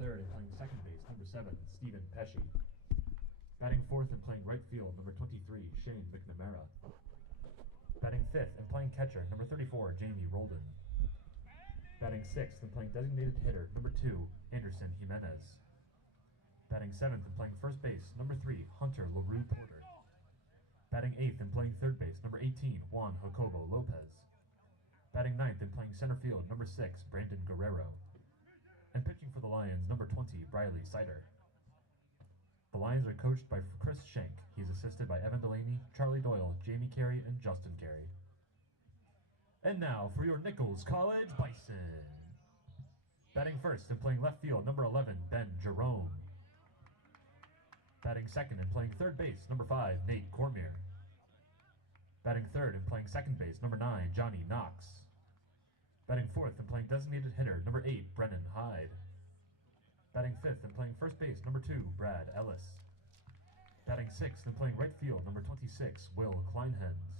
third and playing second base, number 7, Stephen Pesci. Batting fourth and playing right field, number 23, Shane McNamara. Batting fifth and playing catcher, number 34, Jamie Roldan. Batting sixth and playing designated hitter, number 2, Anderson Jimenez. Batting seventh and playing first base, number 3, Hunter LaRue Porter. Batting eighth and playing third base, number 18, Juan Jacobo Lopez. Batting ninth and playing center field, number 6, Brandon Guerrero. And pitching for the Lions, number 20, Briley Sider. The Lions are coached by Chris Schenk. He is assisted by Evan Delaney, Charlie Doyle, Jamie Carey, and Justin Carey. And now for your Nichols College Bison. Batting first and playing left field, number 11, Ben Jerome. Batting second and playing third base, number 5, Nate Cormier. Batting third and playing second base, number 9, Johnny Knox. Batting fourth and playing designated hitter, number 8, Brennan Hyde. Batting fifth and playing first base, number 2, Brad Ellis. Batting sixth and playing right field, number 26, Will Kleinhens.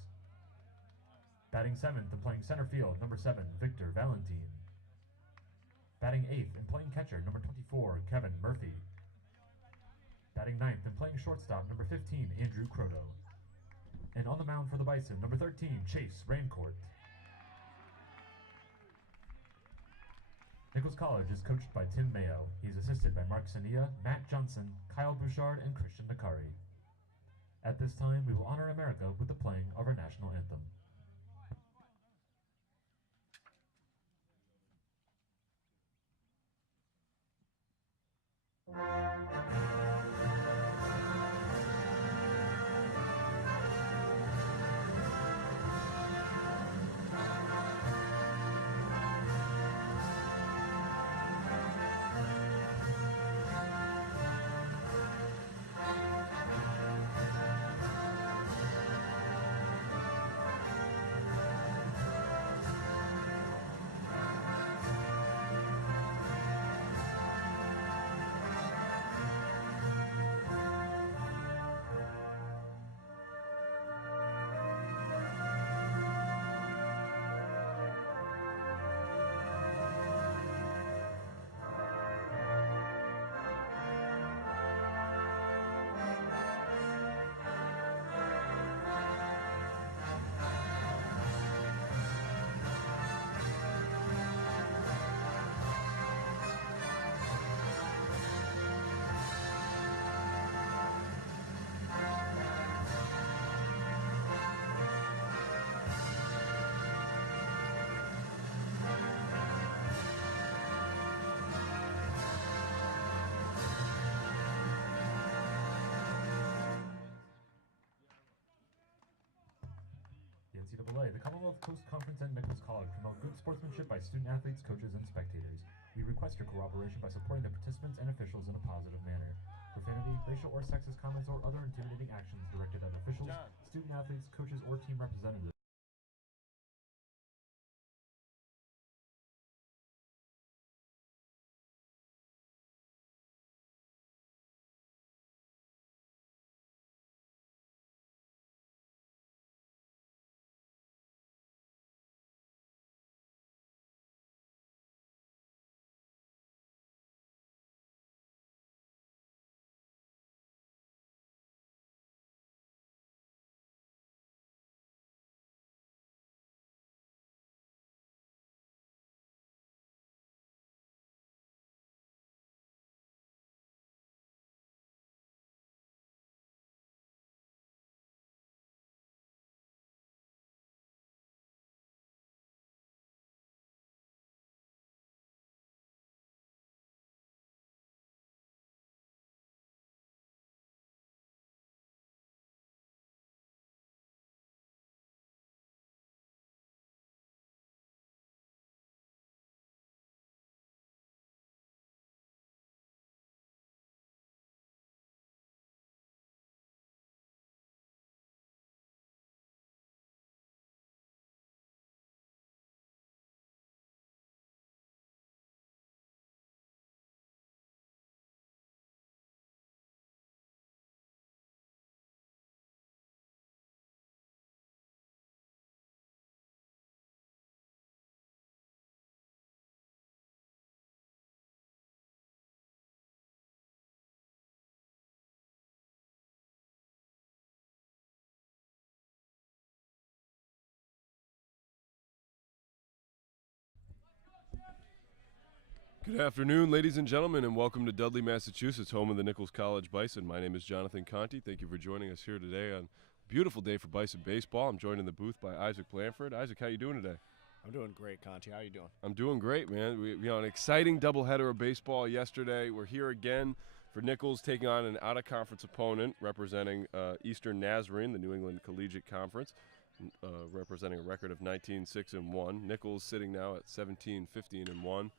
Batting seventh and playing center field, number 7, Victor Valentine. Batting eighth and playing catcher, number 24, Kevin Murphy. Batting ninth and playing shortstop, number 15, Andrew Croto. And on the mound for the Bison, number 13, Chase Rancourt. Nichols College is coached by Tim Mayo. He is assisted by Mark Sania, Matt Johnson, Kyle Bouchard, and Christian Nakari. At this time, we will honor America with the playing of our national anthem. NCAA, the Commonwealth Coast Conference, and Nichols College promote good sportsmanship by student athletes, coaches, and spectators. We request your cooperation by supporting the participants and officials in a positive manner. Profanity, racial or sexist comments, or other intimidating actions directed at officials, student athletes, coaches, or team representatives Good afternoon, ladies and gentlemen, and welcome to Dudley, Massachusetts, home of the Nichols College Bison. My name is Jonathan Conti. Thank you for joining us here today on a beautiful day for Bison baseball. I'm joined in the booth by Isaac Blanford. Isaac, how you doing today? I'm doing great, Conti. How you doing? I'm doing great, man. We an exciting doubleheader of baseball yesterday. We're here again for Nichols taking on an out-of-conference opponent representing Eastern Nazarene, the New England Collegiate Conference, representing a record of 19-6-1. Nichols sitting now at 17-15-1.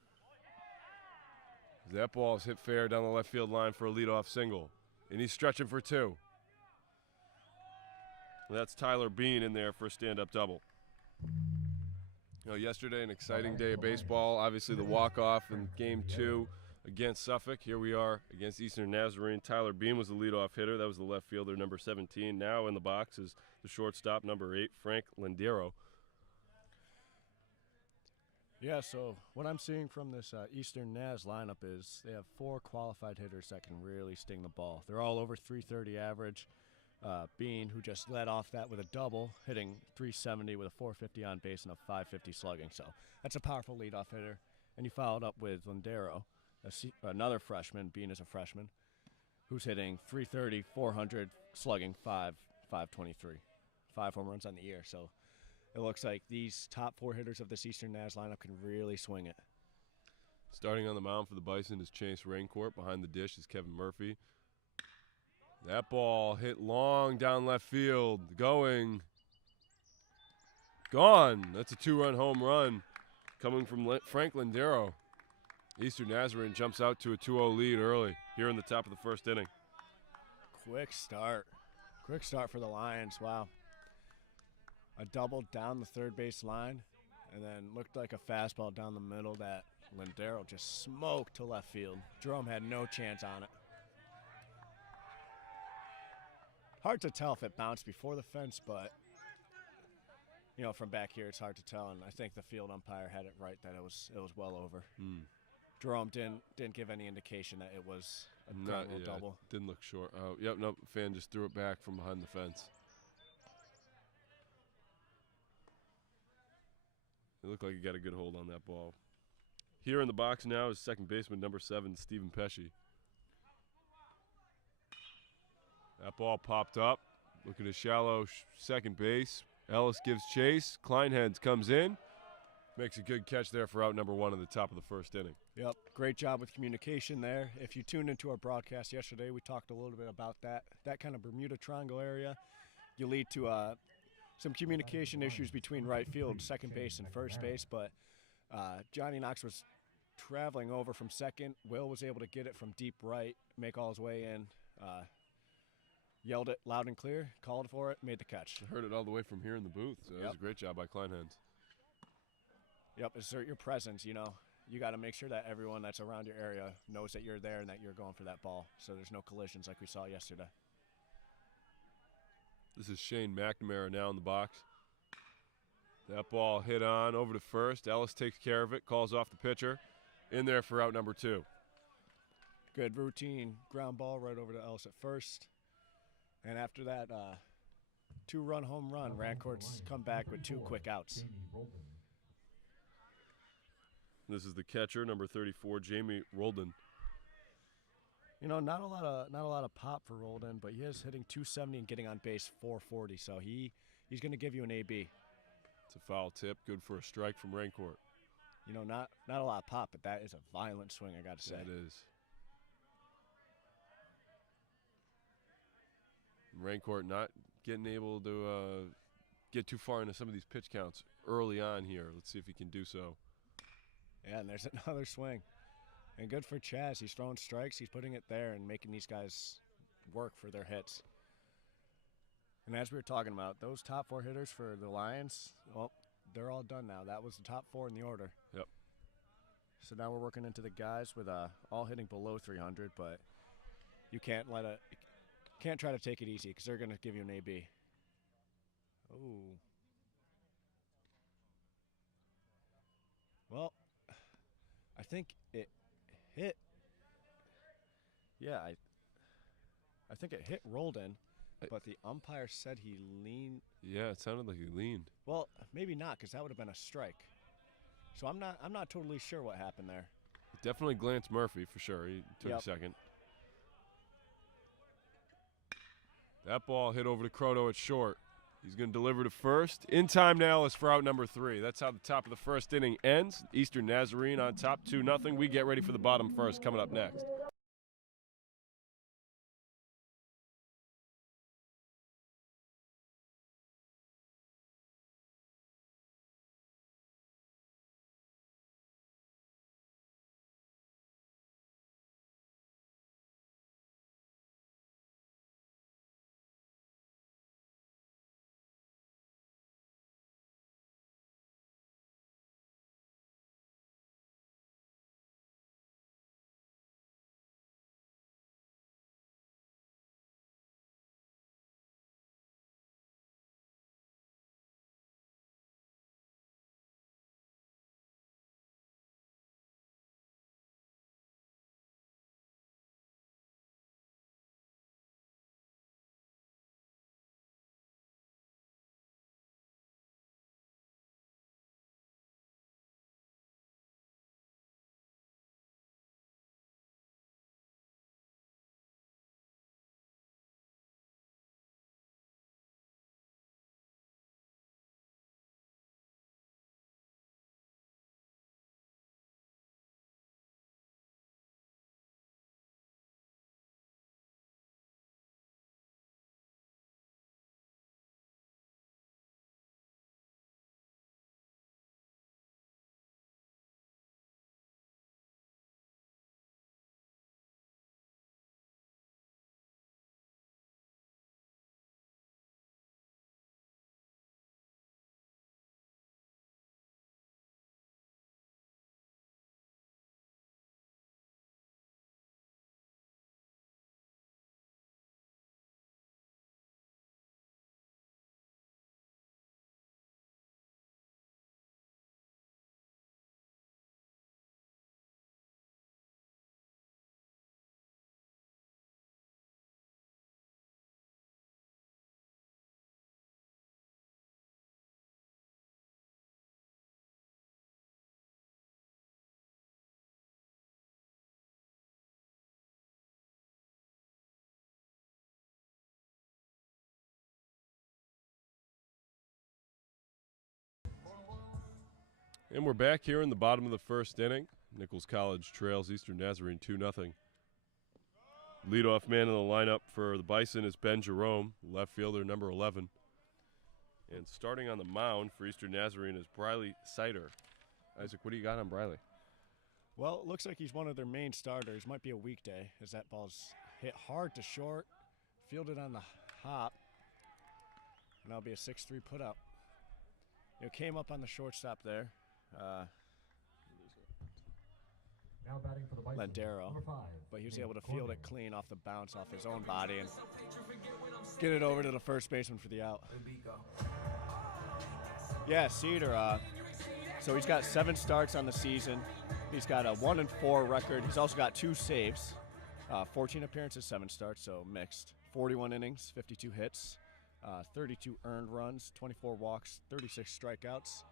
That ball is hit fair down the left field line for a leadoff single. And he's stretching for two. That's Tyler Bean in there for a stand-up double. Yesterday, an exciting day of baseball. Obviously, the walk-off in Game 2 against Suffolk. Here we are against Eastern Nazarene. Tyler Bean was the leadoff hitter. That was the left fielder, number 17. Now in the box is the shortstop, number 8, Frank Lindero. Yeah, so what I'm seeing from this Eastern Naz lineup is they have 4 qualified hitters that can really sting the ball. They're all over 330 average. Bean, who just led off that with a double, hitting 370 with a 450 on base and a 550 slugging. So that's a powerful leadoff hitter. And you followed up with Lindero, another freshman, Bean is a freshman, who's hitting 330, 400, slugging 523. 5 home runs on the year. So it looks like these top 4 hitters of this Eastern Naz lineup can really swing it. Starting on the mound for the Bison is Chase Raincourt. Behind the dish is Kevin Murphy. That ball hit long down left field. Going. Gone. That's a 2-run home run coming from Frank Lindero. Eastern Nazarene jumps out to a 2-0 lead early here in the top of the first inning. Quick start. Quick start for the Lions. Wow. A double down the third base line, and then looked like a fastball down the middle that Lindero just smoked to left field. Jerome had no chance on it. Hard to tell if it bounced before the fence, but from back here it's hard to tell, and I think the field umpire had it right that it was well over. Jerome didn't give any indication that it was a double. Didn't look short. Yep, nope. Fan just threw it back from behind the fence. It looked like he got a good hold on that ball. Here in the box now is second baseman number 7, Stephen Pesci. That ball popped up. Look at a shallow second base. Ellis gives chase. Kleinhens comes in. Makes a good catch there for out number 1 at the top of the first inning. Yep, great job with communication there. If you tuned into our broadcast yesterday, we talked a little bit about that. That kind of Bermuda Triangle area, you lead to some communication issues between right field, second base, and first base, but Johnny Knox was traveling over from second. Will was able to get it from deep right, make all his way in, yelled it loud and clear, called for it, made the catch. I heard it all the way from here in the booth, so that was a great job by Kleinhens. Yep, assert your presence, You got to make sure that everyone that's around your area knows that you're there and that you're going for that ball, so there's no collisions like we saw yesterday. This is Shane McNamara now in the box. That ball hit on over to first. Ellis takes care of it, calls off the pitcher. In there for out number 2. Good routine ground ball right over to Ellis at first. And after that 2-run home run, Rancourt's come back with 2 quick outs. This is the catcher, number 34, Jamie Roldan. Not a lot of pop for Roldan, but he is hitting 270 and getting on base 440, so he's going to give you an AB. It's a foul tip, good for a strike from Raincourt. Not a lot of pop, but that is a violent swing, I got to say. That is. Raincourt not getting able to get too far into some of these pitch counts early on here. Let's see if he can do so. Yeah, and there's another swing. And good for Chaz. He's throwing strikes. He's putting it there and making these guys work for their hits. And as we were talking about, those top 4 hitters for the Lions, well, they're all done now. That was the top 4 in the order. Yep. So now we're working into the guys with all hitting below 300, but you can't try to take it easy because they're going to give you an AB. Oh. Well, I think it hit. Yeah, I think it hit Roldan, but the umpire said he leaned. Yeah, it sounded like he leaned. Well, maybe not, because that would have been a strike. So I'm not totally sure what happened there. definitely Glance Murphy for sure. He took a second. That ball hit over to Croto at short. He's going to deliver to first. In time now is for out number 3. That's how the top of the first inning ends. Eastern Nazarene on top 2-0. We get ready for the bottom first coming up next. And we're back here in the bottom of the first inning. Nichols College trails Eastern Nazarene 2-0. Leadoff man in the lineup for the Bison is Ben Jerome, left fielder number 11. And starting on the mound for Eastern Nazarene is Briley Sider. Isaac, what do you got on Briley? Well, it looks like he's one of their main starters. Might be a weekday as that ball's hit hard to short, fielded on the hop, and that'll be a 6-3 put up. It came up on the shortstop there. Now batting for the Bison, Landero, number 5, but he was Nate able to field Cormier. it clean off the bounce off his own body and get it over to the first baseman for the out. Yeah, Cedar. So he's got 7 starts on the season. He's got a 1-4 record. He's also got 2 saves, 14 appearances, 7 starts, so mixed. 41 innings, 52 hits, 32 earned runs, 24 walks, 36 strikeouts.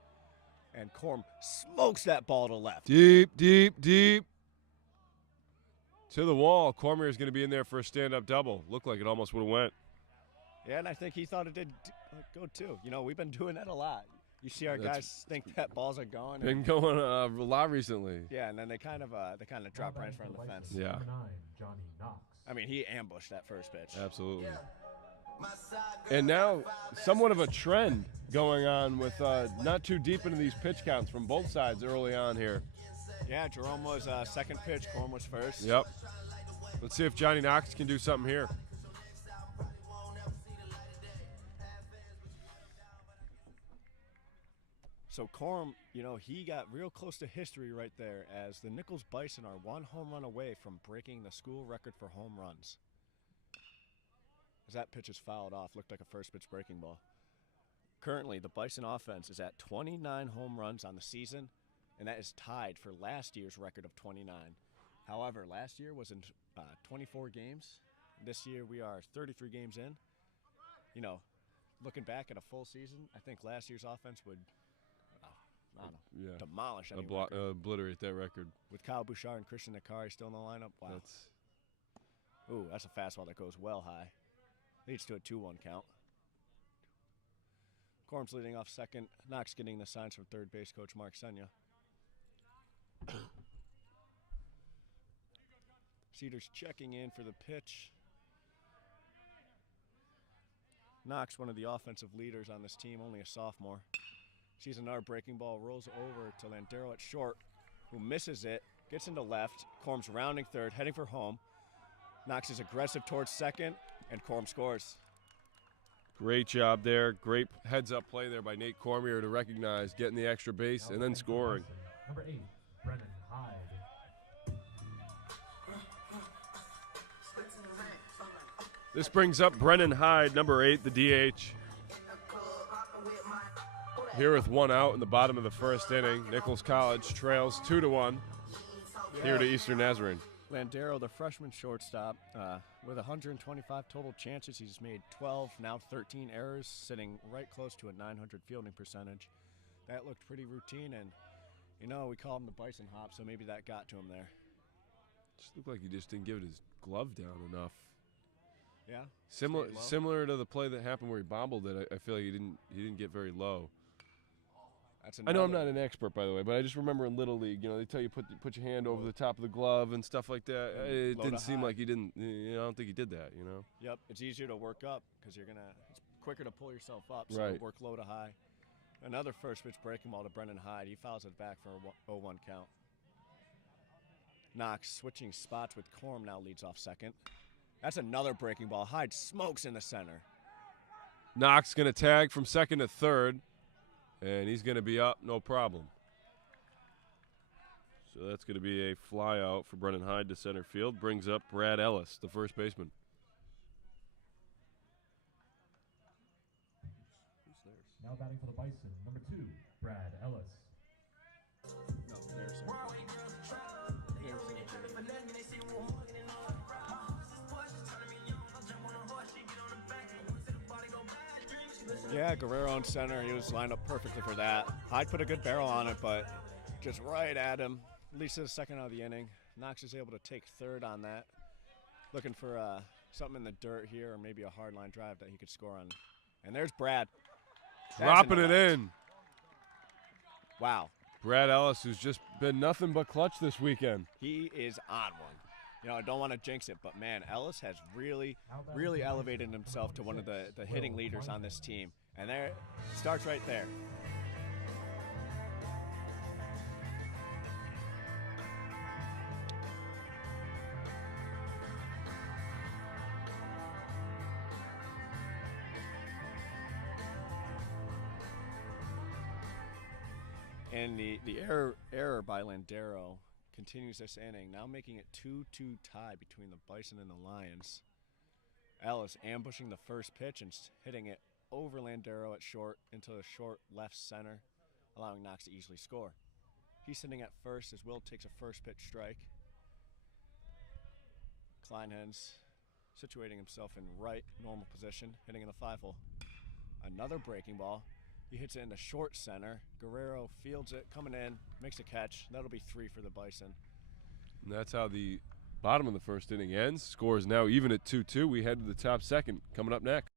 And Corm smokes that ball to left. Deep, deep, deep. To the wall. Cormier is going to be in there for a stand-up double. Looked like it almost would have went. Yeah, and I think he thought it did go too. You know, we've been doing that a lot. You see our guys think that balls are going. Been going a lot recently. Yeah, and then they kind of drop right in front of the fence. Yeah. Number 9, Johnny Knox. I mean, he ambushed that first pitch. Absolutely. And now, somewhat of a trend going on with not too deep into these pitch counts from both sides early on here. Yeah, Jerome was second pitch, Corm was first. Yep. Let's see if Johnny Knox can do something here. So Corm, you know, he got real close to history right there as the Nichols Bison are 1 home run away from breaking the school record for home runs. As that pitch is fouled off, looked like a first pitch breaking ball. Currently, the Bison offense is at 29 home runs on the season, and that is tied for last year's record of 29. However, last year was in 24 games. This year we are 33 games in. You know, looking back at a full season, I think last year's offense would Yeah. Demolish any record. Obliterate that record. With Kyle Bouchard and Christian Nakari still in the lineup. Wow. That's a fastball that goes well high. Leads to a 2-1 count. Corm's leading off second. Knox getting the signs from third base coach Mark Senya. Cedars checking in for the pitch. Knox, one of the offensive leaders on this team, only a sophomore. Sees another breaking ball, rolls over to Landero at short, who misses it, gets into left. Corm's rounding third, heading for home. Knox is aggressive towards second, and Corm scores. Great job there. Great heads-up play there by Nate Cormier to recognize getting the extra base and then scoring. Number 8, Brennan Hyde. This brings up Brennan Hyde, number 8, the DH. Here with 1 out in the bottom of the first inning. Nichols College trails 2-1 here to Eastern Nazarene. Landero, the freshman shortstop, with 125 total chances, he's made 12, now 13 errors, sitting right close to a 900 fielding percentage. That looked pretty routine, and, we call him the Bison hop, so maybe that got to him there. Just looked like he just didn't give it his glove down enough. Yeah. Similar to the play that happened where he bobbled it. I feel like he didn't get very low. I know I'm not an expert, by the way, but I just remember in Little League, they tell you put your hand over the top of the glove and stuff like that. It didn't seem like he didn't. I don't think he did that. Yep, it's easier to work up because it's quicker to pull yourself up. So right. Work low to high. Another first pitch breaking ball to Brennan Hyde. He fouls it back for a 0-1 count. Knox switching spots with Corm now leads off second. That's another breaking ball. Hyde smokes in the center. Knox going to tag from second to third. And he's going to be up, no problem. So that's going to be a fly out for Brennan Hyde to center field. Brings up Brad Ellis, the first baseman. Who's theirs? Now batting for the Bison, number 2, Brad Ellis. No, there's Yeah, Guerrero in center. He was lined up perfectly for that. Hyde put a good barrel on it, but just right at him. Leads to the second out of the inning. Knox is able to take third on that. Looking for something in the dirt here or maybe a hard line drive that he could score on. And there's Brad. Dropping it in. Wow. Brad Ellis, who's just been nothing but clutch this weekend. He is on one. I don't want to jinx it, but, man, Ellis has really elevated himself to one of the hitting leaders on this team. And there, it starts right there. And the error by Landero continues this inning, now making it 2-2 tie between the Bison and the Lions. Ellis ambushing the first pitch and hitting it over Landero at short into the short left center, allowing Knox to easily score. He's sitting at first as Will takes a first pitch strike. Kleinhens situating himself in right normal position, hitting in the 5-hole. Another breaking ball. He hits it in the short center. Guerrero fields it, coming in, makes a catch. That'll be 3 for the Bison. And that's how the bottom of the first inning ends. Score is now even at 2-2. We head to the top second coming up next.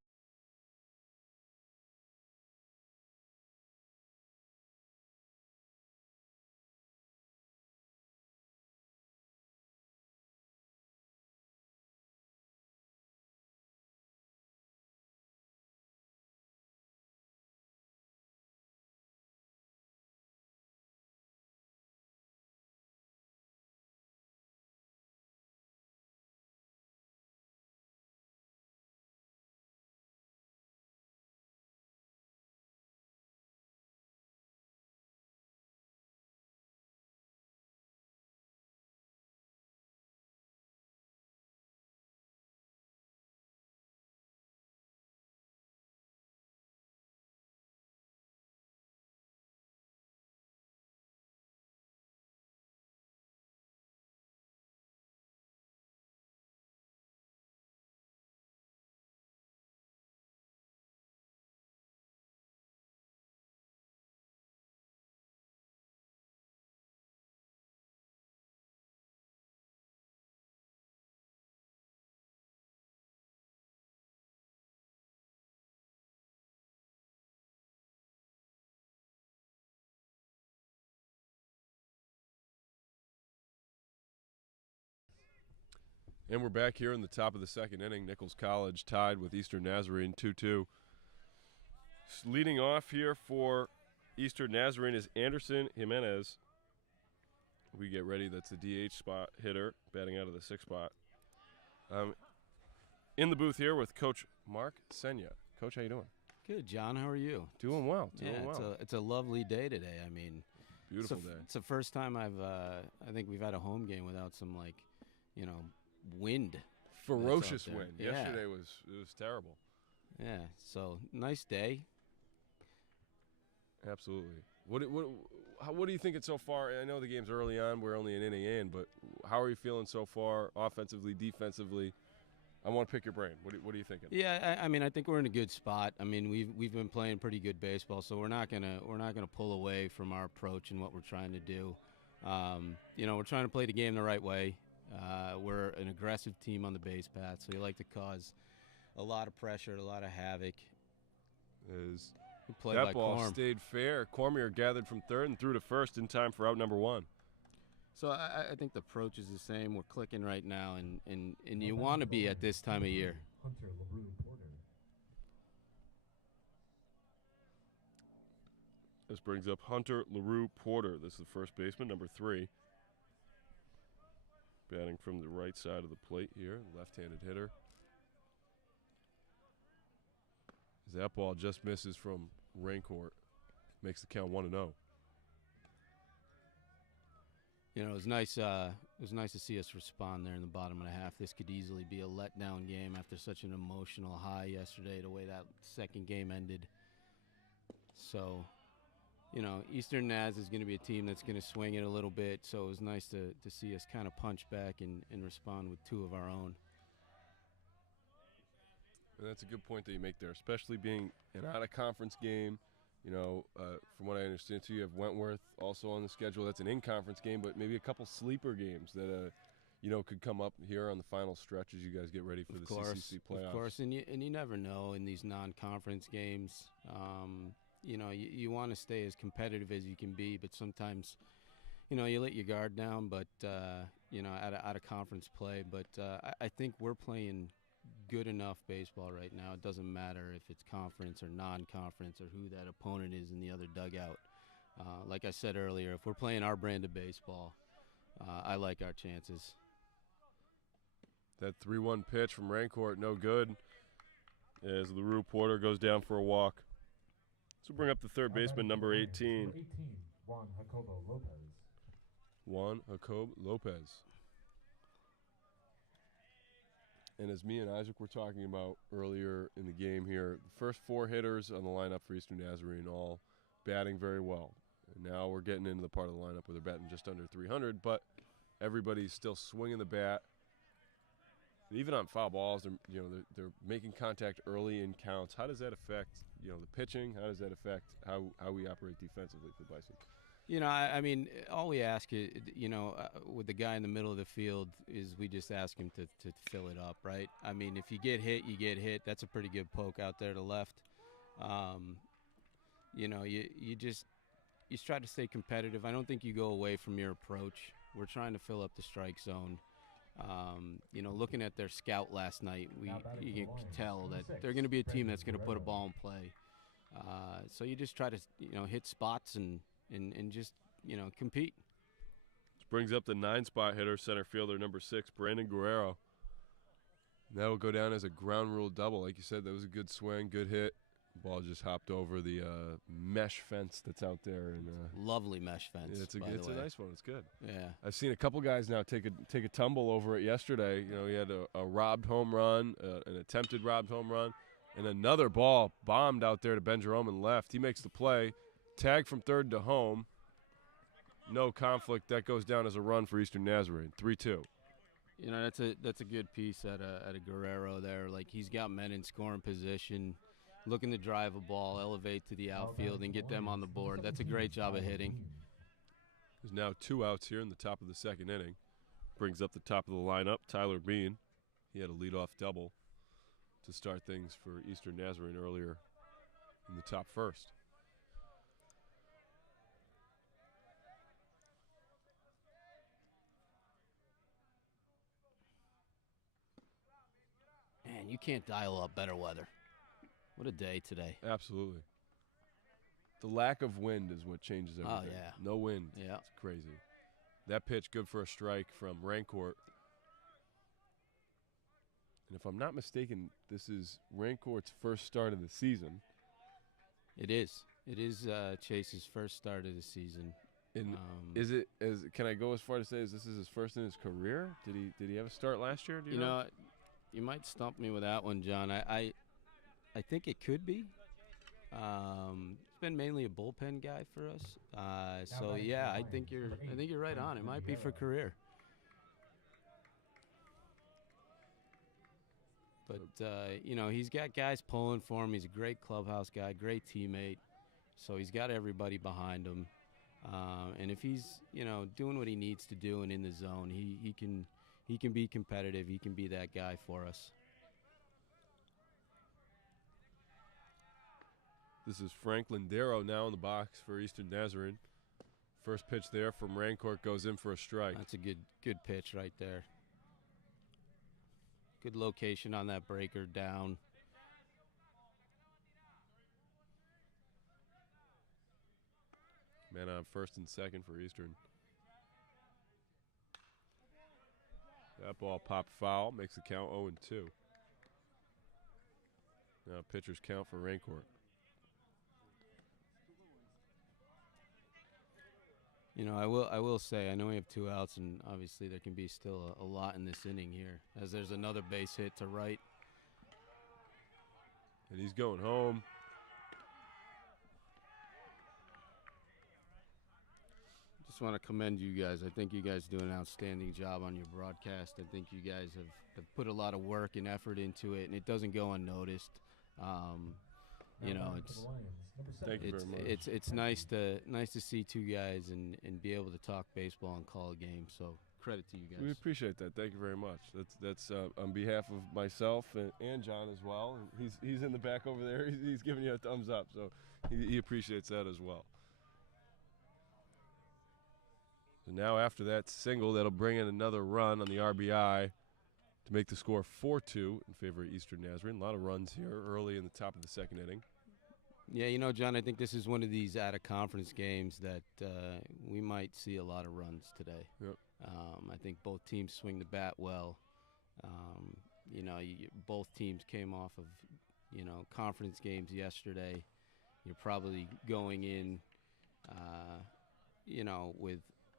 And we're back here in the top of the second inning. Nichols College tied with Eastern Nazarene 2-2. Leading off here for Eastern Nazarene is Anderson Jimenez. We get ready. That's the DH spot hitter, batting out of the 6th spot. In the booth here with Coach Mark Senya. Coach, how you doing? Good, John. How are you? Doing well. It's a lovely day today. I mean, beautiful day. It's the first time I think we've had a home game without some wind. Ferocious wind. Yeah. Yesterday was terrible. Yeah. So nice day. Absolutely. What are you thinking so far? I know the game's early on. We're only an inning in, but how are you feeling so far, offensively, defensively? I want to pick your brain. What are you thinking? Yeah, I mean, I think we're in a good spot. I mean, we've been playing pretty good baseball, so we're not gonna pull away from our approach and what we're trying to do. We're trying to play the game the right way. We're an aggressive team on the base path, so we like to cause a lot of pressure, a lot of havoc. That ball stayed fair. Cormier gathered from third and threw to first in time for out number 1. So I think the approach is the same. We're clicking right now, and you want to be at this time of year. Hunter LaRue Porter. This brings up Hunter LaRue Porter. This is the first baseman, number 3. Batting from the right side of the plate here, left-handed hitter. As that ball just misses from Raincourt. Makes the count 1-0. It was nice. It was nice to see us respond there in the bottom of the half. This could easily be a letdown game after such an emotional high yesterday, the way that second game ended. So, Eastern Naz is going to be a team that's going to swing it a little bit. So it was nice to see us kind of punch back and respond with 2 of our own. And that's a good point that you make there, especially being an out-of-conference game. From what I understand, too, you have Wentworth also on the schedule. That's an in-conference game, but maybe a couple sleeper games that, could come up here on the final stretch as you guys get ready for the CCC playoffs. Of course, and you never know in these non-conference games. You want to stay as competitive as you can be, but sometimes, you let your guard down, but, out of conference play. But I think we're playing good enough baseball right now. It doesn't matter if it's conference or non-conference or who that opponent is in the other dugout. Like I said earlier, if we're playing our brand of baseball, I like our chances. That 3-1 pitch from Raincourt, no good, as LaRue Porter goes down for a walk. So bring up the third baseman, number 18. Juan Jacobo Lopez. Juan Jacob Lopez. And as me and Isaac were talking about earlier in the game here, the first 4 hitters on the lineup for Eastern Nazarene all batting very well. And now we're getting into the part of the lineup where they're batting just under 300, but everybody's still swinging the bat. Even on foul balls, they're making contact early in counts. How does that affect, the pitching? How does that affect how we operate defensively for Bison? I mean, all we ask is, with the guy in the middle of the field is we just ask him to fill it up, right? I mean, if you get hit, you get hit. That's a pretty good poke out there to left. You just try to stay competitive. I don't think you go away from your approach. We're trying to fill up the strike zone. Looking at their scout last night, you can tell that they're going to be a team that's going to put a ball in play. So you just try to, hit spots and just, compete. This brings up the 9-spot hitter, center fielder, number 6, Brandon Guerrero. That will go down as a ground rule double. Like you said, that was a good swing, good hit. Ball just hopped over the mesh fence that's out there. And lovely mesh fence. Yeah, it's a nice one. It's good. Yeah. I've seen a couple guys now take a tumble over it yesterday. He had a robbed home run, an attempted robbed home run, and another ball bombed out there to Ben Jerome and left. He makes the play. Tag from third to home. No conflict. That goes down as a run for Eastern Nazarene. 3-2. That's a good piece at a Guerrero there. Like, he's got men in scoring position, looking to drive a ball, elevate to the outfield, and get them on the board. That's a great job of hitting. There's now 2 outs here in the top of the second inning. Brings up the top of the lineup, Tyler Bean. He had a leadoff double to start things for Eastern Nazarene earlier in the top first. you can't dial up better weather. What a day today. Absolutely. The lack of wind is what changes everything. Oh, yeah. No wind. Yeah. It's crazy. That pitch good for a strike from Rancourt. And if I'm not mistaken, this is Rancourt's first start of the season. It is. It is Chase's first start of the season. And can I go as far to say this is his first in his career? Did he have a start last year? Do you know? You might stump me with that one, John. I think it could be. He's been mainly a bullpen guy for us. So yeah, I think you're right on. It might be for career. But he's got guys pulling for him. He's a great clubhouse guy, great teammate. So he's got everybody behind him. And if he's doing what he needs to do and in the zone, he can be competitive. He can be that guy for us. This is Franklin Darrow now in the box for Eastern Nazarene. First pitch there from Rancourt goes in for a strike. That's a good pitch right there. Good location on that breaker down. Man on first and second for Eastern. That ball popped foul, makes the count 0-2. Now pitcher's count for Rancourt. I will say, I know we have 2 outs, and obviously there can be still a lot in this inning here, as there's another base hit to right. And he's going home. Just want to commend you guys. I think you guys do an outstanding job on your broadcast. I think you guys have put a lot of work and effort into it, and it doesn't go unnoticed. Thank you very much. It's nice to see 2 guys and be able to talk baseball and call a game. So credit to you guys. We appreciate that. Thank you very much. That's on behalf of myself and John as well. And he's in the back over there. He's giving you a thumbs up, so he appreciates that as well. So now after that single, that'll bring in another run on the RBI to make the score 4-2 in favor of Eastern Nazarene. A lot of runs here early in the top of the second inning. Yeah, John, I think this is one of these out-of-conference games that we might see a lot of runs today. Yep. I think both teams swing the bat well. Both teams came off of, conference games yesterday. You're probably going in,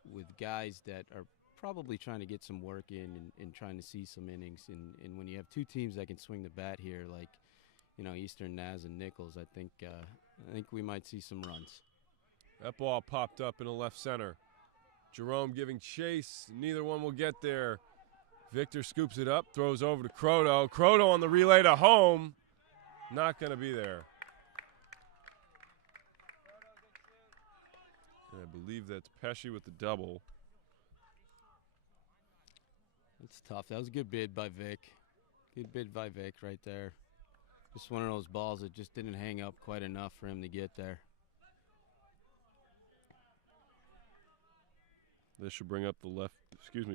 with guys that are probably trying to get some work in and trying to see some innings. And when you have 2 teams that can swing the bat here, like, Eastern Naz and Nichols, I think we might see some runs. That ball popped up in the left center. Jerome giving chase. Neither one will get there. Victor scoops it up, throws over to Croto. Croto on the relay to home. Not going to be there. And I believe that's Pesci with the double. That's tough. That was a good bid by Vic. Good bid by Vic right there. Just one of those balls that just didn't hang up quite enough for him to get there. This should bring up the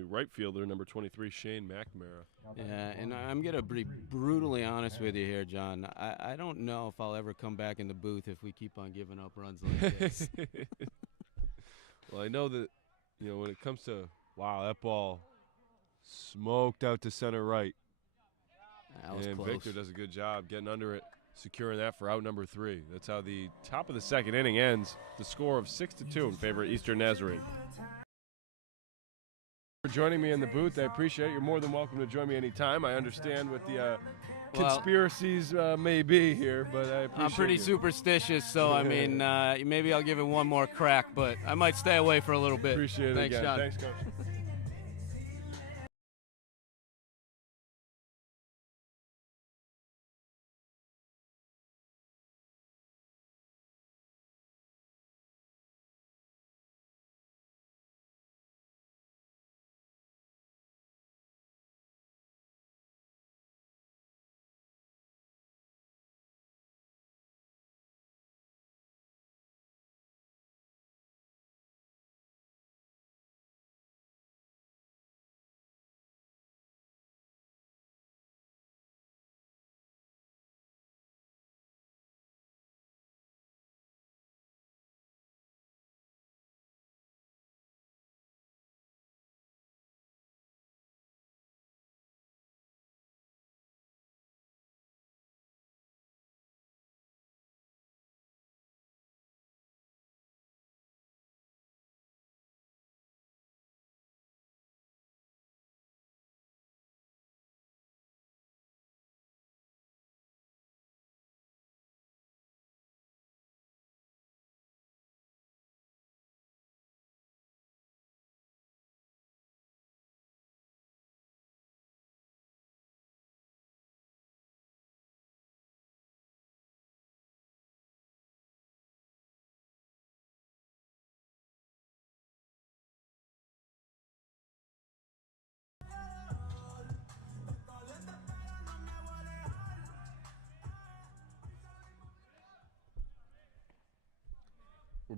right fielder, number 23, Shane McNamara. Yeah, and I'm going to be brutally honest with you here, John. I don't know if I'll ever come back in the booth if we keep on giving up runs like this. Well, I know that, when it comes to, that ball smoked out to center right. That was and close. Victor does a good job getting under it, securing that for out number 3. That's how the top of the second inning ends. The score of 6-2 in favor of Eastern Nazarene. For joining me in the booth, I appreciate it. You're more than welcome to join me anytime. I understand what the conspiracies may be here, but I appreciate I'm pretty superstitious, so I mean, maybe I'll give it one more crack, but I might stay away for a little bit. Appreciate it. Thanks, again. John. Thanks, Coach.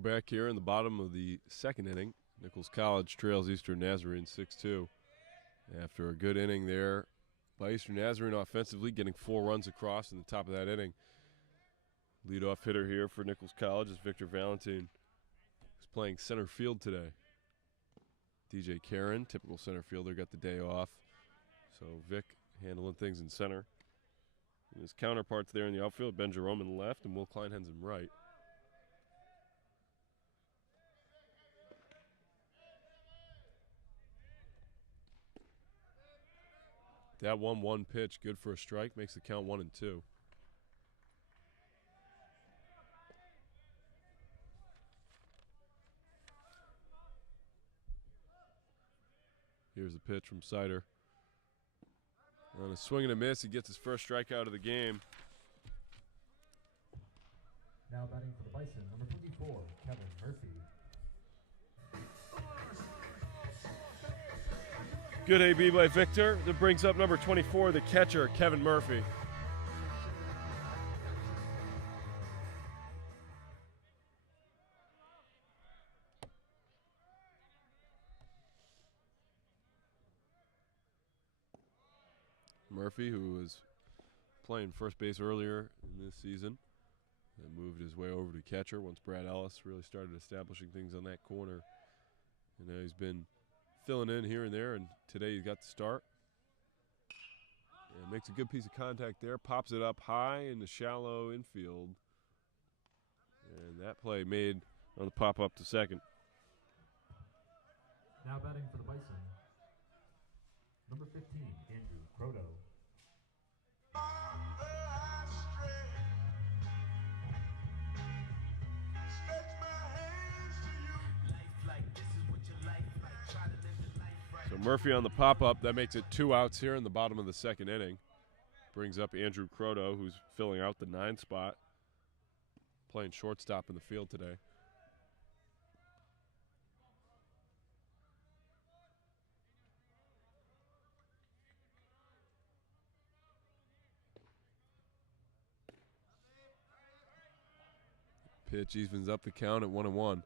We're back here in the bottom of the second inning. Nichols College trails Eastern Nazarene 6-2. After a good inning there by Eastern Nazarene offensively, getting 4 runs across in the top of that inning. Leadoff hitter here for Nichols College is Victor Valentin, who's playing center field today. DJ Karen, typical center fielder, got the day off. So Vic handling things in center. And his counterparts there in the outfield, Ben Jerome in the left and Will Kleinhens in right. That 1-1 pitch, good for a strike, makes the count 1-2. Here's the pitch from Sider. On a swing and a miss, he gets his first strikeout of the game. Now batting for the Bison, number 24, Kevin Murphy. Good AB by Victor. That brings up number 24, the catcher, Kevin Murphy. Murphy, who was playing first base earlier in this season, and moved his way over to catcher once Brad Ellis really started establishing things on that corner. And now he's been filling in here and there, and today he's got the start. And makes a good piece of contact there, pops it up high in the shallow infield. And that play made on the pop up to second. Now batting for the Bison, number 15, Andrew Croto. So Murphy on the pop-up, that makes it 2 outs here in the bottom of the second inning. Brings up Andrew Croto, who's filling out the 9 spot, playing shortstop in the field today. Pitch evens up the count at 1-1.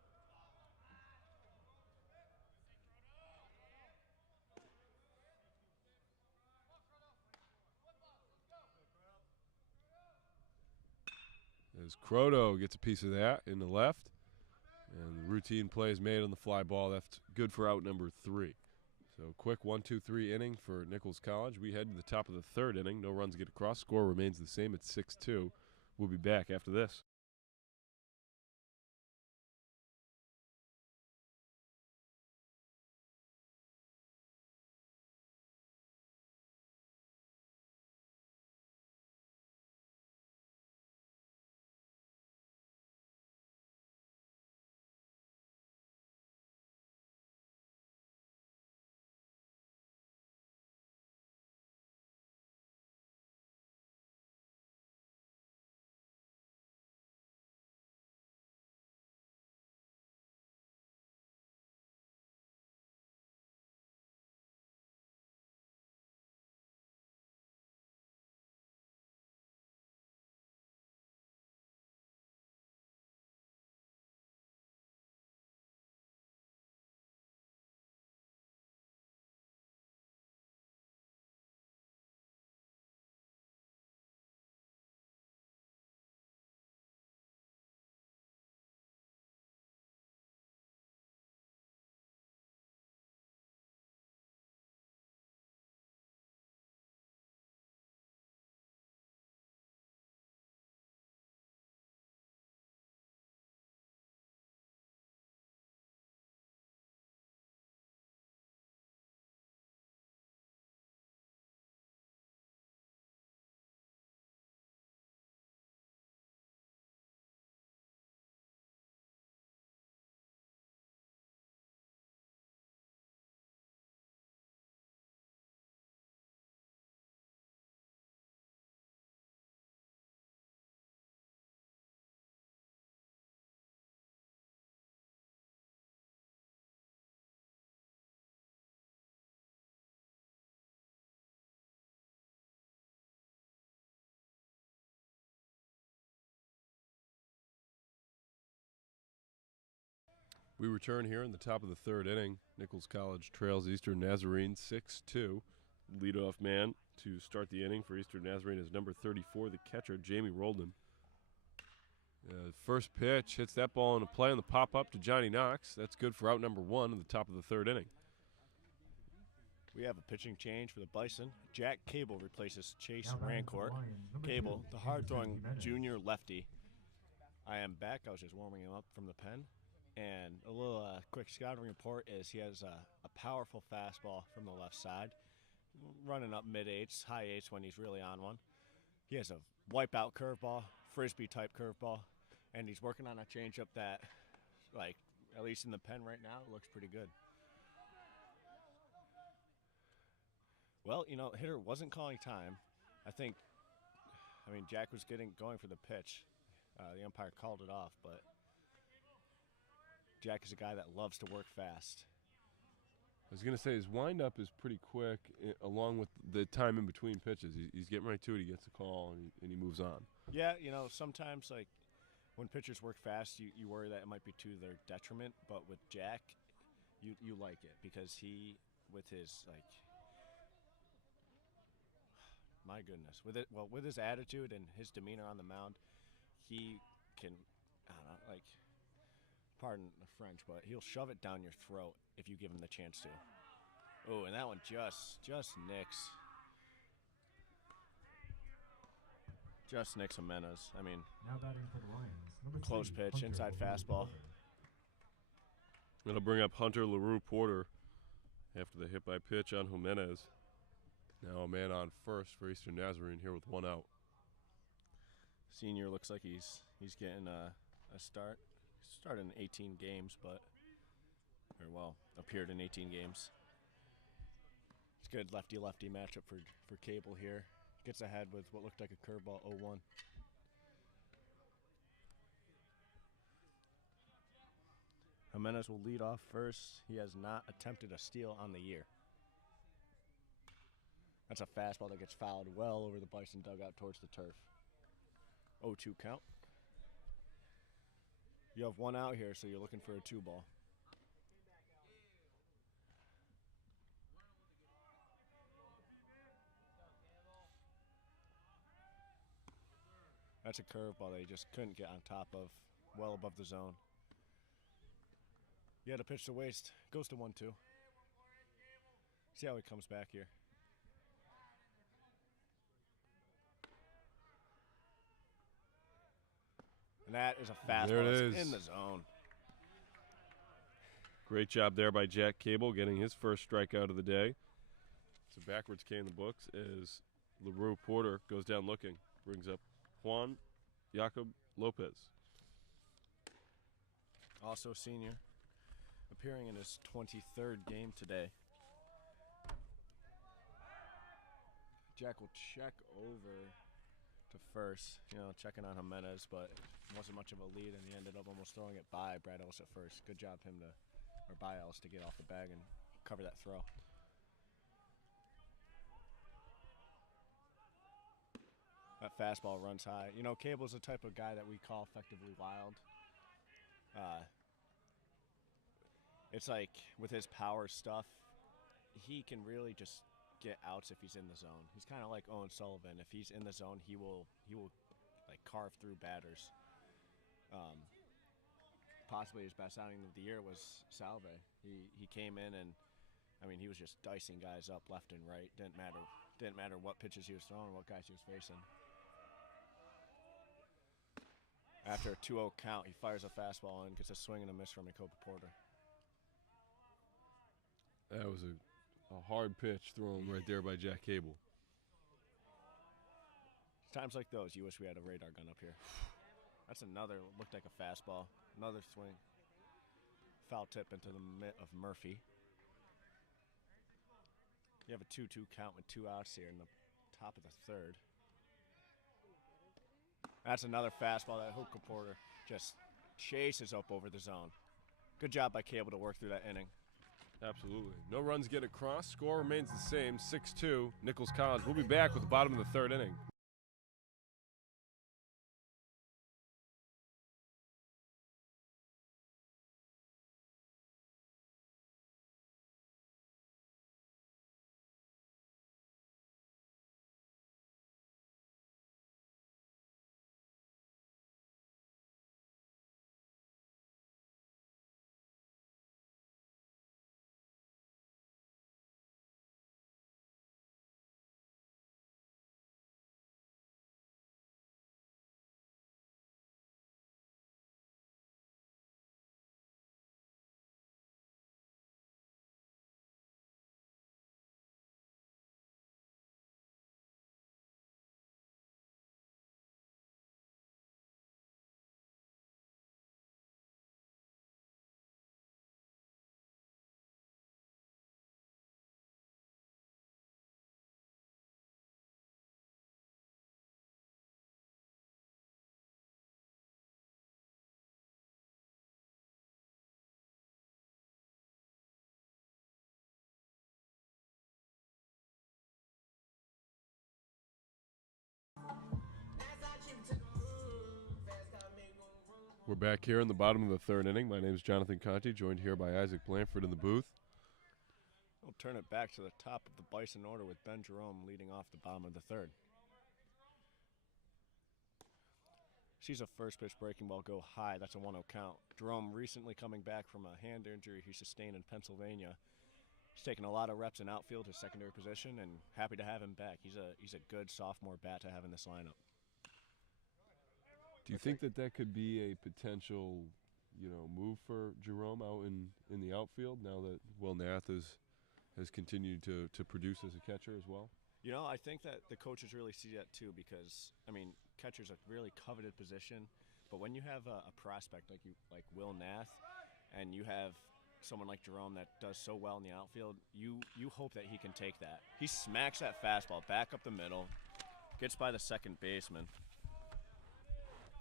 As Croto gets a piece of that in the left, and the routine play is made on the fly ball. That's good for out number 3. So quick 1-2-3 inning for Nichols College. We head to the top of the third inning. No runs get across. Score remains the same at 6-2. We'll be back after this. We return here in the top of the third inning. Nichols College trails Eastern Nazarene 6-2. Leadoff man to start the inning for Eastern Nazarene is number 34, the catcher, Jamie Roldan. First pitch hits that ball into play on the pop-up to Johnny Knox. That's good for out number 1 in the top of the third inning. We have a pitching change for the Bison. Jack Cable replaces Chase Now batting for Rancourt. the Lions, number Cable, 2, the hard-throwing Jimenez. junior lefty. I am back. I was just warming him up from the pen. And a little quick scouting report is he has a powerful fastball from the left side, running up mid-eights, high eights when he's really on one. He has a wipeout curveball, frisbee-type curveball, and he's working on a changeup that, like, at least in the pen right now, it looks pretty good. Well, you know, hitter wasn't calling time. I mean, Jack was going for the pitch. The umpire called it off, but Jack is a guy that loves to work fast. I was going to say his windup is pretty quick, along with the time in between pitches. He's getting right to it. He gets a call, and he moves on. Yeah, you know, sometimes, like, when pitchers work fast, you worry that it might be to their detriment. But with Jack, you like it because he, with his, like, my goodness, with his attitude and his demeanor on the mound, he can, I don't know, like, pardon the French, but he'll shove it down your throat if you give him the chance to. Oh, and that one just nicks. Just nicks Jimenez. I mean, Now batting for the Lions, number close 3, pitch, Hunter inside LaRue fastball. Porter. That'll bring up Hunter LaRue Porter after the hit by pitch on Jimenez. Now a man on first for Eastern Nazarene here with 1 out. Senior looks like he's getting a start. He started in 18 games, appeared in 18 games. It's a good lefty-lefty matchup for Cable here. Gets ahead with what looked like a curveball 0-1. Jimenez will lead off first. He has not attempted a steal on the year. That's a fastball that gets fouled well over the Bison dugout towards the turf. 0-2 count. You have 1 out here, so you're looking for a 2 ball. That's a curveball that he just couldn't get on top of, well above the zone. You had a pitch to waste. Goes to 1-2. See how he comes back here. And that is a fastball. There it that's is. in the zone. Great job there by Jack Cable getting his first strikeout of the day. So backwards K in the books as LaRue Porter goes down looking. Brings up Juan Jacob Lopez. Also senior, appearing in his 23rd game today. Jack will check over to first, checking on Jimenez, but it wasn't much of a lead, and he ended up almost throwing it by Brad Ellis at first. Good job by Ellis to get off the bag and cover that throw. That fastball runs high. Cable's the type of guy that we call effectively wild. It's like with his power stuff, he can really just get outs if he's in the zone. He's kind of like Owen Sullivan. If he's in the zone, he will like carve through batters. Possibly his best outing of the year was Salve. He came in and he was just dicing guys up left and right. Didn't matter what pitches he was throwing, what guys he was facing. After a 2-0 count, he fires a fastball and gets a swing and a miss from Jacob Porter. That was a hard pitch thrown right there by Jack Cable. Times like those, you wish we had a radar gun up here. That's another, looked like a fastball. Another swing. Foul tip into the mitt of Murphy. You have a 2-2 count with 2 outs here in the top of the third. That's another fastball that Jacob Porter just chases up over the zone. Good job by Cable to work through that inning. Absolutely. No runs get across. Score remains the same, 6-2. Nichols College. We'll be back with the bottom of the third inning. We're back here in the bottom of the third inning. My name is Jonathan Conti, joined here by Isaac Blanford in the booth. We'll turn it back to the top of the Bison order with Ben Jerome leading off the bottom of the third. Sees a first pitch breaking ball go high. That's a 1-0 count. Jerome recently coming back from a hand injury he sustained in Pennsylvania. He's taken a lot of reps in outfield, his secondary position, and happy to have him back. He's a good sophomore bat to have in this lineup. Do you think that could be a potential, move for Jerome out in the outfield now that Will Nath has continued to produce as a catcher as well? I think that the coaches really see that too because, catcher's a really coveted position, but when you have a prospect like Will Nath and you have someone like Jerome that does so well in the outfield, you hope that he can take that. He smacks that fastball back up the middle, gets by the second baseman,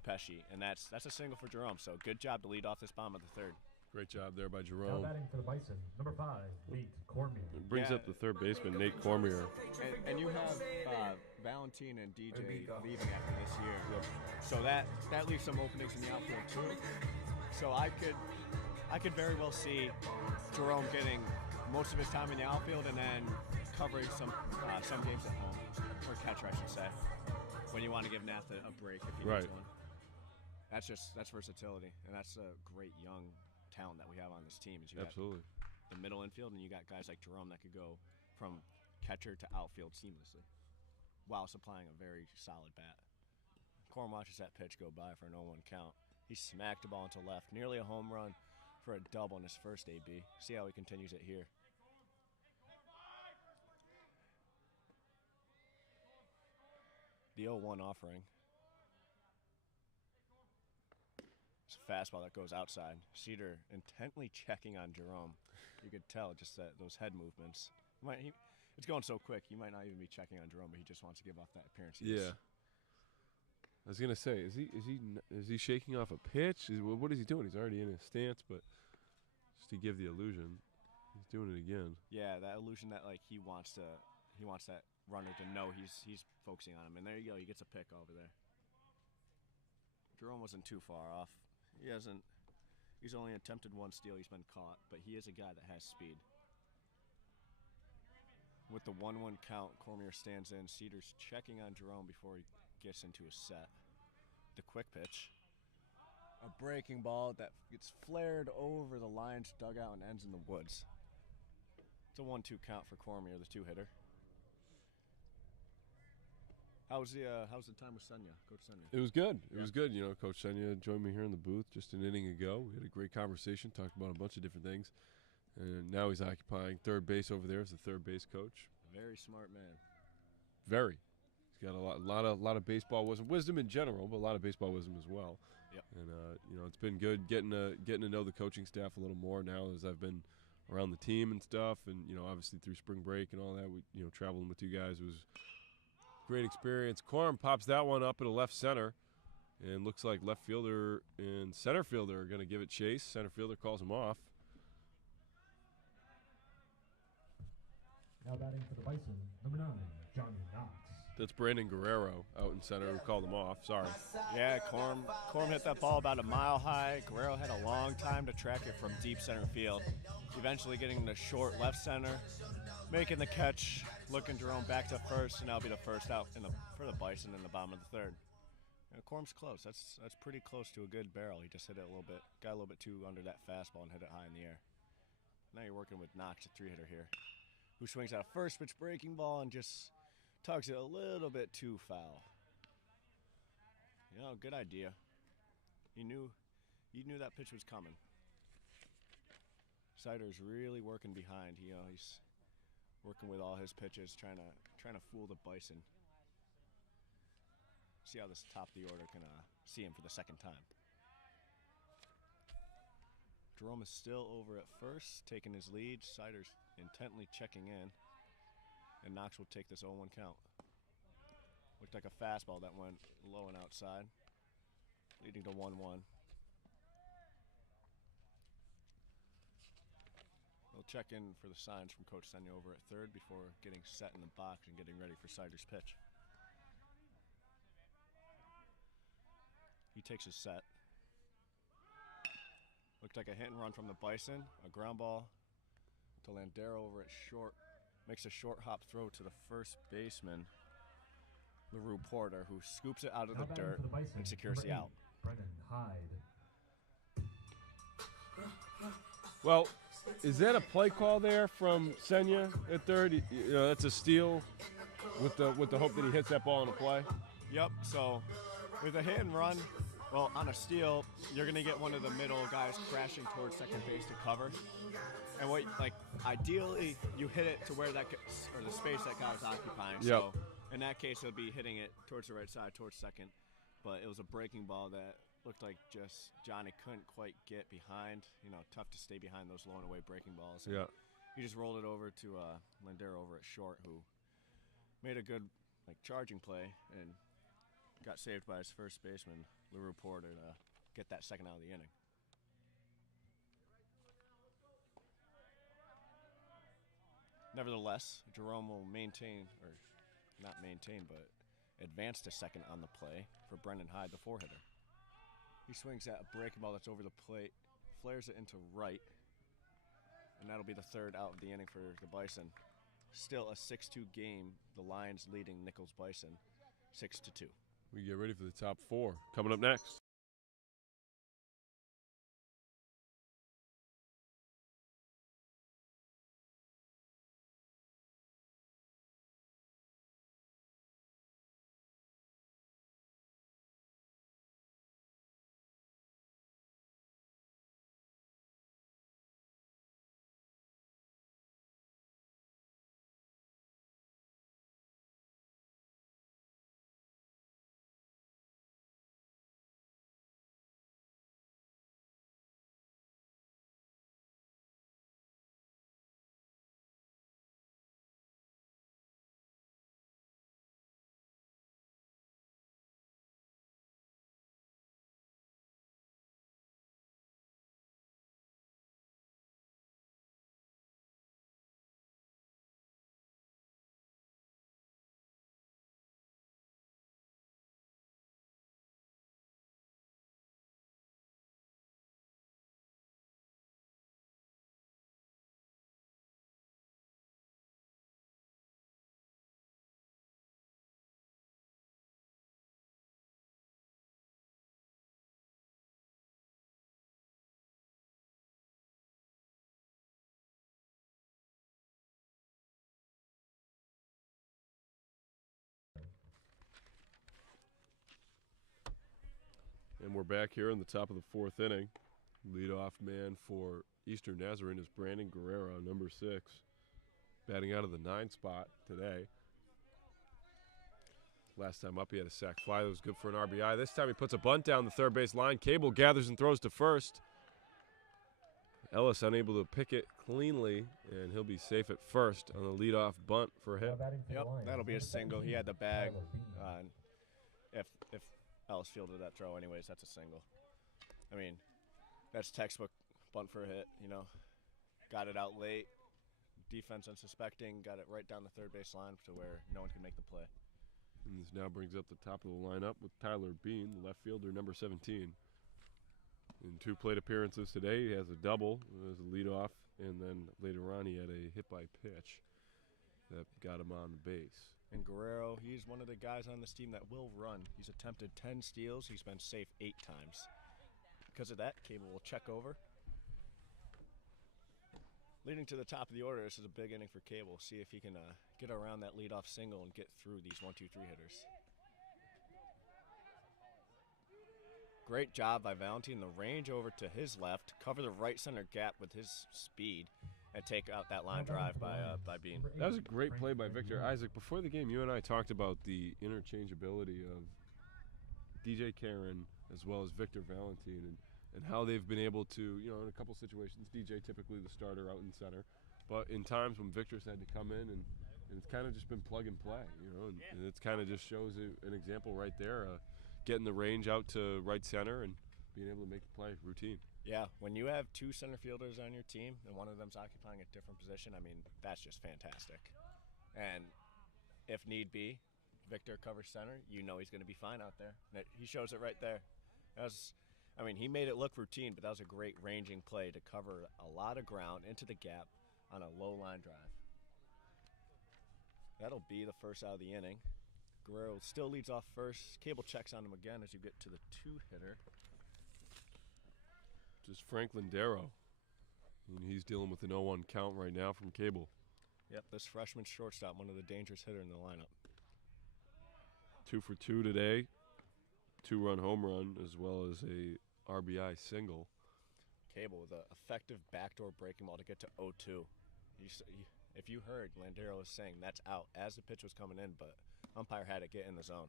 Pesci, and that's a single for Jerome. So good job to lead off this bottom of the third. Great job there by Now Jerome. batting for the Bison, number 5, Nate Cormier. It brings up the third baseman, Nate Cormier. And you have Valentin and DJ leaving after this year. Yep. So that leaves some openings in the outfield too. So I could very well see Jerome getting most of his time in the outfield and then covering some games at home, or catcher I should say, when you want to give Nath a break if he needs one. That's versatility, and that's a great young talent that we have on this team. Is you Absolutely. Got the middle infield, and you got guys like Jerome that could go from catcher to outfield seamlessly while supplying a very solid bat. Corm watches that pitch go by for an 0-1 count. He smacked the ball into left, nearly a home run for a double in his first AB. See how he continues it here. The 0-1 offering. It's a fastball that goes outside. Cedar intently checking on Jerome. You could tell just those head movements. It's going so quick, he might not even be checking on Jerome, but he just wants to give off that appearance. Yeah. I was gonna say, is he shaking off a pitch? What is he doing? He's already in his stance, but just to give the illusion, he's doing it again. Yeah, that illusion that he wants that runner to know he's focusing on him. And there you go, he gets a pick over there. Jerome wasn't too far off. He's only attempted one steal. He's been caught, but he is a guy that has speed. With the 1-1 count, Cormier stands in. Cedar's checking on Jerome before he gets into a set. The quick pitch. A breaking ball that gets flared over the Lions dugout and ends in the woods. It's a 1-2 count for Cormier, the two-hitter. How's the time with Senya, Coach Senya? It was good. It was good. Coach Senya joined me here in the booth just an inning ago. We had a great conversation, talked about a bunch of different things. And now he's occupying third base over there as the third base coach. Very smart man. Very. He's got a lot of baseball wisdom in general, but a lot of baseball wisdom as well. Yep. And it's been good getting to know the coaching staff a little more now as I've been around the team and stuff. And obviously through spring break and all that, we traveling with you guys was great experience. Corm pops that one up at a left center, and looks like left fielder and center fielder are going to give it chase. Center fielder calls him off. Now batting for the Bison, number 9, Johnny Knox. That's Brandon Guerrero out in center who called him off. Sorry. Yeah, Corm hit that ball about a mile high. Guerrero had a long time to track it from deep center field, eventually getting to short left center, making the catch, looking Jerome back to first, and that'll be the first out for the Bison in the bottom of the third. Corm's close. That's pretty close to a good barrel. He just hit it got a little bit too under that fastball and hit it high in the air. Now you're working with Knox, a three-hitter here, who swings at a first pitch breaking ball and just tugs it a little bit too foul. Good idea. He knew that pitch was coming. Sider's really working behind. He's working with all his pitches, trying to fool the Bison. See how this top of the order can see him for the second time. Jerome is still over at first, taking his lead. Sider's intently checking in, and Knox will take this 0-1 count. Looked like a fastball that went low and outside, leading to 1-1. We'll check in for the signs from Coach Senya over at third before getting set in the box and getting ready for Sider's pitch. He takes his set. Looked like a hit and run from the Bison. A ground ball to Landero over at short. Makes a short hop throw to the first baseman, LaRue Porter, who scoops it out of Now the batting dirt for the Bison, and secures number the 8, out. Brennan Hyde. Well, is that a play call there from Senya at third? You know, that's a steal with the hope that he hits that ball in a play. Yep, so with a hit and run, well, on a steal, you're going to get one of the middle guys crashing towards second base to cover. And what, like, ideally, you hit it to where that, or the space that guy was occupying. Yep. So in that case, it would be hitting it towards the right side, towards second. But it was a breaking ball that looked like just Johnny couldn't quite get behind. You know, tough to stay behind those low and away breaking balls. And Yeah. he just rolled it over to Landero over at short, who made a good, like, charging play and got saved by his first baseman, LaRue Porter, to get that second out of the inning. Nevertheless, Jerome will maintain, or not maintain, but advance to second on the play for Brendan Hyde, the four-hitter. He swings at a breaking ball that's over the plate, flares it into right, and that'll be the third out of the inning for the Bison. Still a 6-2 game, the Lions leading Nichols Bison 6-2. We get ready for the top four. Coming up next. And we're back here in the top of the fourth inning. Leadoff man for Eastern Nazarene is Brandon Guerrero, number 6, batting out of the 9 spot today. Last time up, he had a sac fly that was good for an RBI. This time he puts a bunt down the third base line. Cable gathers and throws to first. Ellis unable to pick it cleanly, and he'll be safe at first on the leadoff bunt for him. Now batting for the Yep, Lions, that'll be a number single. He 17, had the bag. Tyler Bean. If Ellis fielded that throw anyways, that's a single. I mean, that's textbook bunt for a hit, you know. Got it out late. Defense unsuspecting. Got it right down the third base line to where no one can make the play. And this now brings up the top of the lineup with Tyler Bean, the left fielder, number 17. In 2 plate appearances today, he has a double as a leadoff, and then later on he had a hit by pitch that got him on the base. And Guerrero, he's one of the guys on this team that will run. He's attempted 10 steals. He's been safe 8 times. Because of that, Cable will check over. Leading to the top of the order, this is a big inning for Cable. See if he can get around that leadoff single and get through these 1-2-3 hitters. Great job by Valentine. The range over to his left, cover the right center gap with his speed, and take out that line drive by Bean. That was a great play by Victor. Isaac, before the game, you and I talked about the interchangeability of DJ Karen as well as Victor Valentine and how they've been able to, you know, in a couple situations, DJ typically the starter out in center, but in times when Victor's had to come in and it's kind of just been plug and play, you know, and it's kind of just shows an example right there, getting the range out to right center and being able to make the play routine. Yeah, when you have 2 center fielders on your team and one of them's occupying a different position, I mean, that's just fantastic. And if need be, Victor covers center, you know he's going to be fine out there. He shows it right there. I mean, he made it look routine, but that was a great ranging play to cover a lot of ground into the gap on a low line drive. That'll be the first out of the inning. Guerrero still leads off first. Cable checks on him again as you get to the 2-hitter. Just Franklin Darrow. And he's dealing with an 0-1 count right now from Cable. Yep, this freshman shortstop, one of the dangerous hitters in the lineup. 2 for 2 today. 2-run home run as well as a RBI single. Cable with an effective backdoor breaking ball to get to 0-2. If you heard, Landero was saying that's out as the pitch was coming in, but umpire had to get in the zone.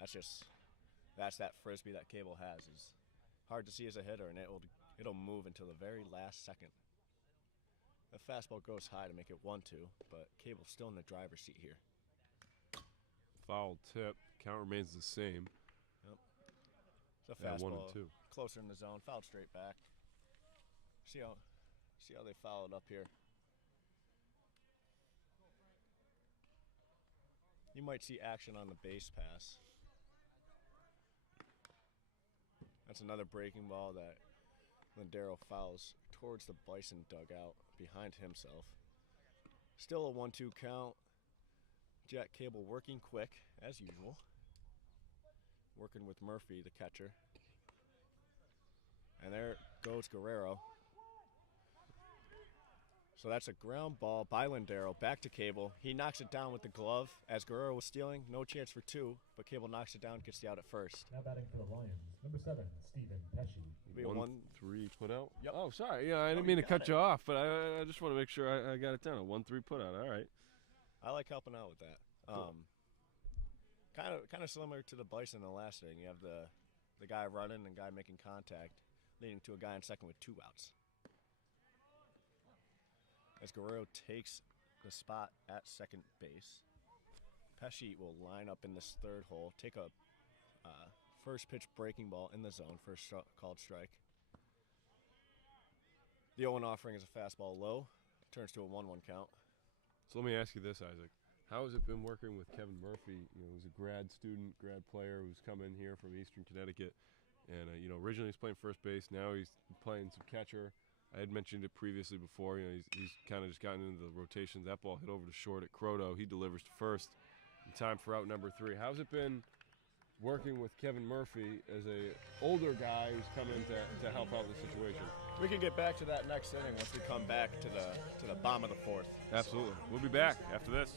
That's that frisbee that Cable has. Is hard to see as a hitter, and it'll move until the very last second. The fastball goes high to make it 1-2, but Cable's still in the driver's seat here. Foul tip. Count remains the same. Yep. It's a fastball 1-2. closer in the zone, fouled straight back. See how they fouled up here. You might see action on the base pass. That's another breaking ball that Landero fouls towards the Bison dugout behind himself. Still a 1-2 count. Jack Cable working quick, as usual. Working with Murphy, the catcher. And there goes Guerrero. So that's a ground ball by Landero, back to Cable. He knocks it down with the glove as Guerrero was stealing. No chance for 2, but Cable knocks it down, gets the out at first. Now batting for the Lions, number 7, Stephen Pesci. Be a 1-3 put out. Yep. Oh, sorry. Yeah, I didn't mean to cut you off, but I just want to make sure I got it down. A 1-3 put out. All right. I like helping out with that. Cool. Kind of similar to the Bison in the last inning. You have the guy running and guy making contact, leading to a guy in second with 2 outs. As Guerrero takes the spot at second base, Pesci will line up in this third hole, take a first pitch breaking ball in the zone, first called strike. The 0-1 offering is a fastball low, turns to a 1-1 count. So let me ask you this, Isaac. How has it been working with Kevin Murphy? He's a grad player who's come in here from Eastern Connecticut. And, originally he's playing first base. Now he's playing some catcher. I had mentioned it previously before. He's kind of just gotten into the rotations. That ball hit over to short at Croto. He delivers to first in time for out number 3. How's it been working with Kevin Murphy as a older guy who's come in to help out the situation? We can get back to that next inning once we come back to the bottom of the 4th. Absolutely. We'll be back after this.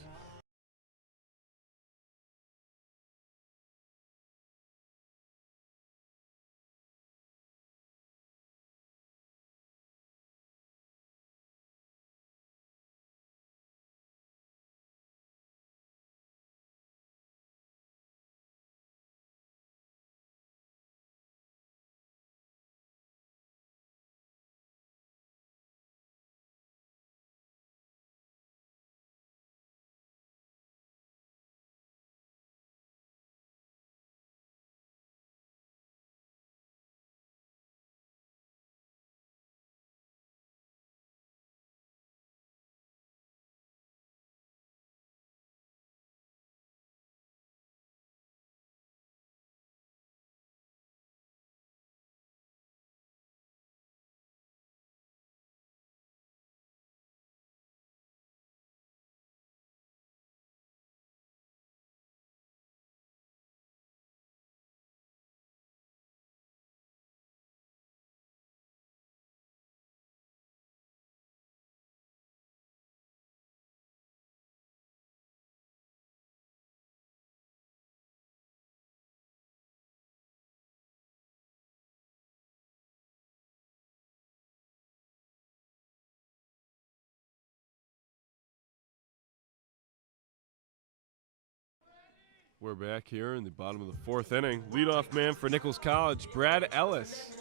We're back here in the bottom of the 4th inning. Leadoff man for Nichols College, Brad Ellis.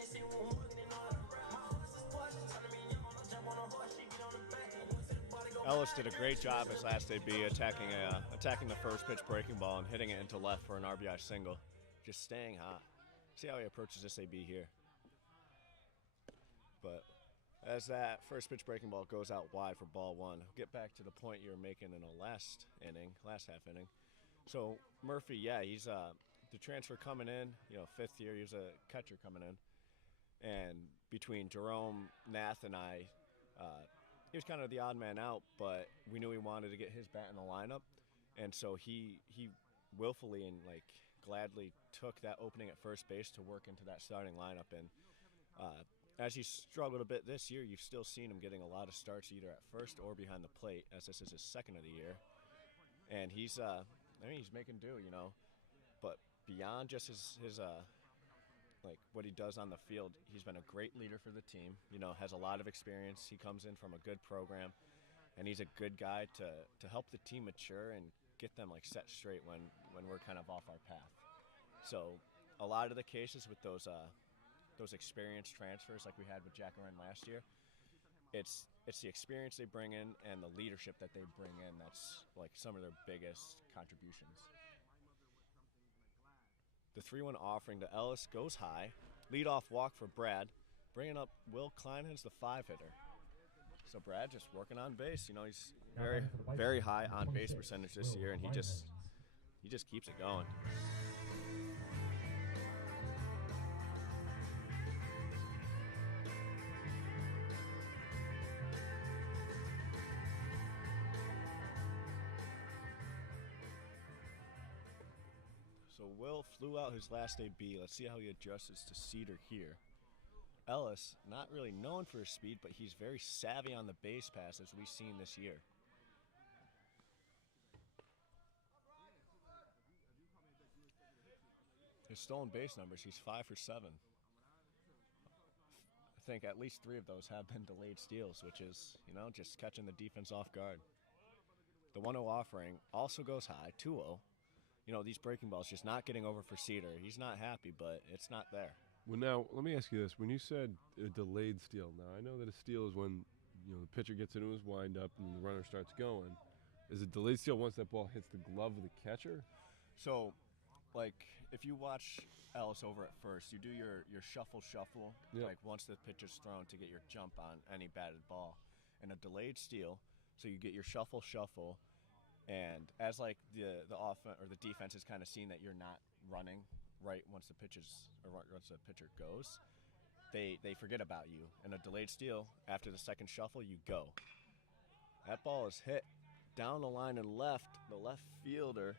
Ellis did a great job his last AB attacking the first pitch breaking ball and hitting it into left for an RBI single. Just staying hot. See how he approaches this AB here. But as that first pitch breaking ball goes out wide for ball 1, we'll get back to the point you were making in the last half inning. So Murphy, yeah, he's the transfer coming in, 5th year. He was a catcher coming in. And between Jerome, Nath, and I, he was kind of the odd man out, but we knew he wanted to get his bat in the lineup. And so he willfully and gladly took that opening at first base to work into that starting lineup. And as he struggled a bit this year, you've still seen him getting a lot of starts either at first or behind the plate, as this is his second of the year. And he's making do, But beyond just his what he does on the field, he's been a great leader for the team. Has a lot of experience. He comes in from a good program, and he's a good guy to help the team mature and get them set straight when we're kind of off our path. So a lot of the cases with those experienced transfers like we had with Jack Oren last year, it's the experience they bring in and the leadership that they bring in that's some of their biggest contributions. The 3-1 offering to Ellis goes high. Leadoff walk for Brad. Bringing up Will Kleinhans, the 5-hitter. So Brad just working on base. He's very, very high on base percentage this year, and he just keeps it going. So Will flew out his last AB. Let's see how he adjusts to Cedar here. Ellis, not really known for his speed, but he's very savvy on the base pass, as we've seen this year. His stolen base numbers, he's 5 for 7. I think at least 3 of those have been delayed steals, which is, just catching the defense off guard. The 1-0 offering also goes high, 2-0. These breaking balls just not getting over for Cedar. He's not happy, but it's not there. Well, now, let me ask you this. When you said a delayed steal, now I know that a steal is when, the pitcher gets into his windup and the runner starts going. Is it delayed steal once that ball hits the glove of the catcher? So, if you watch Ellis over at first, you do your shuffle, yep. Once the pitcher's thrown to get your jump on any batted ball. And a delayed steal, so you get your shuffle, and as the offense or the defense is kind of seeing that you're not running right once the pitcher goes, they forget about you. And a delayed steal, after the second shuffle, you go. That ball is hit down the line and left. The left fielder.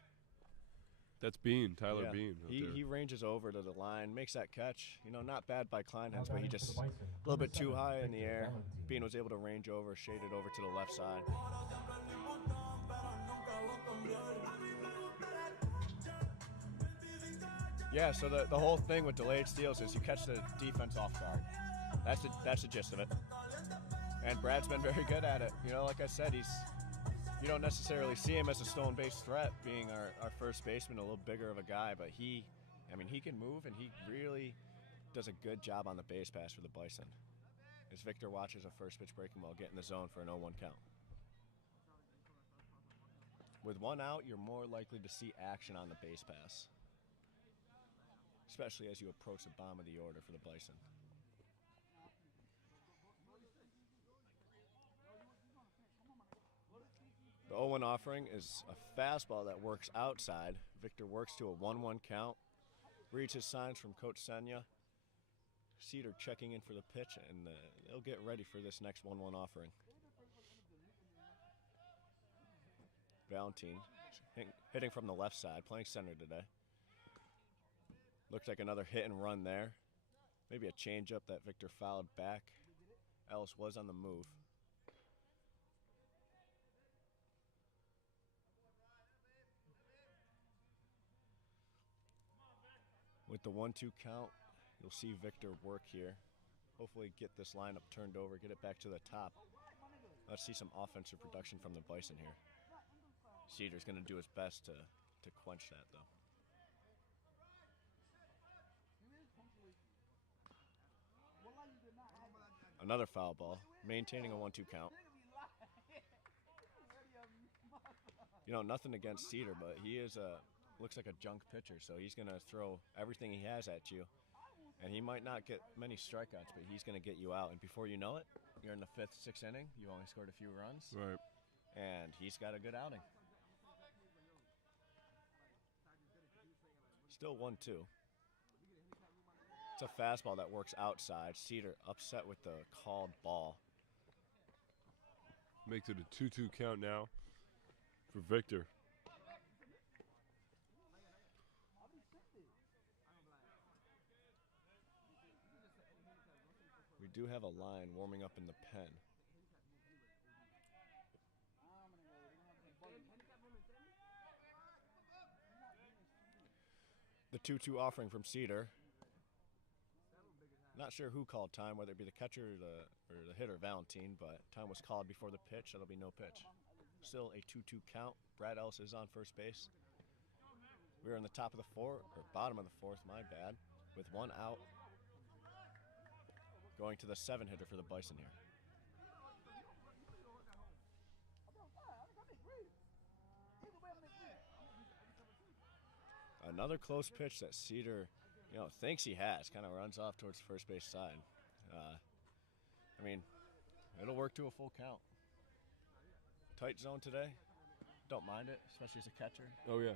That's Bean, Tyler Bean. He ranges over to the line, makes that catch. Not bad by Kleinhans, but he just a little bit too high in the air. Bean was able to range over, shade it over to the left side. Yeah, so the whole thing with delayed steals is you catch the defense off guard. That's the gist of it. And Brad's been very good at it. Like I said, you don't necessarily see him as a stolen base threat, being our first baseman, a little bigger of a guy, but he can move, and he really does a good job on the base pass for the Bison. As Victor watches a first pitch breaking ball get in the zone for an 0-1 count. With 1 out, you're more likely to see action on the base pass, especially as you approach the bottom of the order for the Bison. The 0-1 offering is a fastball that works outside. Victor works to a 1-1 count. Reads his signs from Coach Senya. Cedar checking in for the pitch, and they'll get ready for this next 1-1 offering. Valentine hitting from the left side, playing center today. Looks like another hit and run there. Maybe a changeup that Victor fouled back. Ellis was on the move. With the 1-2 count, you'll see Victor work here. Hopefully get this lineup turned over, get it back to the top. Let's see some offensive production from the Bison here. Cedar's going to do his best to quench that, though. Another foul ball, maintaining a 1-2 count. Nothing against Cedar, but he is looks like a junk pitcher, so he's going to throw everything he has at you. And he might not get many strikeouts, but he's going to get you out. And before you know it, you're in the 5th, 6th inning. You've only scored a few runs. Right. And he's got a good outing. Still 1-2. It's a fastball that works outside. Cedar upset with the called ball. Makes it a 2-2 count now for Victor. We do have a line warming up in the pen. The 2-2 offering from Cedar. Not sure who called time, whether it be the catcher or the hitter, Valentine, but time was called before the pitch. That'll be no pitch. Still a 2-2 count. Brad Ellis is on first base. We're in the top of the fourth, or bottom of the fourth, my bad, with one out. Going to the 7-hitter for the Bison here. Another close pitch that Cedar, thinks he has. Kind of runs off towards the first base side. I mean, it'll work to a full count. Tight zone today. Don't mind it, especially as a catcher. Oh, yeah.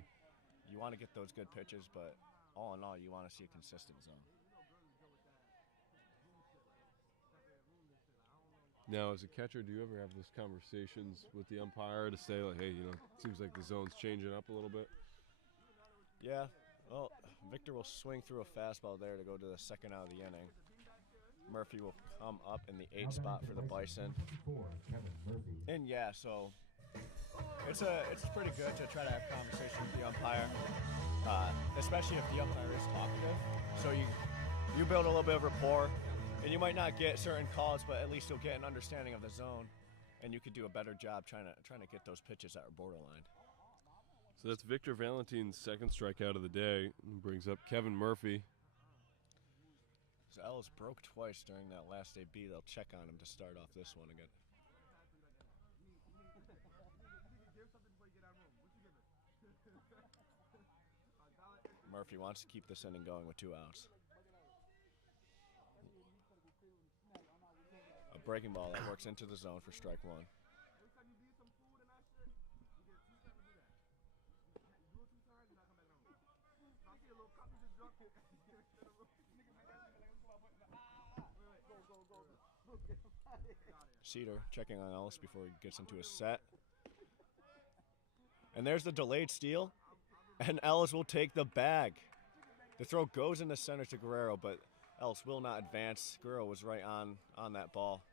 You want to get those good pitches, but all in all, you want to see a consistent zone. Now, as a catcher, do you ever have those conversations with the umpire to say, like, hey, it seems like the zone's changing up a little bit? Yeah. Well, Victor will swing through a fastball there to go to the second out of the inning. Murphy will come up in the 8th spot for the Bison. And yeah, so it's pretty good to try to have conversation with the umpire, especially if the umpire is talkative. So you build a little bit of rapport, and you might not get certain calls, but at least you'll get an understanding of the zone, and you could do a better job trying to get those pitches that are borderline. So that's Victor Valentine's second strikeout of the day. And brings up Kevin Murphy. So Ellis broke twice during that last AB. They'll check on him to start off this one again. Murphy wants to keep this inning going with 2 outs. A breaking ball that works into the zone for strike 1. Cedar checking on Ellis before he gets into his set. And there's the delayed steal. And Ellis will take the bag. The throw goes into center to Guerrero, but Ellis will not advance. Guerrero was right on that ball.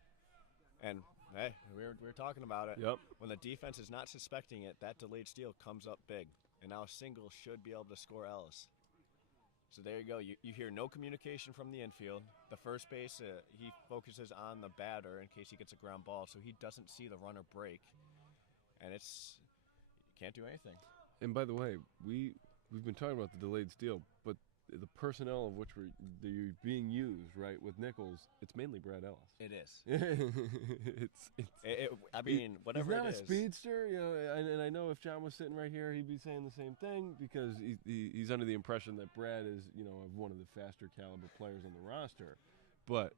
And, hey, we were talking about it. Yep. When the defense is not suspecting it, that delayed steal comes up big. And now a single should be able to score Ellis. So there you go. You hear no communication from the infield. The first base, he focuses on the batter in case he gets a ground ball, so he doesn't see the runner break. And you can't do anything. And by the way, we've been talking about the delayed steal, but the personnel of which they're being used, right, with Nichols, it's mainly Brad Ellis. It is. Whatever he's not it is. a speedster, and I know if John was sitting right here, he'd be saying the same thing because he's under the impression that Brad is, one of the faster caliber players on the roster. But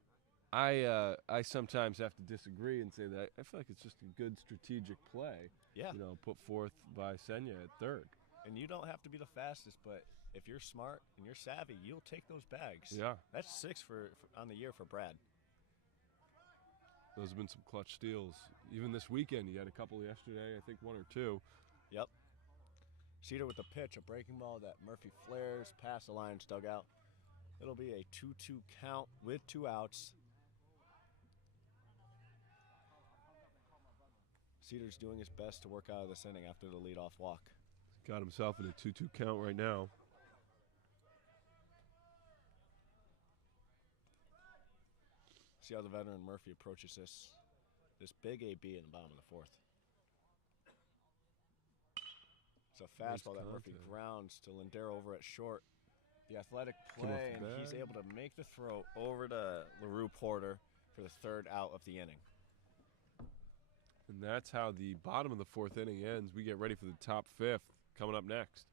I sometimes have to disagree and say that I feel like it's just a good strategic play. Yeah. Put forth by Senya at third. And you don't have to be the fastest, but if you're smart and you're savvy, you'll take those bags. Yeah. That's 6 on the year for Brad. Those have been some clutch steals. Even this weekend, he had a couple yesterday, I think 1 or 2. Yep. Cedar with the pitch, a breaking ball that Murphy flares past the Lions dugout. It'll be a 2-2 count with 2 outs. Cedar's doing his best to work out of this inning after the leadoff walk. Got himself in a 2-2 count right now. See how the veteran Murphy approaches this big AB in the bottom of the 4th. It's a fastball that Murphy grounds to Lindero over at short. The athletic play, and he's able to make the throw over to LaRue Porter for the 3rd out of the inning. And that's how the bottom of the 4th inning ends. We get ready for the top 5th coming up next.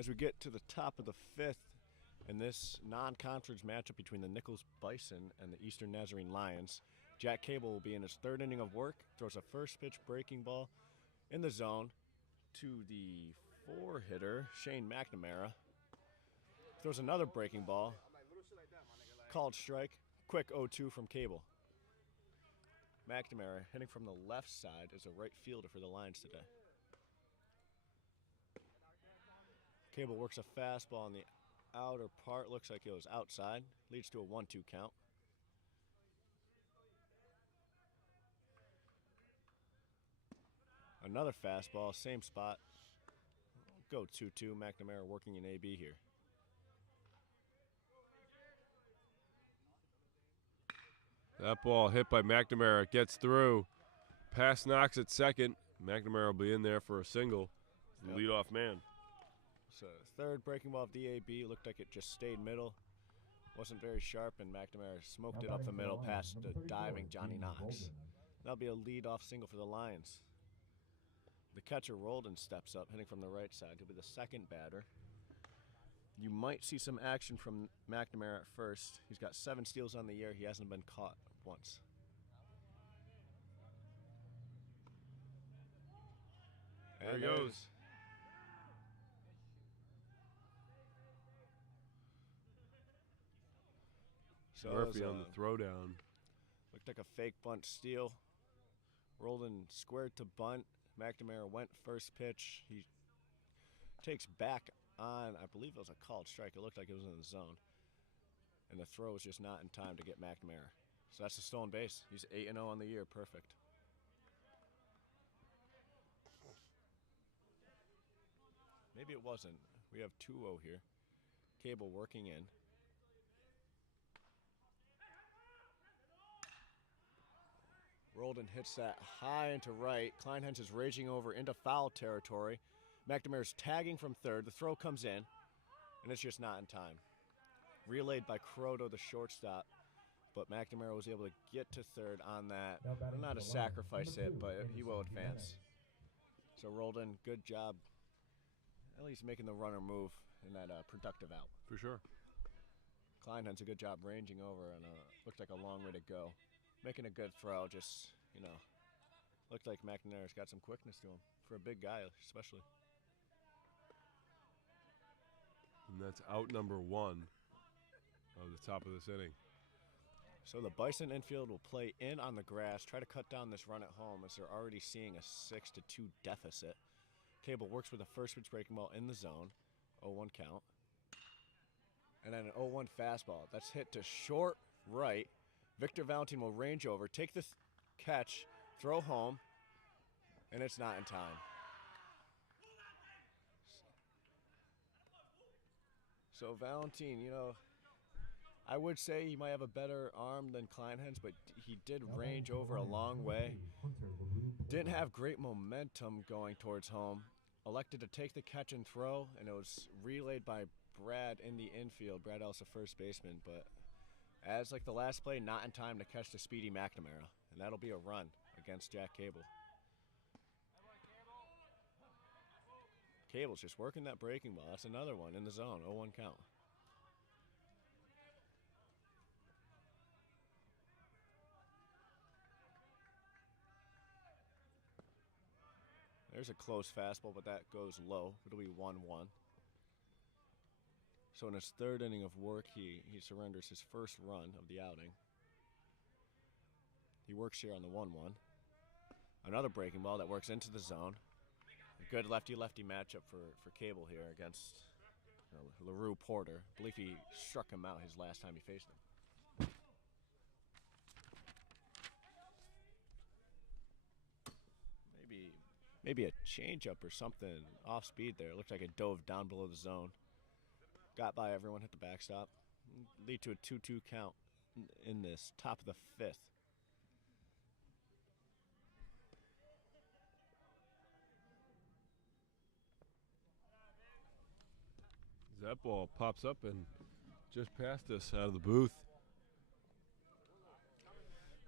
As we get to the top of the 5th in this non-conference matchup between the Nichols Bison and the Eastern Nazarene Lions, Jack Cable will be in his 3rd inning of work, throws a first pitch breaking ball in the zone to the 4-hitter, Shane McNamara. Throws another breaking ball, called strike, quick 0-2 from Cable. McNamara, hitting from the left side, is a right fielder for the Lions today. Cable works a fastball on the outer part, looks like it was outside, leads to a 1-2 count. Another fastball, same spot. Go 2-2, McNamara working in AB here. That ball hit by McNamara, gets through. Pass knocks at second. McNamara will be in there for a single. Yep. Leadoff man. So 3rd breaking ball of DAB, looked like it just stayed middle. Wasn't very sharp, and McNamara smoked it up the middle past the diving Johnny Knox. That'll be a leadoff single for the Lions. The catcher Roldan steps up, hitting from the right side. He'll be the 2nd batter. You might see some action from McNamara at first. He's got 7 steals on the year. He hasn't been caught once. There he goes. So Murphy on the throwdown. Looked like a fake bunt steal. Roldan squared to bunt. McNamara went first pitch. He takes back on, I believe it was a called strike. It looked like it was in the zone. And the throw was just not in time to get McNamara. So that's a stolen base. He's 8-0 on the year. Perfect. Maybe it wasn't. We have 2-0 here. Cable working in. Roldan hits that high into right. Kleinhens is raging over into foul territory. McNamara's tagging from 3rd. The throw comes in, and it's just not in time. Relayed by Croto, the shortstop, but McNamara was able to get to 3rd on that. Not a sacrifice hit, but he will advance. So Roldan, good job, at least making the runner move in that productive out. For sure. Kleinhens, a good job ranging over, and looked like a long way to go. Making a good throw, just, looked like McNamara's got some quickness to him, for a big guy especially. And that's out number 1 of the top of this inning. So the Bison infield will play in on the grass, try to cut down this run at home as they're already seeing a 6-2 deficit. Cable works with a first pitch breaking ball in the zone, 0-1 count. And then an 0-1 fastball. That's hit to short right. Victor Valentin will range over, take the catch, throw home, and it's not in time. So Valentin, I would say he might have a better arm than Kleinhens, but he did range over a long way. Didn't have great momentum going towards home. Elected to take the catch and throw, and it was relayed by Brad in the infield. Brad Ellis, a first baseman, but as like the last play, not in time to catch the speedy McNamara, and that'll be a run against Jack Cable. Cable's just working that breaking ball. That's another one in the zone, 0-1 count. There's a close fastball, but that goes low. It'll be 1-1. So in his 3rd inning of work, he surrenders his first run of the outing. He works here on the 1-1. Another breaking ball that works into the zone. A good lefty-lefty matchup for Cable here against LaRue Porter. I believe he struck him out his last time he faced him. Maybe a changeup or something off speed there. It looked like it dove down below the zone. Got by everyone, hit the backstop. Lead to a 2-2 count in this top of the 5th. That ball pops up and just past us out of the booth.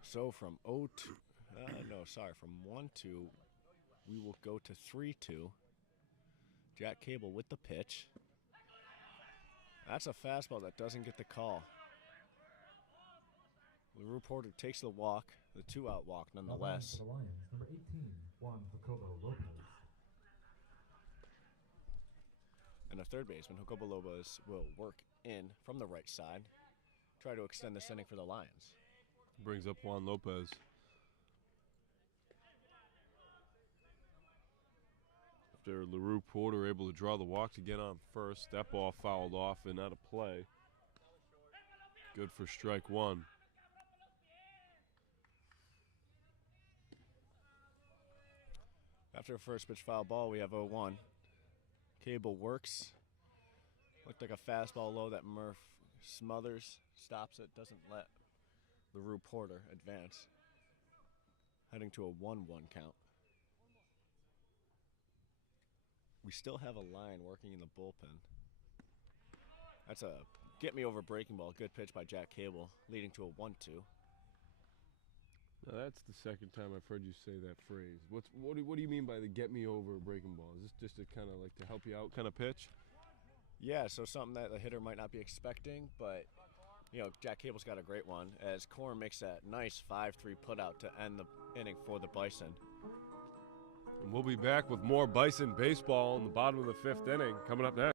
So from 0-2, from 1-2, we will go to 3-2. Jack Cable with the pitch. That's a fastball that doesn't get the call. LaRue Porter takes the walk, the 2-out walk nonetheless. For the Lions, number 18, Juan Jacobo Lopez. And the third baseman, Jacobo Lopez, will work in from the right side, try to extend this inning for the Lions. Brings up Juan Lopez. After LaRue Porter able to draw the walk to get on first, that ball fouled off and out of play. Good for strike one. After a first pitch foul ball, we have 0-1. Cable works. Looked like a fastball low that Murph smothers, stops it, doesn't let LaRue Porter advance. Heading to a 1-1 count. We still have a line working in the bullpen. That's a get-me-over breaking ball. Good pitch by Jack Cable, leading to a 1-2. Now that's the second time I've heard you say that phrase. What do you mean by the get-me-over breaking ball? Is this just a kind of like to help you out kind of pitch? Yeah, so something that the hitter might not be expecting, but Jack Cable's got a great one as Korn makes that nice 5-3 putout to end the inning for the Bison. And we'll be back with more Bison baseball in the bottom of the fifth inning coming up next.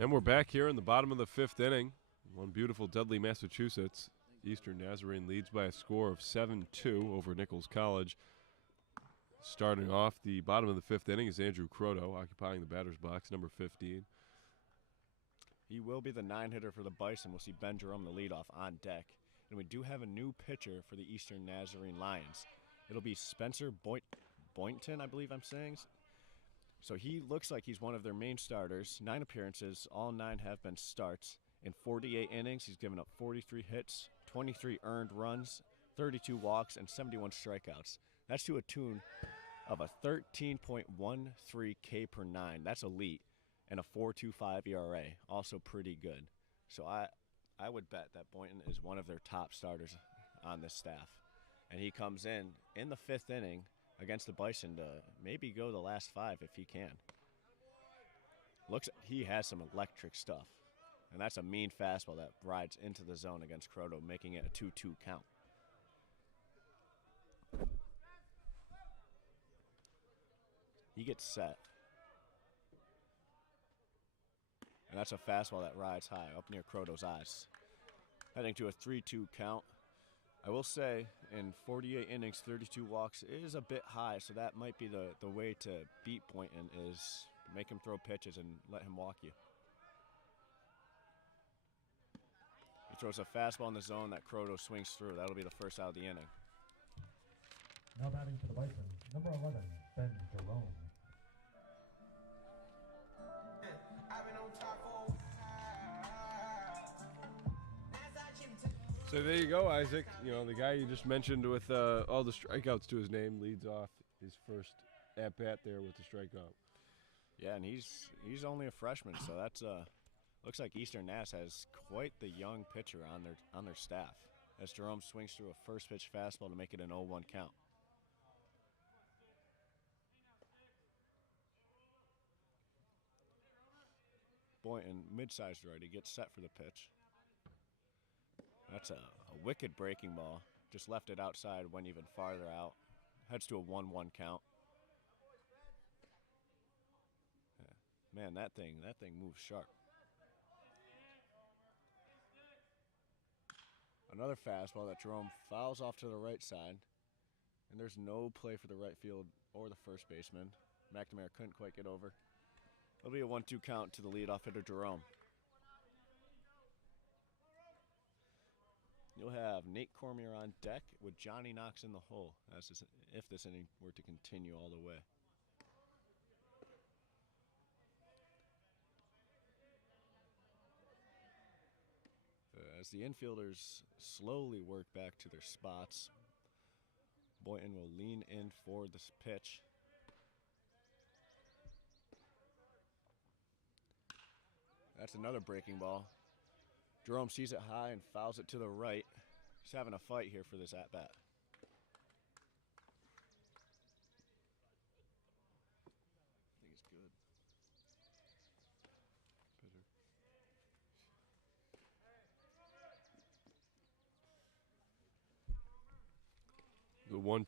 And we're back here in the bottom of the fifth inning. One beautiful Dudley, Massachusetts. Eastern Nazarene leads by a score of 7-2 over Nichols College. Starting off the bottom of the fifth inning is Andrew Croto, occupying the batter's box, number 15. He will be the 9-hitter for the Bison. We'll see Ben Jerome, the leadoff, on deck. And we do have a new pitcher for the Eastern Nazarene Lions. It'll be Spencer Boynton, I believe I'm saying. So he looks like he's one of their main starters. 9 appearances, all 9 have been starts. In 48 innings, he's given up 43 hits, 23 earned runs, 32 walks, and 71 strikeouts. That's to a tune of a 13.13 K per nine. That's elite. And a 4.25 ERA, also pretty good. So I would bet that Boynton is one of their top starters on this staff. And he comes in the 5th inning against the Bison to maybe go the last 5 if he can. He has some electric stuff. And that's a mean fastball that rides into the zone against Croto, making it a 2-2 count. He gets set. And that's a fastball that rides high up near Croto's eyes. Heading to a 3-2 count. I will say in 48 innings, 32 walks is a bit high, so that might be the way to beat Boynton is make him throw pitches and let him walk you. He throws a fastball in the zone that Croto swings through. That'll be the first out of the inning. Now batting for the Bison, number 11, Ben Jerome. So there you go, Isaac. You know, the guy you just mentioned with all the strikeouts to his name leads off his first at-bat there with the strikeout. Yeah, and he's only a freshman, so that's looks like Eastern Naz has quite the young pitcher on their staff. As Jerome swings through a first pitch fastball to make it an 0-1 count. Boynton, mid-sized righty, gets set for the pitch. That's a wicked breaking ball. Just left it outside, went even farther out. Heads to a 1-1 count. Yeah. Man, that thing moves sharp. Another fastball that Jerome fouls off to the right side. And there's no play for the right field or the first baseman. McNamara couldn't quite get over. It'll be a 1-2 count to the leadoff hitter, Jerome. You'll have Nate Cormier on deck with Johnny Knox in the hole if this inning were to continue all the way. As the infielders slowly work back to their spots, Boynton will lean in for this pitch. That's another breaking ball. Jerome sees it high and fouls it to the right. He's having a fight here for this at-bat. I think he's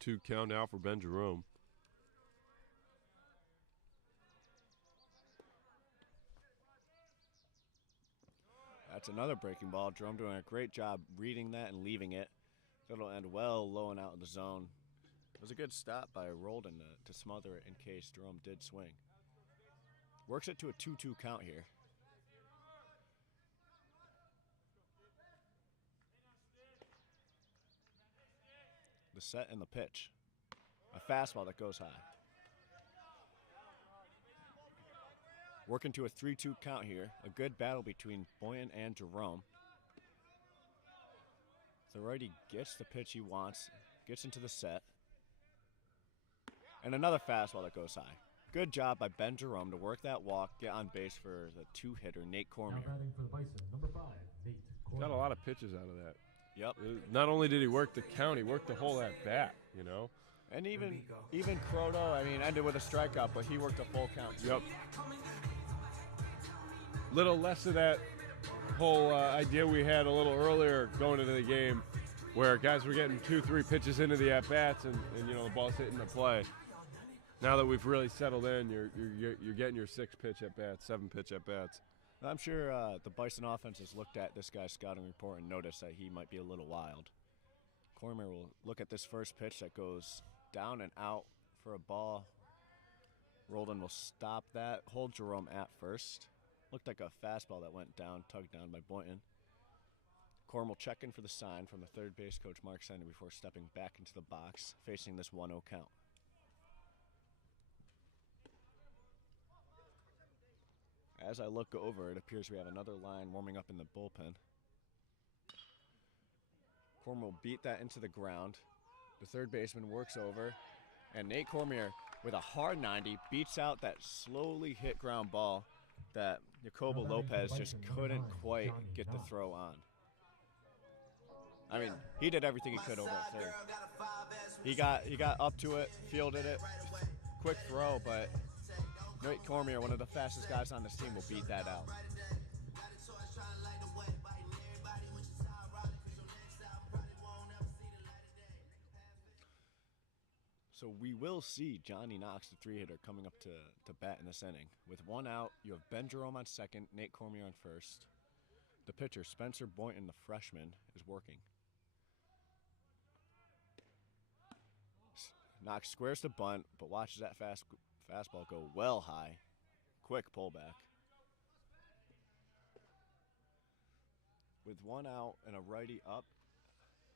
good. The 1-2 count now for Ben Jerome. That's another breaking ball. Jerome doing a great job reading that and leaving it. That'll end well low and out in the zone. It was a good stop by Roldan to smother it in case Jerome did swing. Works it to a 2-2 count here. The set and the pitch. A fastball that goes high. Working to a 3-2 count here. A good battle between Boynton and Jerome. The righty gets the pitch he wants, gets into the set. And another fastball that goes high. Good job by Ben Jerome to work that walk, get on base for the two-hitter, Nate Cormier. Now batting for the Bison, number 5, Nate Cormier. Got a lot of pitches out of that. Yep. Not only did he work the count, he worked the whole at-bat, you know? And even Croto, I mean, ended with a strikeout, but he worked a full count. Yep. Little less of that whole idea we had a little earlier going into the game where guys were getting 2-3 pitches into the at-bats and you know, the ball's hitting the play. Now that we've really settled in, you're getting your 6-pitch at-bats, 7-pitch at-bats. I'm sure the Bison offense has looked at this guy's scouting report and noticed that he might be a little wild. Cormier will look at this first pitch that goes down and out for a ball. Roldan will stop that, hold Jerome at first. Looked like a fastball that went down, tugged down by Boynton. Corm will check in for the sign from the third base coach, Mark Sender, before stepping back into the box, facing this 1-0 count. As I look over, it appears we have another line warming up in the bullpen. Cormier will beat that into the ground. The third baseman works over, and Nate Cormier, with a hard 90, beats out that slowly hit ground ball that Jacobo Lopez just couldn't quite get the throw on. I mean, he did everything he could over at third. He got up to it, fielded it, quick throw, but Nate Cormier, one of the fastest guys on this team, will beat that out. So we will see Johnny Knox, the three-hitter, coming up to bat in this inning. With one out, you have Ben Jerome on second, Nate Cormier on first. The pitcher, Spencer Boynton, the freshman, is working. Knox squares the bunt, but watches that fastball go well high. Quick pullback. With one out and a righty up,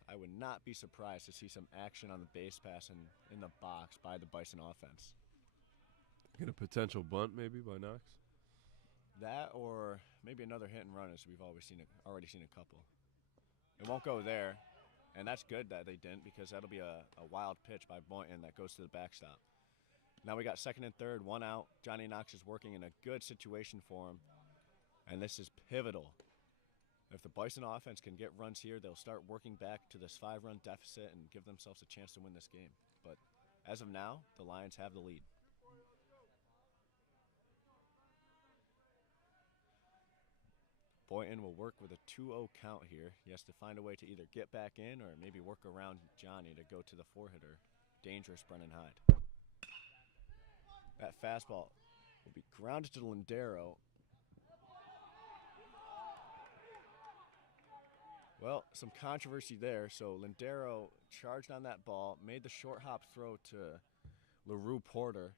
I would not be surprised to see some action on the base pass and in the box by the Bison offense. Get a potential bunt maybe by Knox? That or maybe another hit and run, as we've already seen a couple. It won't go there, and that's good that they didn't, because that'll be a wild pitch by Boynton that goes to the backstop. Now we got second and third, one out. Johnny Knox is working in a good situation for him, and this is pivotal. If the Bison offense can get runs here, they'll start working back to this 5-run deficit and give themselves a chance to win this game. But as of now, the Lions have the lead. Boynton will work with a 2-0 count here. He has to find a way to either get back in or maybe work around Johnny to go to the 4-hitter. Dangerous Brennan Hyde. That fastball will be grounded to Lindero. Well, some controversy there. So Lindero charged on that ball, made the short hop throw to LaRue Porter.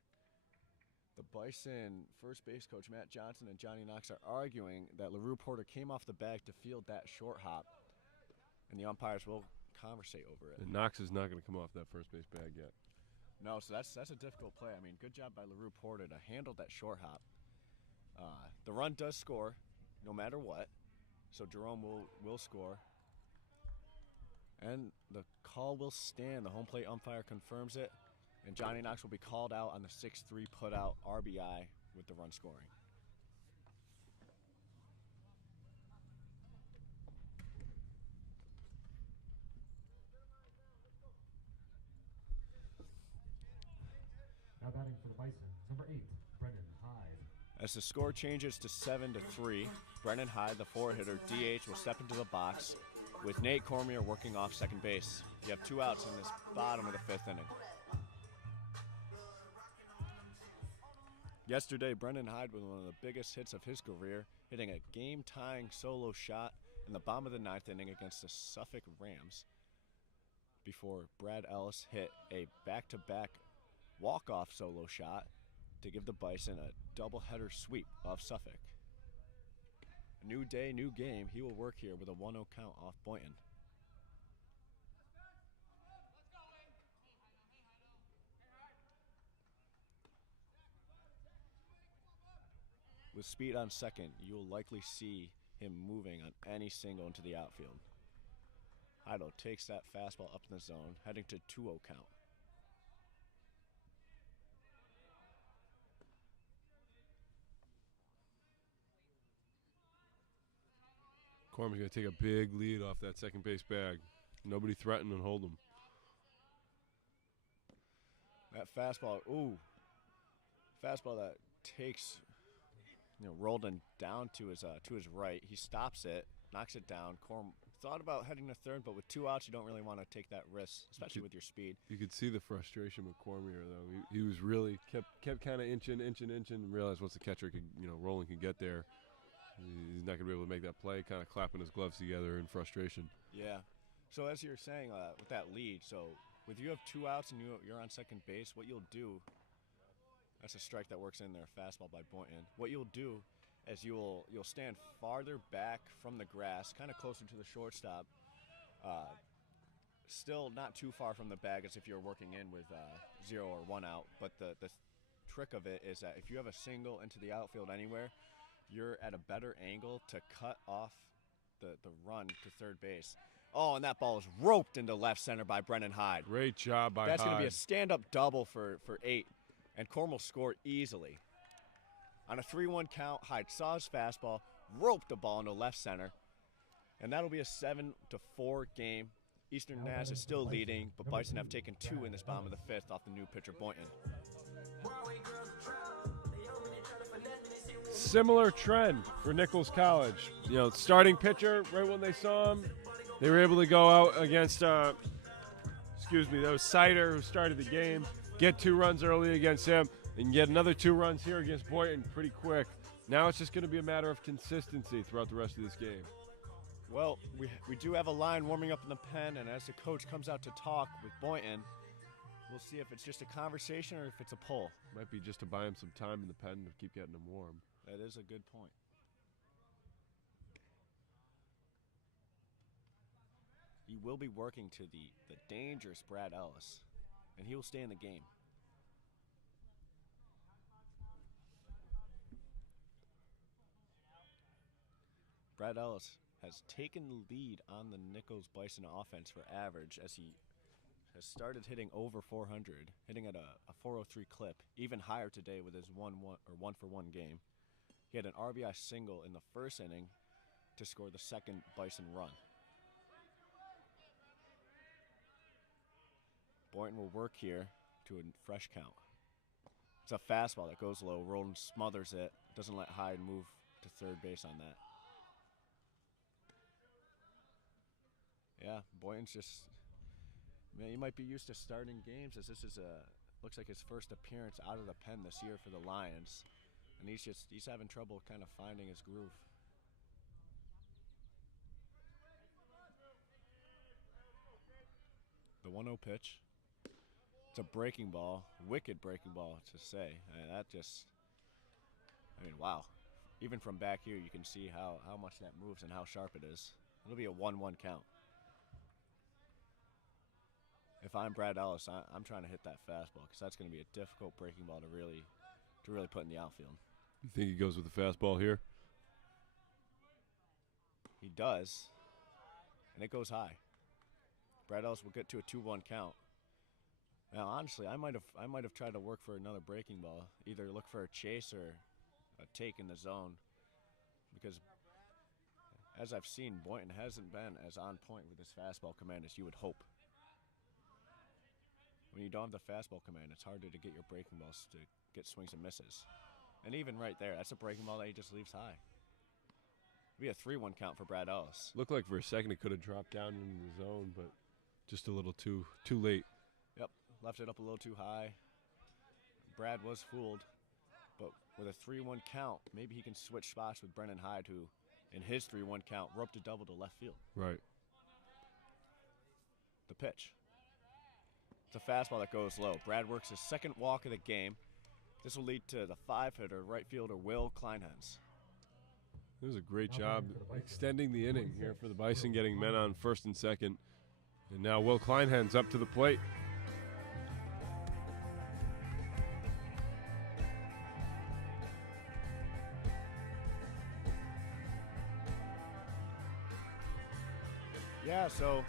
The Bison first base coach, Matt Johnson, and Johnny Knox are arguing that LaRue Porter came off the bag to field that short hop, and the umpires will conversate over it. And Knox is not going to come off that first base bag yet. No, so that's a difficult play. I mean, good job by LaRue Porter to handle that short hop. The run does score, no matter what, so Jerome will score. And the call will stand. The home plate umpire confirms it. And Johnny Knox will be called out on the 6-3 put-out RBI with the run scoring. Now batting for the Bison, number 8, Brennan Hyde. As the score changes to 7-3, Brennan Hyde, the 4-hitter, DH, will step into the box with Nate Cormier working off second base. You have 2 outs in this bottom of the 5th inning. Yesterday, Brennan Hyde was one of the biggest hits of his career, hitting a game-tying solo shot in the bottom of the 9th inning against the Suffolk Rams before Brad Ellis hit a back-to-back walk-off solo shot to give the Bison a doubleheader sweep of Suffolk. A new day, new game. He will work here with a 1-0 count off Boynton. With speed on second, you'll likely see him moving on any single into the outfield. Heido takes that fastball up in the zone, heading to 2-0 count. Cormier's going to take a big lead off that second base bag. Nobody threaten and hold him. That fastball, fastball that takes, Roldan down to his right. He stops it, knocks it down. Corm thought about heading to third, but with 2 outs, you don't really want to take that risk, especially with your speed. You could see the frustration with Cormier, though. He was really kept kind of inching, and realized once the catcher could, Roland could get there, he's not going to be able to make that play, kind of clapping his gloves together in frustration. Yeah. So as you're saying, with that lead, so with you have 2 outs and you're on second base, what you'll do, that's a strike that works in there, fastball by Boynton. What you'll do is you'll stand farther back from the grass, kind of closer to the shortstop, still not too far from the bag as if you're working in with 0 or 1 out. But the trick of it is that if you have a single into the outfield anywhere, you're at a better angle to cut off the run to third base. Oh, and that ball is roped into left center by Brennan Hyde. Great job by That's going to be Hyde. a stand-up double for 8, and Cornwall scored easily. On a 3-1 count, Hyde saw his fastball, roped the ball into left center, and that'll be a 7-4 game. Eastern Naz is still leading, but Bison have taken 2 in this bottom of the 5th off the new pitcher Boynton. Similar trend for Nichols College. You know, starting pitcher, right when they saw him, they were able to go out against, that was Sider, who started the game, get 2 runs early against him, and get another 2 runs here against Boynton pretty quick. Now it's just going to be a matter of consistency throughout the rest of this game. Well, we do have a line warming up in the pen, and as the coach comes out to talk with Boynton, we'll see if it's just a conversation or if it's a pull. Might be just to buy him some time in the pen to keep getting him warm. That is a good point. He will be working to the dangerous Brad Ellis, and he will stay in the game. Brad Ellis has taken the lead on the Nichols Bison offense for average as he has started hitting over 400, hitting at a 403 clip, even higher today with his 1-for-1 game. He had an RBI single in the first inning to score the second Bison run. Boynton will work here to a fresh count. It's a fastball that goes low. Roland smothers it, doesn't let Hyde move to third base on that. Yeah, Boynton's just, man, he might be used to starting games as this is looks like his first appearance out of the pen this year for the Lions. And he's having trouble kind of finding his groove. The 1-0 pitch. It's a breaking ball, wicked breaking ball to say. Wow. Even from back here, you can see how much that moves and how sharp it is. It'll be a 1-1 count. If I'm Brad Ellis, I'm trying to hit that fastball because that's going to be a difficult breaking ball to really put in the outfield. You think he goes with the fastball here? He does, and it goes high. Brad Ellis will get to a 2-1 count. Now, honestly, I might have tried to work for another breaking ball, either look for a chase or a take in the zone, because as I've seen, Boynton hasn't been as on point with his fastball command as you would hope. When you don't have the fastball command, it's harder to get your breaking balls to get swings and misses. And even right there, that's a breaking ball that he just leaves high. It'll be a 3-1 count for Brad Ellis. Looked like for a second it could have dropped down into the zone, but just a little too late. Yep, left it up a little too high. Brad was fooled, but with a 3-1 count, maybe he can switch spots with Brennan Hyde, who, in his 3-1 count, roped a double to left field. Right. The pitch. It's a fastball that goes low. Brad works his second walk of the game. This will lead to the 5-hitter, right fielder Will Kleinhans. It was a great job extending the inning here for the Bison, getting men on first and second. And now Will Kleinhans up to the plate. Yeah, so,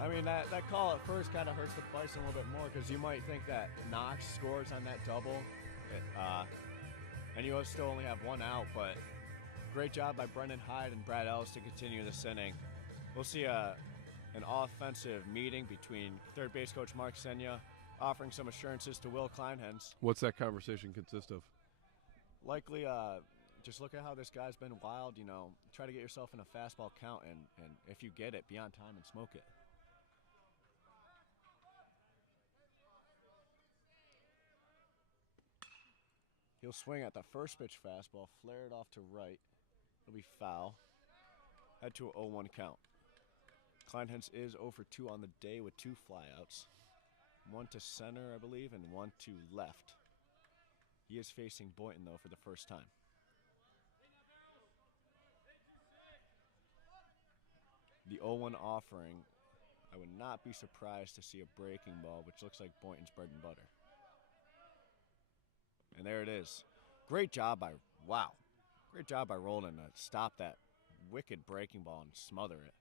I mean, that call at first kind of hurts the Bison a little bit more because you might think that Knox scores on that double, and you still only have 1 out, but great job by Brendan Hyde and Brad Ellis to continue this inning. We'll see an offensive meeting between third base coach Mark Senya offering some assurances to Will Kleinhans. What's that conversation consist of? Likely, just look at how this guy's been wild, try to get yourself in a fastball count, and if you get it, be on time and smoke it. He'll swing at the first pitch fastball, flare it off to right. It'll be foul. Head to an 0-1 count. Kleinhans is 0 for 2 on the day with 2 flyouts. 1 to center, I believe, and 1 to left. He is facing Boynton, though, for the first time. The 0-1 offering, I would not be surprised to see a breaking ball, which looks like Boynton's bread and butter. And there it is. Great job by, wow. Great job by Roldan to stop that wicked breaking ball and smother it.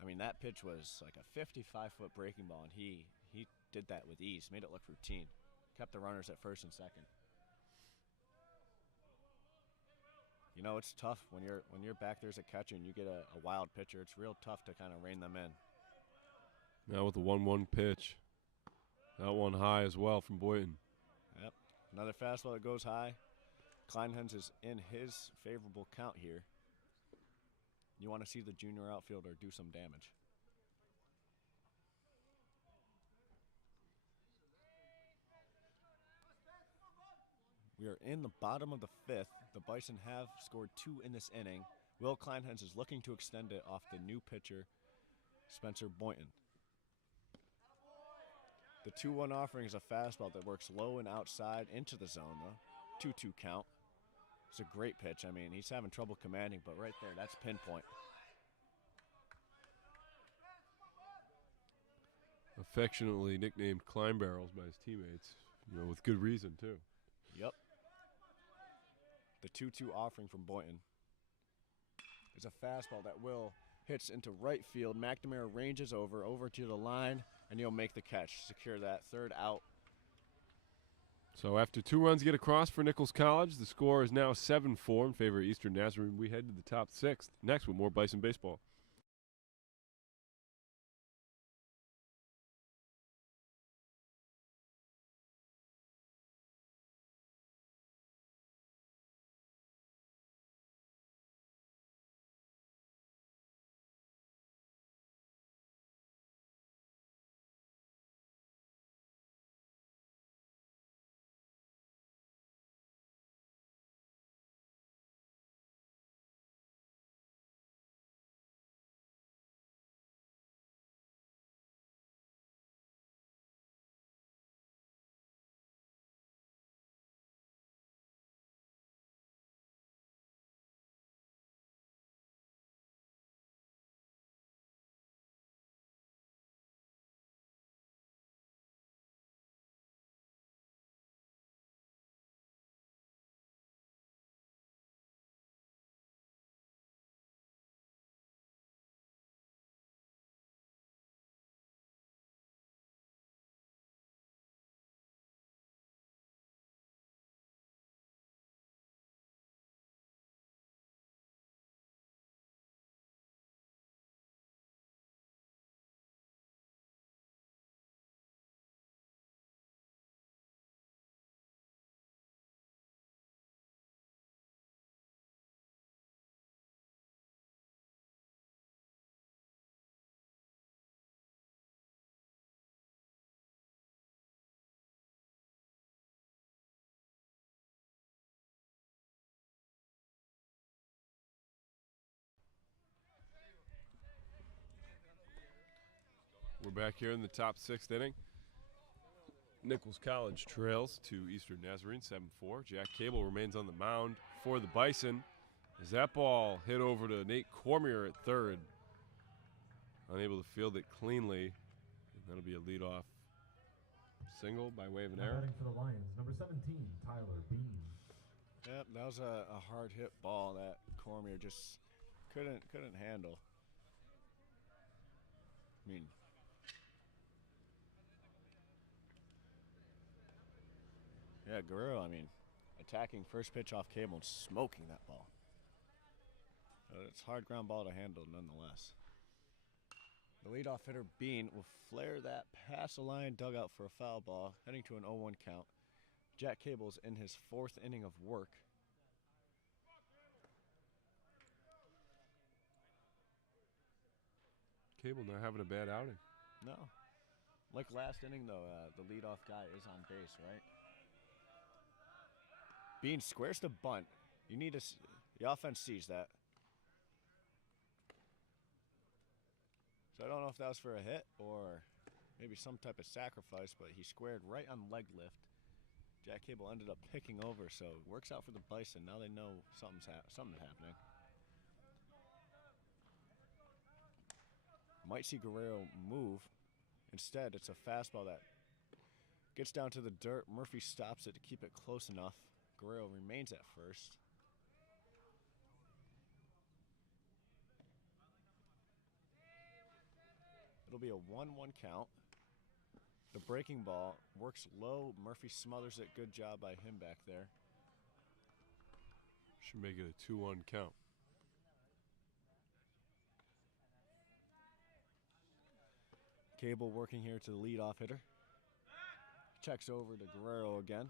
I mean, that pitch was like a 55-foot breaking ball, and he did that with ease, made it look routine. Kept the runners at first and second. You know, it's tough when you're back there as a catcher and you get a wild pitcher. It's real tough to kind of rein them in. Now with the 1-1 pitch. That one high as well from Boynton. Yep. Another fastball that goes high. Kleinhens is in his favorable count here. You want to see the junior outfielder do some damage. We are in the bottom of the fifth. The Bison have scored 2 in this inning. Will Kleinhens is looking to extend it off the new pitcher, Spencer Boynton. The 2-1 offering is a fastball that works low and outside into the zone, though. 2-2 count. It's a great pitch. I mean, he's having trouble commanding, but right there, that's pinpoint. Affectionately nicknamed Climb Barrels by his teammates, with good reason, too. Yep. The 2-2 offering from Boynton is a fastball that will hits into right field. McNamara ranges over to the line, and he'll make the catch, secure that third out. So after 2 runs get across for Nichols College, the score is now 7-4 in favor of Eastern Nazarene. We head to the top 6th next with more Bison baseball. We're back here in the top 6th inning. Nichols College trails to Eastern Nazarene 7-4. Jack Cable remains on the mound for the Bison. As that ball hit over to Nate Cormier at third. Unable to field it cleanly. That'll be a leadoff single by way of an error. Batting for the Lions, number 17, Tyler Bean. Yep, that was a hard hit ball that Cormier just couldn't handle. I mean, yeah, Guerrero, attacking first pitch off Cable and smoking that ball. It's a hard ground ball to handle nonetheless. The leadoff hitter, Bean, will flare that past the line dugout for a foul ball, heading to an 0-1 count. Jack Cable's in his 4th inning of work. Cable not having a bad outing. No. Like last inning, though, the leadoff guy is on base, right? Bean squares to bunt. You need the offense sees that. So I don't know if that was for a hit or maybe some type of sacrifice, but he squared right on leg lift. Jack Cable ended up picking over, so it works out for the Bison. Now they know something's happening. Might see Guerrero move. Instead, it's a fastball that gets down to the dirt. Murphy stops it to keep it close enough. Guerrero remains at first. It'll be a 1-1 count. The breaking ball works low. Murphy smothers it. Good job by him back there. Should make it a 2-1 count. Cable working here to the leadoff hitter. Checks over to Guerrero again.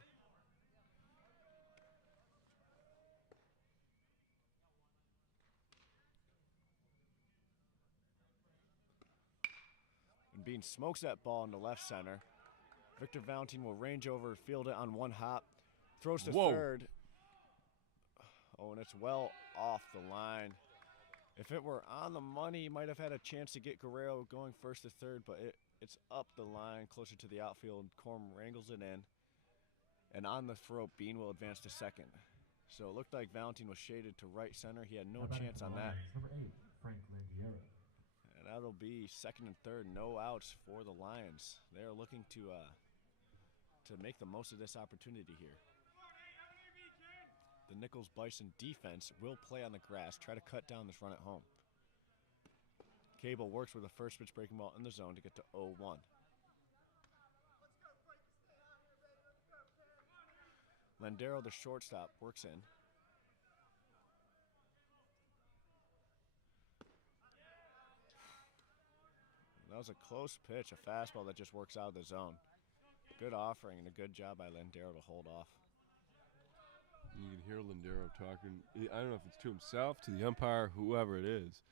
And Bean smokes that ball into left center. Victor Valentine will range over, field it on one hop. Throws to third. Oh, and it's well off the line. If it were on the money, he might have had a chance to get Guerrero going first to third, but it's up the line, closer to the outfield. Corm wrangles it in. And on the throw, Bean will advance to second. So it looked like Valentine was shaded to right center. He had no chance on that. Number 8, Frank Langiero. And that'll be second and third, no outs for the Lions. They are looking to make the most of this opportunity here. The Nichols Bison defense will play on the grass, try to cut down this run at home. Cable works with a first pitch breaking ball in the zone to get to 0-1. Landero, the shortstop, works in. That was a close pitch, a fastball that just works out of the zone. Good offering and a good job by Landero to hold off. You can hear Landero talking. I don't know if it's to himself, to the umpire, whoever it is.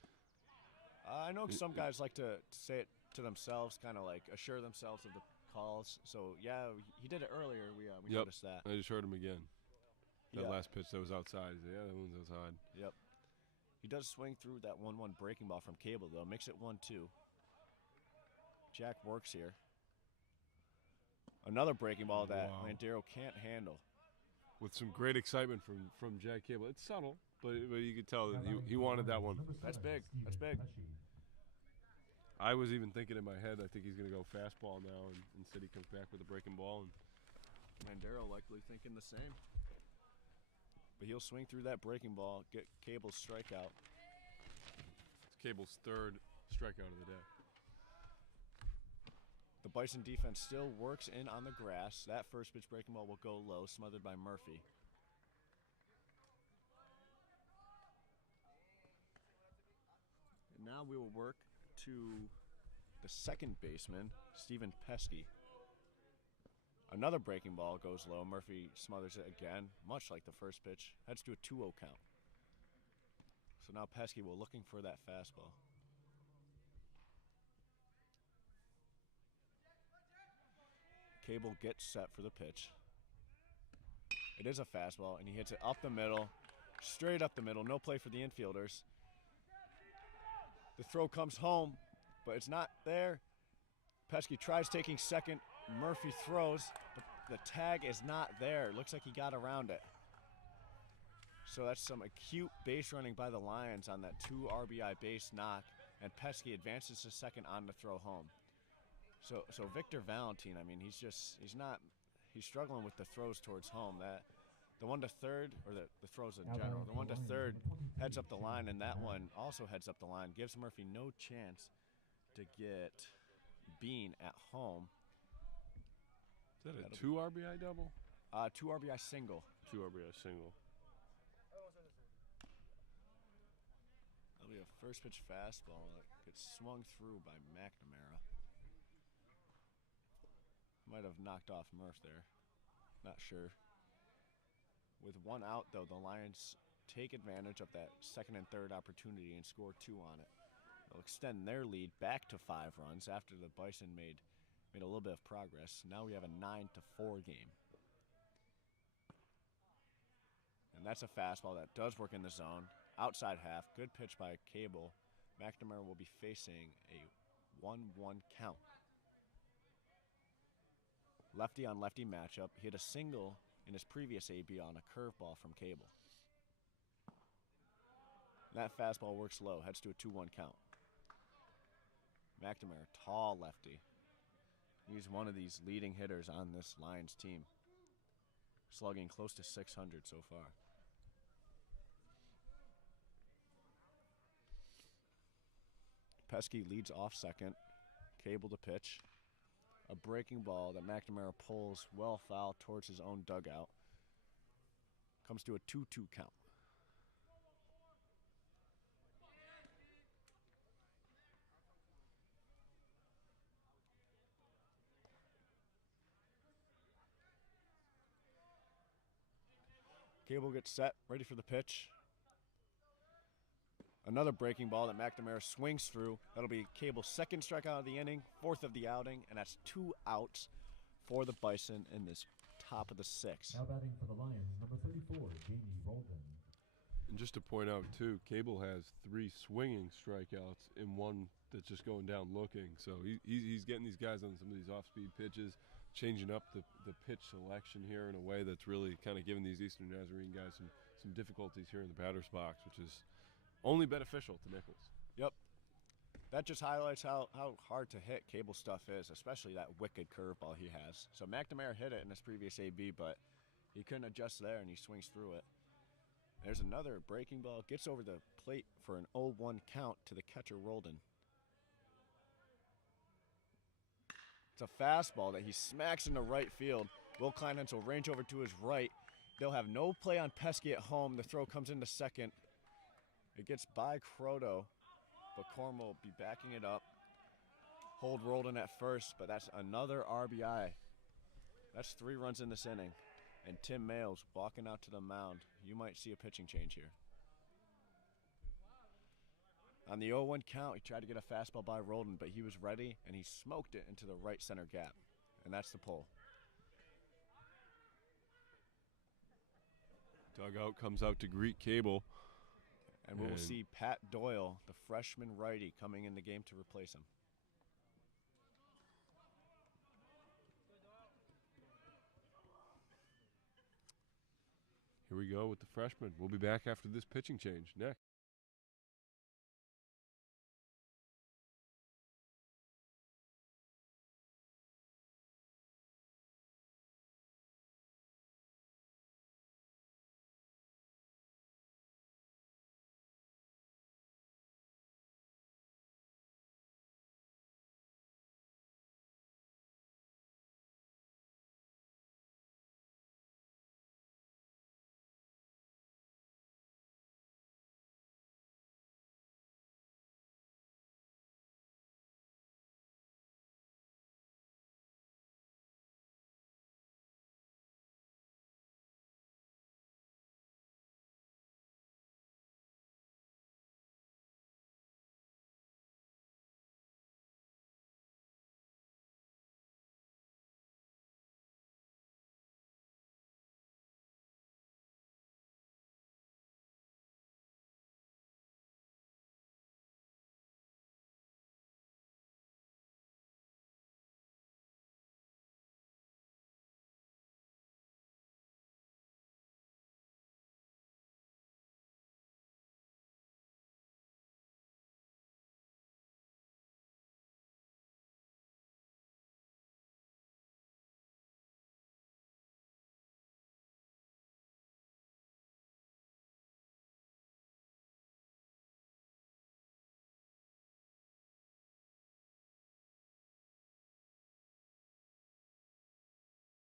I know some guys like to say it to themselves, kind of like assure themselves of the calls. So, yeah, he did it earlier. We noticed that. I just heard him again. That Yeah. last pitch that was outside. Yeah, that one's outside. Yep. He does swing through that 1-1 breaking ball from Cable, though. Makes it 1-2. Jack works here. Another breaking ball that Landero can't handle. With some great excitement from Jack Cable. It's subtle, but you could tell that he wanted that one. That's big. That's big. I was even thinking in my head, I think he's going to go fastball now, and instead he comes back with a breaking ball. And Landero likely thinking the same. But he'll swing through that breaking ball, get Cable's strikeout. it's Cable's third strikeout of the day. The Bison defense still works in on the grass. That first pitch breaking ball will go low, smothered by Murphy. And now we will work to the second baseman, Stephen Pesky. Another breaking ball goes low. Murphy smothers it again, much like the first pitch. Heads to a 2-0 count. So now Pesky will looking for that fastball. Cable gets set for the pitch. It is a fastball, and he hits it up the middle, straight up the middle. No play for the infielders. The throw comes home, but it's not there. Pesky tries taking second. Murphy throws, but the tag is not there. Looks like he got around it. So that's some acute base running by the Lions on that 2 RBI base knock, and Pesky advances to second on the throw home. So Victor Valentine, I mean, he's struggling with the throws towards home. The one to third, or the throws in general, the one to third heads up the line, and that one also heads up the line. Gives Murphy no chance to get Bean at home. Is that a 2 RBI double? 2 RBI single. 2 RBI single. That'll be a first pitch fastball that gets swung through by McNamara. Might have knocked off Murph there. Not sure. With one out, though, the Lions take advantage of that second and third opportunity and score 2 on it. They'll extend their lead back to 5 runs after the Bison made a little bit of progress. Now we have a 9-4 game. And that's a fastball that does work in the zone. Outside half, good pitch by Cable. McNamara will be facing a 1-1 count. Lefty on lefty matchup. He hit a single in his previous AB on a curveball from Cable. That fastball works low, heads to a 2-1 count. McNamara, tall lefty. He's one of these leading hitters on this Lions team. Slugging close to 600 so far. Pesky leads off second. Cable to pitch. A breaking ball that McNamara pulls well foul towards his own dugout. Comes to a 2-2 count. Cable gets set, ready for the pitch. Another breaking ball that McNamara swings through. That'll be Cable's second strikeout of the inning, fourth of the outing, and that's 2 outs for the Bison in this top of the 6th. Now batting for the Lions, number 34, Jamie Roldan. And just to point out, too, Cable has 3 swinging strikeouts and 1 that's just going down looking. So he's getting these guys on some of these off-speed pitches, changing up the pitch selection here in a way that's really kind of giving these Eastern Nazarene guys some difficulties here in the batter's box, which is only beneficial to Nichols. Yep. That just highlights how hard to hit Cable stuff is, especially that wicked curveball he has. So McNamara hit it in his previous AB, but he couldn't adjust there, and he swings through it. There's another breaking ball. Gets over the plate for an 0-1 count to the catcher, Roldan. It's a fastball that he smacks into right field. Will Kleinhans will range over to his right. They'll have no play on Pesky at home. The throw comes into second. It gets by Croto, but Corm will be backing it up. Hold Roldan at first, but that's another RBI. That's 3 runs in this inning. And Tim Mayles walking out to the mound. You might see a pitching change here. On the 0-1 count, he tried to get a fastball by Roldan, but he was ready, and he smoked it into the right center gap. And that's the pull. Dugout comes out to greet Cable. And we will see Pat Doyle, the freshman righty, coming in the game to replace him. Here we go with the freshman. We'll be back after this pitching change next.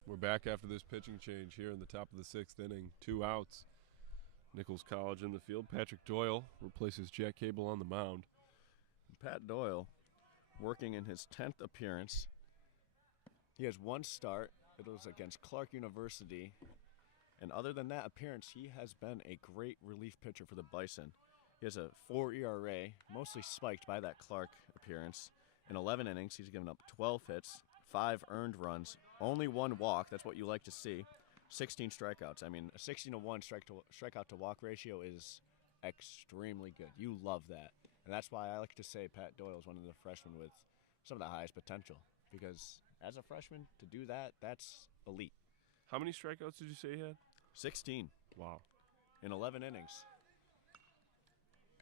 We're back after this pitching change here in the top of the 6th inning. 2 outs. Nichols College in the field. Patrick Doyle replaces Jack Cable on the mound. Pat Doyle, working in his 10th appearance. He has 1 start. It was against Clark University. And other than that appearance, he has been a great relief pitcher for the Bison. He has a 4 ERA, mostly spiked by that Clark appearance. In 11 innings, he's given up 12 hits, 5 earned runs, only 1 walk. That's what you like to see. 16 strikeouts. I mean, a 16-to-1 strikeout to walk ratio is extremely good. You love that. And that's why I like to say Pat Doyle is one of the freshmen with some of the highest potential. Because as a freshman, to do that, that's elite. How many strikeouts did you say he had? 16. Wow. In 11 innings.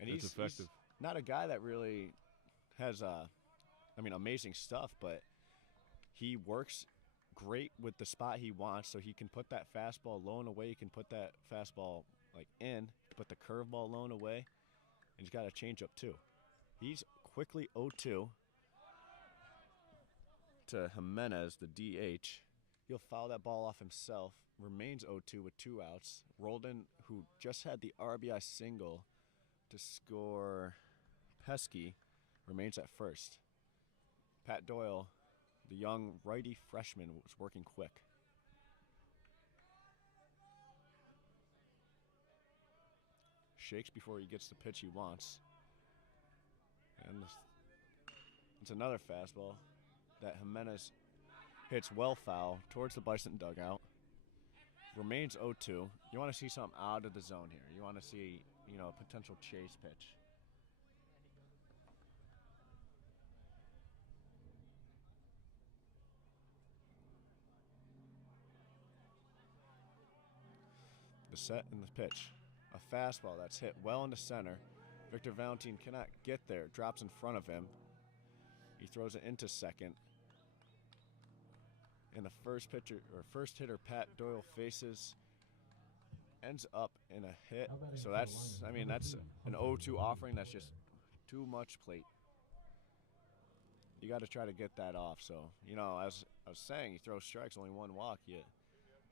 And That's effective. He's not a guy that really has, amazing stuff, but he works great with the spot he wants, so he can put that fastball low and away. He can put that fastball in, put the curveball low and away, and he's got a changeup too. He's quickly 0-2. to Jimenez, the DH. He'll foul that ball off himself. Remains 0-2 with 2 outs. Roldan, who just had the RBI single to score Pesky, remains at first. Pat Doyle, the young righty freshman, was working quick. Shakes before he gets the pitch he wants. And it's another fastball that Jimenez hits well foul towards the Bison dugout. Remains 0-2. You want to see something out of the zone here. You want to see, a potential chase pitch. The set and the pitch. A fastball that's hit well into center. Victor Valentin cannot get there. Drops in front of him. He throws it into second. And the first hitter, Pat Doyle, faces, ends up in a hit. So that's an 0-2 offering. That's just too much plate. You got to try to get that off. So, as I was saying, you throw strikes, only 1 walk.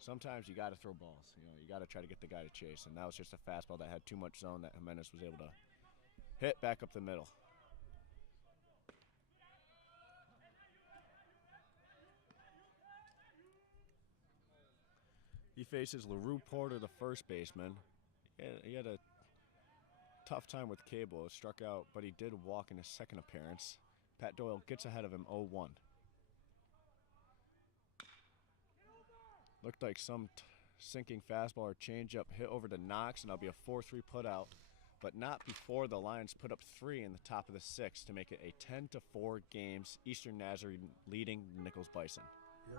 Sometimes you got to throw balls. You got to try to get the guy to chase. And that was just a fastball that had too much zone that Jimenez was able to hit back up the middle. He faces LaRue Porter, the first baseman. He had a tough time with Cable. Struck out, but he did walk in his second appearance. Pat Doyle gets ahead of him 0-1. Looked like some sinking fastball or changeup hit over to Knox, and that'll be a 4-3 putout, but not before the Lions put up 3 in the top of the 6th to make it a 10-4 games. Eastern Nazarene leading Nichols Bison. Yeah.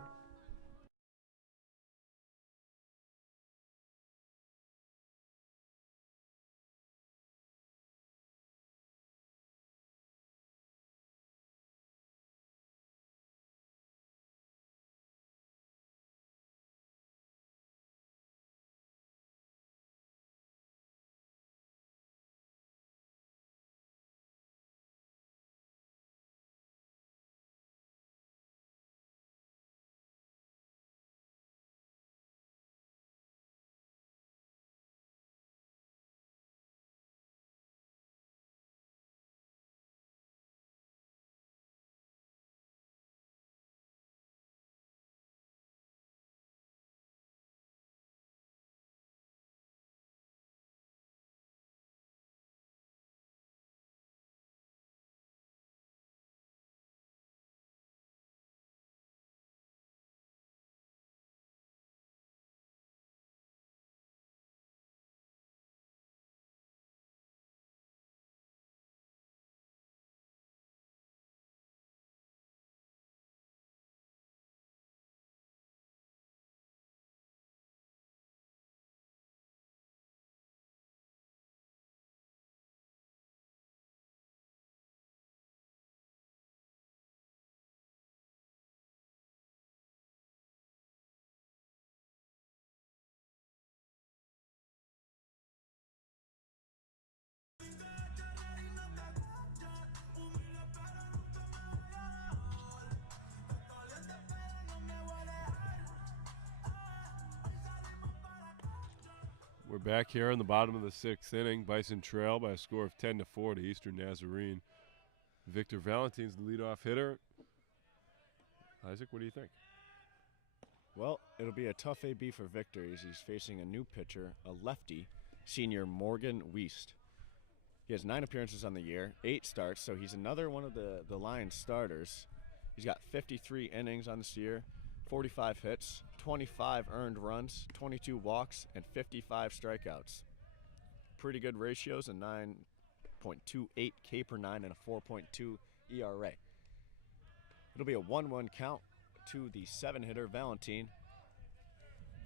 We're back here in the bottom of the 6th inning. Bison trail by a score of 10-4 to Eastern Nazarene. Victor Valentin's the leadoff hitter. Isaac, what do you think? Well, it'll be a tough AB for Victor as he's facing a new pitcher, a lefty, senior Morgan Wiest. He has 9 appearances on the year, 8 starts, so he's another one of the Lions starters. He's got 53 innings on this year, 45 hits, 25 earned runs, 22 walks, and 55 strikeouts. Pretty good ratios, a 9.28 K per 9 and a 4.2 ERA. It'll be a 1-1 count to the 7-hitter Valentin.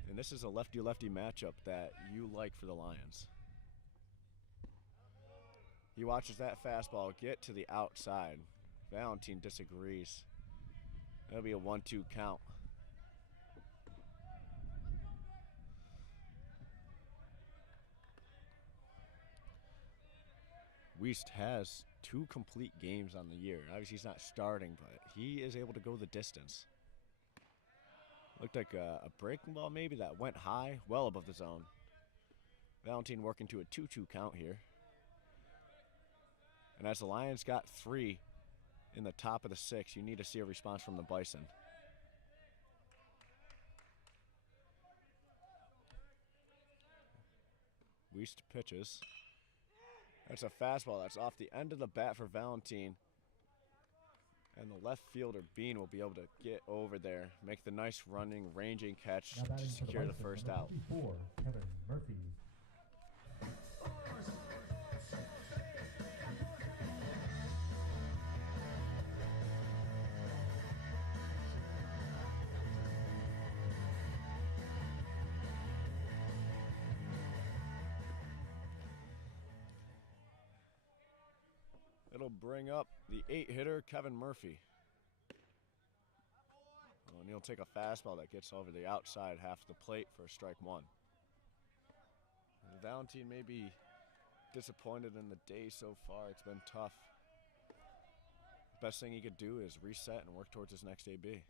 And this is a lefty-lefty matchup that you like for the Lions. He watches that fastball get to the outside. Valentin disagrees. That'll be a 1-2 count. Weist has 2 complete games on the year. Obviously, he's not starting, but he is able to go the distance. Looked like a breaking ball maybe that went high, well above the zone. Valentine working to a 2-2 count here. And as the Lions got 3 in the top of the 6, you need to see a response from the Bison. Weist pitches. That's a fastball that's off the end of the bat for Valentine. And the left fielder, Bean, will be able to get over there, make the nice running, ranging catch Now to batting for secure the Bison, first number out. 54, Kevin Murphy. It'll bring up the 8-hitter, Kevin Murphy. Oh, and he'll take a fastball that gets over the outside half of the plate for strike 1. And Valentine may be disappointed in the day so far. It's been tough. Best thing he could do is reset and work towards his next AB.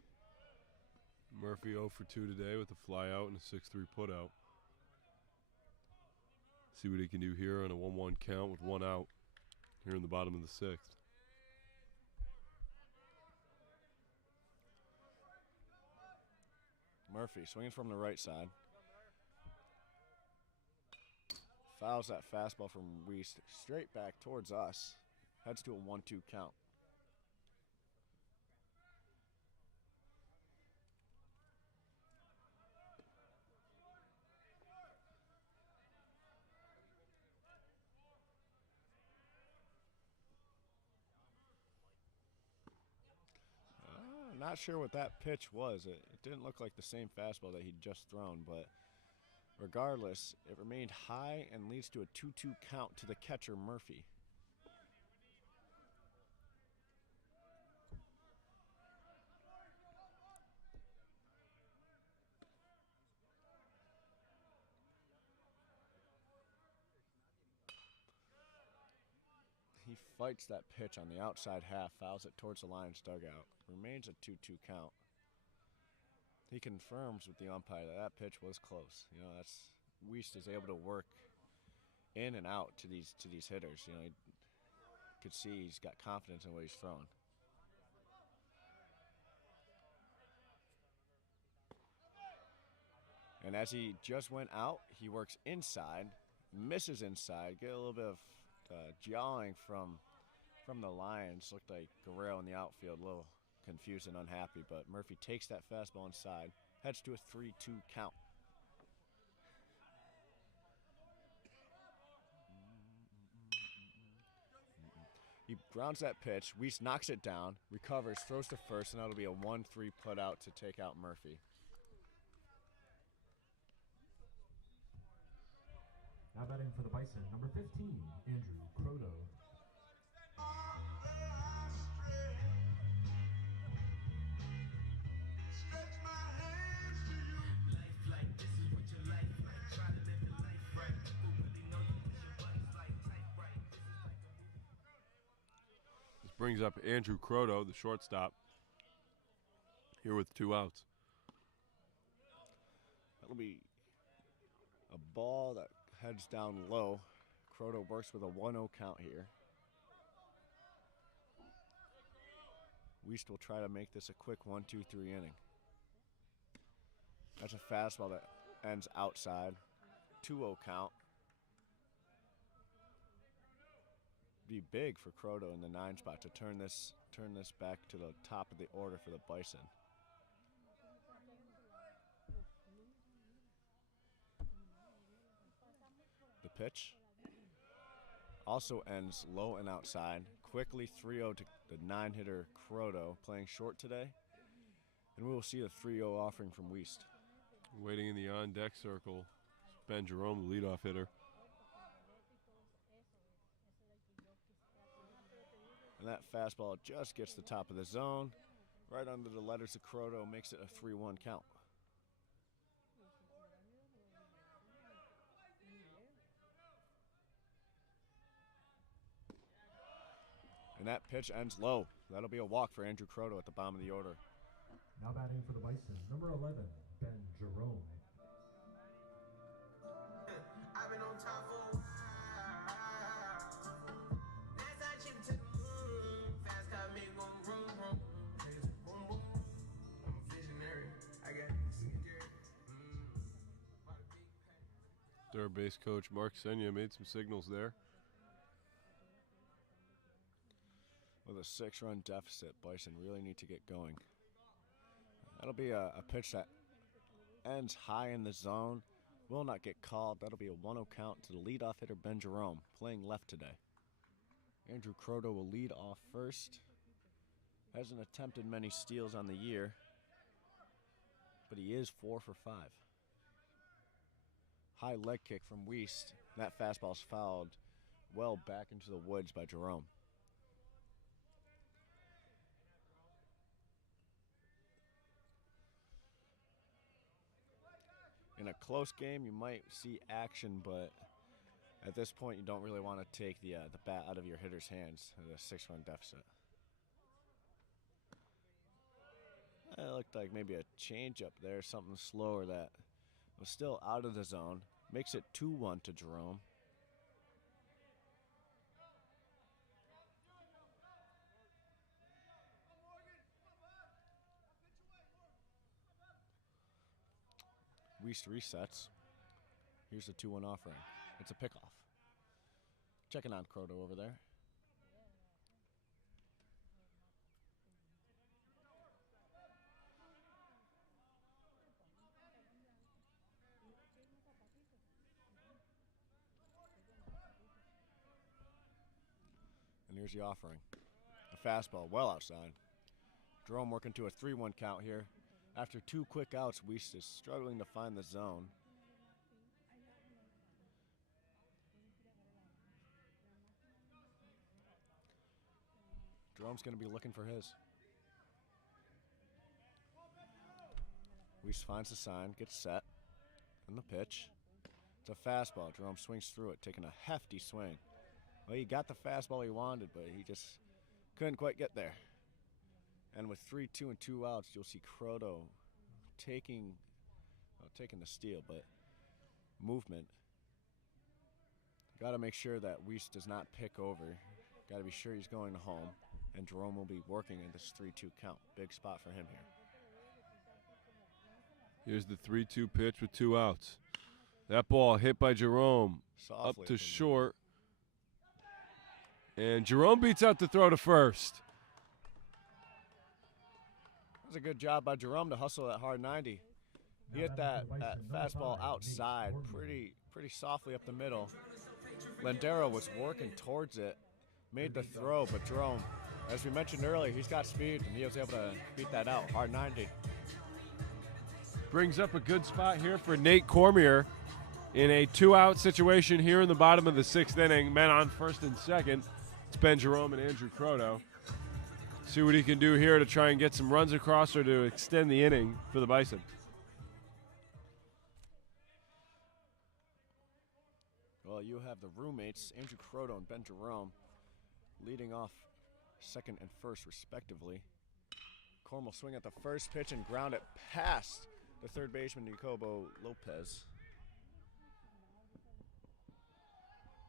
Murphy 0 for 2 today with a fly out and a 6-3 putout. See what he can do here on a 1-1 count with 1 out here in the bottom of the 6th. Murphy swinging from the right side. Fouls that fastball from Weist straight back towards us. Heads to a 1-2 count. Not sure what that pitch was. It didn't look like the same fastball that he'd just thrown, but regardless, it remained high and leads to a 2-2 count to the catcher, Murphy. He fights that pitch on the outside half, fouls it towards the Lions dugout. Remains a 2-2 count. He confirms with the umpire that that pitch was close. You know, that's Weist is able to work in and out to these hitters. You know, you could see he's got confidence in what he's throwing. And as he just went out, he works inside, misses inside, get a little bit of jawing from the Lions. Looked like Guerrero in the outfield, a little confused and unhappy, but Murphy takes that fastball inside, heads to a 3-2 count. He grounds that pitch. Weist knocks it down, recovers, throws to first, and that'll be a 1-3 put out to take out Murphy. Now batting for the Bison, number 15, Andrew Croto. This brings up Andrew Croto, the shortstop, here with 2 outs. That'll be a ball that heads down low. Croto works with a 1-0 count here. Weist will try to make this a quick 1-2-3 inning. That's a fastball that ends outside. 2-0 count. Be big for Croto in the 9 spot to turn this back to the top of the order for the Bison. The pitch also ends low and outside. Quickly 3-0 to the 9-hitter Croto, playing short today. And we will see a 3-0 offering from Weist. Waiting in the on-deck circle, Ben Jerome, the leadoff hitter. And that fastball just gets the top of the zone. Right under the letters of Croto, makes it a 3-1 count. And that pitch ends low. That'll be a walk for Andrew Croto at the bottom of the order. Now batting for the Bison, number 11, Ben Jerome. I've been on top for a while. Last I checked to the moon. Fast car make go vroom vroom. Niggas boom boom. I'm a visionary. I got secret. Third base coach Mark Senya made some signals there. With a 6-run deficit, Bison really need to get going. That'll be a pitch that ends high in the zone. Will not get called. That'll be a 1-0 count to the leadoff hitter Ben Jerome, playing left today. Andrew Croto will lead off first. Hasn't attempted many steals on the year, but he is 4 for 5. High leg kick from Wiest. That fastball's fouled well back into the woods by Jerome. In a close game, you might see action, but at this point, you don't really want to take the bat out of your hitter's hands at a 6-run deficit. It looked like maybe a changeup there, something slower that was still out of the zone. Makes it 2-1 to Jerome. Wiest resets. Here's the 2-1 offering. It's a pickoff. Checking on Croto over there. And here's the offering. A fastball well outside. Jerome working to a 3-1 count here. After 2 quick outs, Wiest is struggling to find the zone. Jerome's going to be looking for his. Wiest finds the sign, gets set, and the pitch. It's a fastball. Jerome swings through it, taking a hefty swing. Well, he got the fastball he wanted, but he just couldn't quite get there. And with 3-2 and 2 outs, you'll see Croto taking the steal, but movement. Got to make sure that Wiest does not pick over. Got to be sure he's going home, and Jerome will be working in this 3-2 count. Big spot for him here. Here's the 3-2 pitch with 2 outs. That ball hit by Jerome Softly up to short. And Jerome beats out the throw to first. That was a good job by Jerome to hustle that hard 90. He hit that fastball outside pretty softly up the middle. Lendero was working towards it, made the throw, but Jerome, as we mentioned earlier, he's got speed, and he was able to beat that out, hard 90. Brings up a good spot here for Nate Cormier in a 2-out situation here in the bottom of the 6th inning. Men on first and second. It's Ben Jerome and Andrew Croto. See what he can do here to try and get some runs across or to extend the inning for the Bison. Well, you have the roommates, Andrew Croto and Ben Jerome, leading off second and first respectively. Corm will swing at the first pitch and ground it past the third baseman, Jacobo Lopez.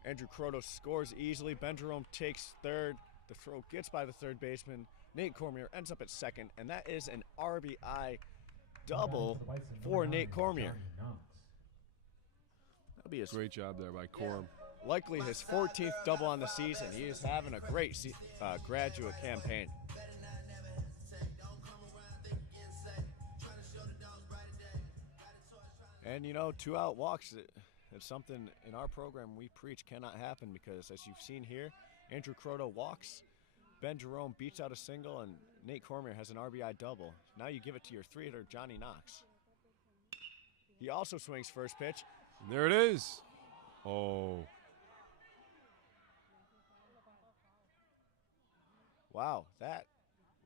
Andrew Croto scores easily. Ben Jerome takes third. The throw gets by the third baseman. Nate Cormier ends up at second, and that is an RBI double for Nate Cormier. That'll be his Great job there by Corm. likely his 14th double on the season. He is having a great graduate campaign. And, you know, 2-out walks, it's something in our program we preach cannot happen because, as you've seen here, Andrew Croto walks, Ben Jerome beats out a single, and Nate Cormier has an RBI double. Now you give it to your 3-hitter, Johnny Knox. He also swings first pitch. And there it is. Oh. Wow,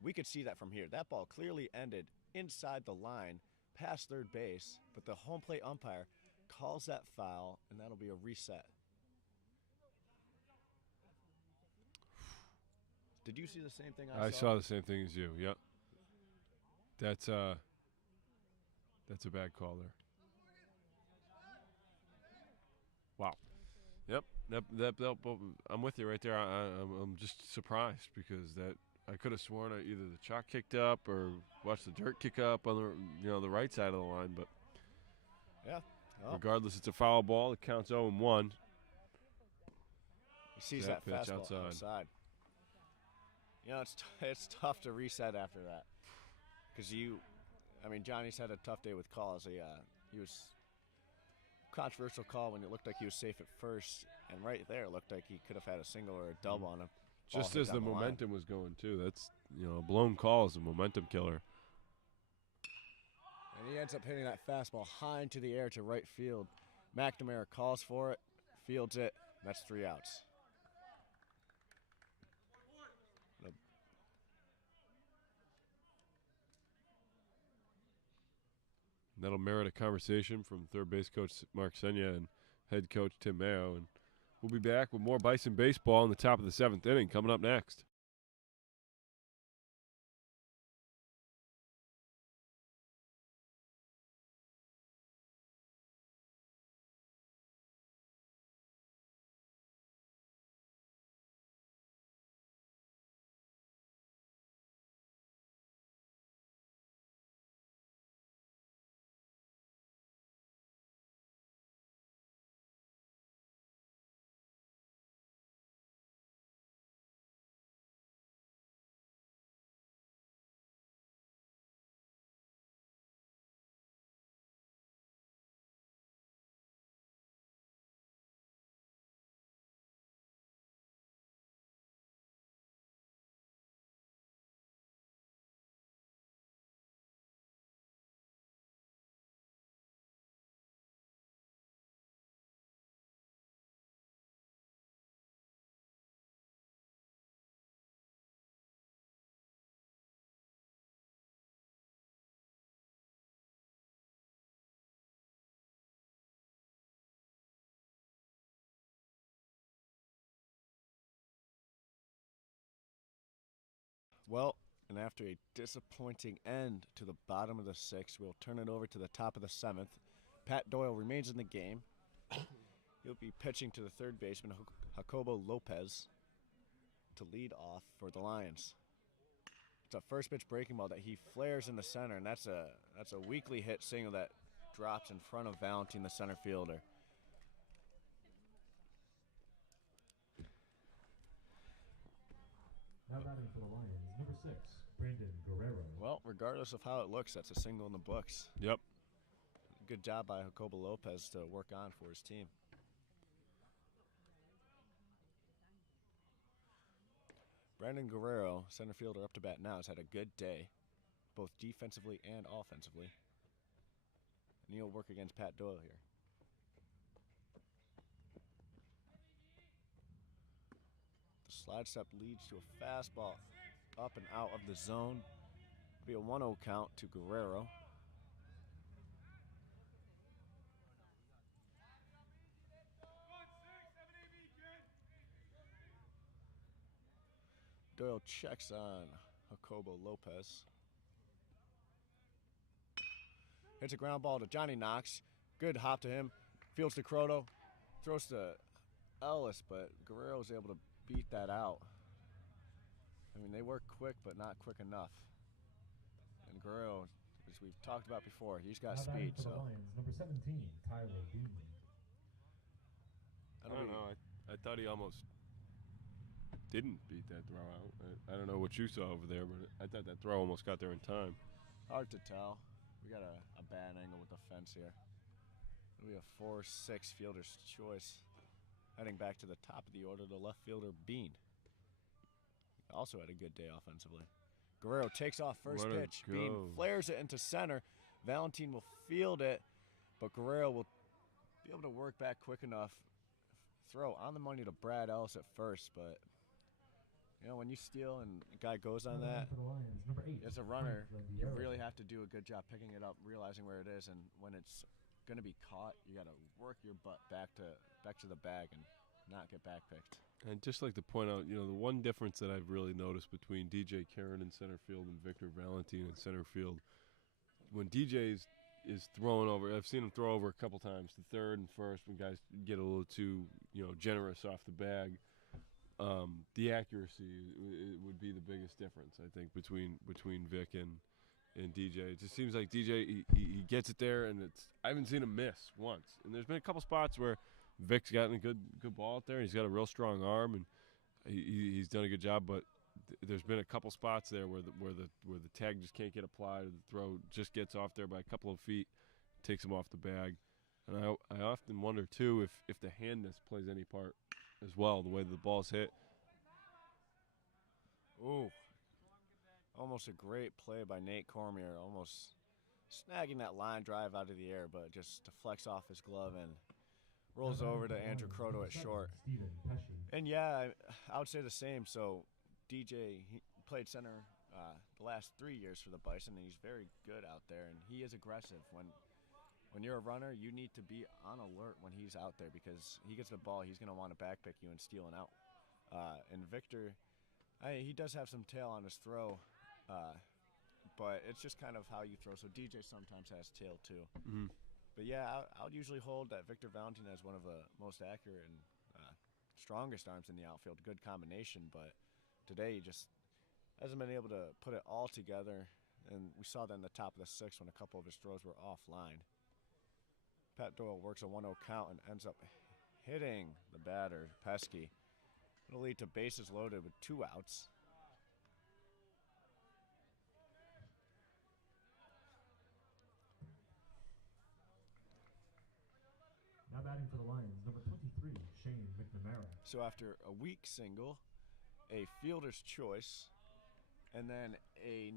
we could see that from here. That ball clearly ended inside the line, past third base, but the home plate umpire calls that foul, and that'll be a reset. Did you see the same thing I saw the same thing as you. Yep. That's a bad call there. Wow. Yep. I'm with you right there. I'm just surprised because I could have sworn either the chalk kicked up or watched the dirt kick up on the right side of the line, but Yeah. Oh. regardless, it's a foul ball. It counts 0-1. He sees That that pitch fastball outside. You know, it's tough to reset after that because Johnny's had a tough day with calls. He was controversial call when it looked like he was safe at first, and right there it looked like he could have had a single or a double on him. Just as the momentum was going too. That's a blown call is a momentum killer. And he ends up hitting that fastball high into the air to right field. McNamara calls for it, fields it, and that's 3 outs. That'll merit a conversation from third base coach Mark Senya and head coach Tim Mayo. And we'll be back with more Bison baseball in the top of the 7th inning coming up next. Well, and after a disappointing end to the bottom of the 6th, we'll turn it over to the top of the 7th. Pat Doyle remains in the game. He'll be pitching to the third baseman, Jacobo Lopez, to lead off for the Lions. It's a first pitch breaking ball that he flares in the center, and that's a weakly hit single that drops in front of Valentin, the center fielder. Now batting for the Lions, number 6, Brandon Guerrero. Well, regardless of how it looks, that's a single in the books. Yep. Good job by Jacobo Lopez to work on for his team. Brandon Guerrero, center fielder up to bat now, has had a good day, both defensively and offensively. And he'll work against Pat Doyle here. The slide step leads to a fastball up and out of the zone. Be a 1-0 count to Guerrero. Doyle checks on Jacobo Lopez. Hits a ground ball to Johnny Knox. Good hop to him. Fields to Croto. Throws to Ellis, but Guerrero's able to beat that out. I mean, they work quick, but not quick enough. And Guerrero, as we've talked about before, he's got speed. For the Lions, number 17, Tyler Bean. I don't know. I thought he almost didn't beat that throw out. I don't know what you saw over there, but I thought that throw almost got there in time. Hard to tell. We got a bad angle with the fence here. It'll be a 4-6 fielder's choice. Heading back to the top of the order, the left fielder, Bean. Also had a good day offensively. Guerrero takes off first pitch. Bean flares it into center. Valentin will field it, but Guerrero will be able to work back quick enough. Throw on the money to Brad Ellis at first, but when you steal and a guy goes on that, as a runner, you really have to do a good job picking it up, realizing where it is, and when it's going to be caught, you got to work your butt back to the bag and not get backpicked. And just like to point out, the one difference that I've really noticed between DJ Karen in center field and Victor Valentine in center field, when DJ is throwing over, I've seen him throw over a couple times to third and first when guys get a little too, generous off the bag. The accuracy would be the biggest difference, I think, between Vic and DJ. It just seems like DJ, he gets it there, and I haven't seen him miss once. And there's been a couple spots where Vic's gotten a good ball out there, and he's got a real strong arm, and he's done a good job. But there's been a couple spots there where the tag just can't get applied, or the throw just gets off there by a couple of feet, takes him off the bag. And I often wonder too if the handness plays any part as well, the way the ball's hit. Ooh, almost a great play by Nate Cormier, almost snagging that line drive out of the air, but just deflects off his glove and rolls over to Andrew Croto at short. And yeah, I would say the same. So DJ, he played center the last 3 years for the Bison, and he's very good out there, and he is aggressive. When you're a runner, you need to be on alert when he's out there, because he gets the ball, he's going to want to backpick you and steal an out. And Victor, he does have some tail on his throw, but it's just kind of how you throw. So DJ sometimes has tail too. Mm-hmm. But yeah, I would usually hold that Victor Valentine as one of the most accurate and strongest arms in the outfield. Good combination, but today he just hasn't been able to put it all together. And we saw that in the top of the sixth when a couple of his throws were offline. Pat Doyle works a 1-0 count and ends up hitting the batter, Pesky. It'll lead to bases loaded with 2 outs. Now batting for the Lions, number 23, Shane McNamara. So after a weak single, a fielder's choice, and then a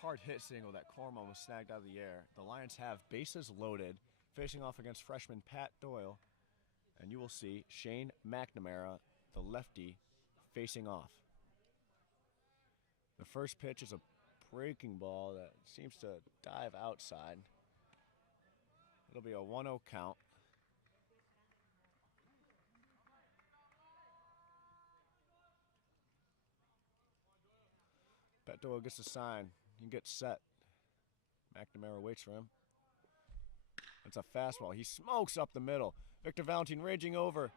hard hit single that Cormo was snagged out of the air, the Lions have bases loaded, facing off against freshman Pat Doyle, and you will see Shane McNamara, the lefty, facing off. The first pitch is a breaking ball that seems to dive outside. It'll be a 1-0 count. Pat Doyle gets a sign. He gets set. McNamara waits for him. It's a fastball. He smokes up the middle. Victor Valentine raging over.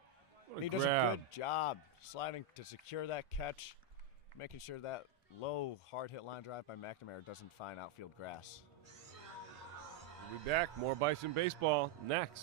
He does a good job sliding to secure that catch, making sure that low, hard hit line drive by McNamara doesn't find outfield grass. We'll be back. More Bison baseball next.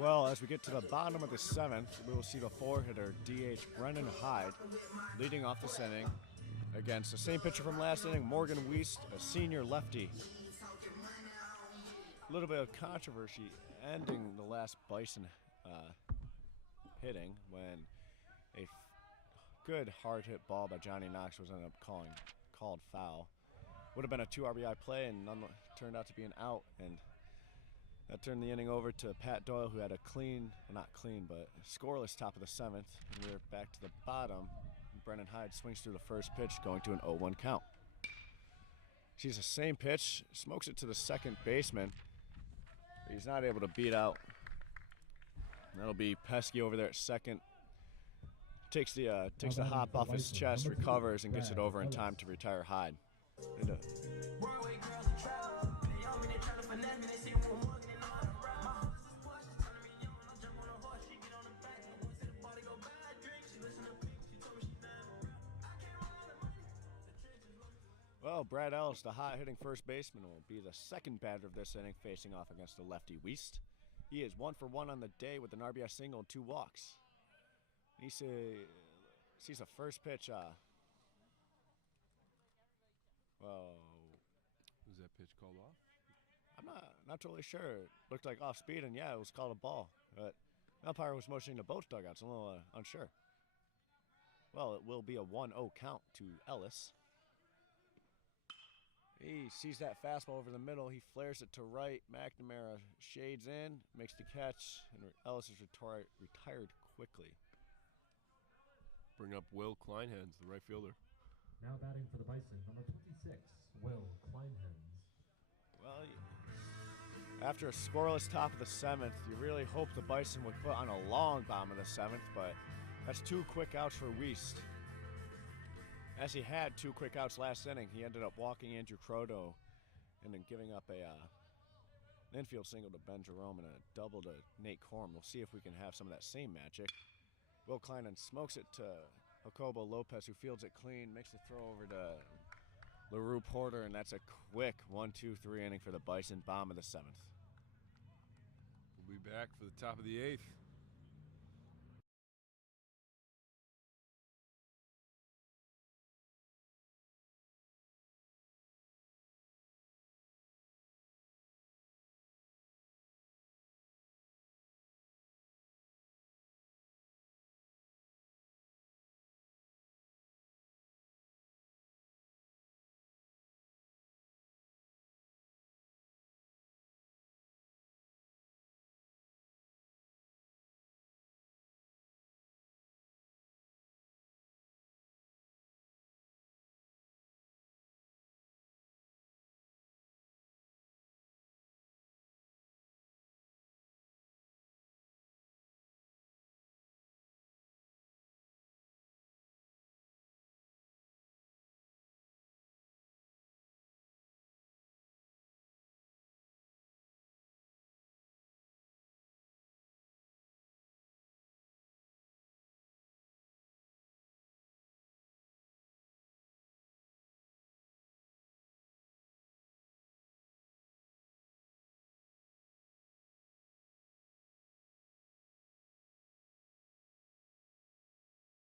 Well, as we get to the bottom of the seventh, we will see the 4-hitter DH Brennan Hyde leading off this inning against the same pitcher from last inning, Morgan Wiest, a senior lefty. A little bit of controversy ending the last Bison hitting when A good hard hit ball by Johnny Knox was ended up called foul. Would have been a 2 RBI play, and none turned out to be an out. And that turned the inning over to Pat Doyle, who had a clean, well, not clean, but scoreless top of the 7th. And we're back to the bottom. Brennan Hyde swings through the first pitch, going to an 0-1 count. Sees the same pitch, smokes it to the second baseman. But he's not able to beat out. That'll be Pesky over there at second. Takes the hop off his chest, recovers, and gets it over in time to retire Hyde. Broadway girls in trouble. They on me, they tryna finesse me. They see me walking in the hard rock. My horse is washed. She telling me young, I'll jump on a horse. She get on the back. I went to the party, go buy a drink. She listen to Pink. She told me she down. I can't run out of money. The trenches look. Well, Brad Ellis, the hot-hitting first baseman, will be the second batter of this inning, facing off against the lefty Weist. He is 1 for 1 on the day with an RBI single and 2 walks. He sees the first pitch. Was that pitch called off? I'm not totally sure. It looked like off speed, and yeah, it was called a ball. But the umpire was motioning to both dugouts. A little unsure. Well, it will be a 1-0 count to Ellis. He sees that fastball over the middle. He flares it to right. McNamara shades in, makes the catch, and Ellis is retired quickly. Bring up Will Kleinhans, the right fielder. Now batting for the Bison, number 26, Will Kleinhans. Well, after a scoreless top of the 7th, you really hope the Bison would put on a long bomb of the 7th, but that's 2 quick outs for Weist. As he had 2 quick outs last inning, he ended up walking Andrew Croto and then giving up an infield single to Ben Jerome and a double to Nate Korm. We'll see if we can have some of that same magic. Will Kleinen smokes it to Jacobo Lopez, who fields it clean, makes the throw over to LaRue Porter, and that's a quick 1-2-3 inning for the Bison, bomb of the 7th. We'll be back for the top of the 8th.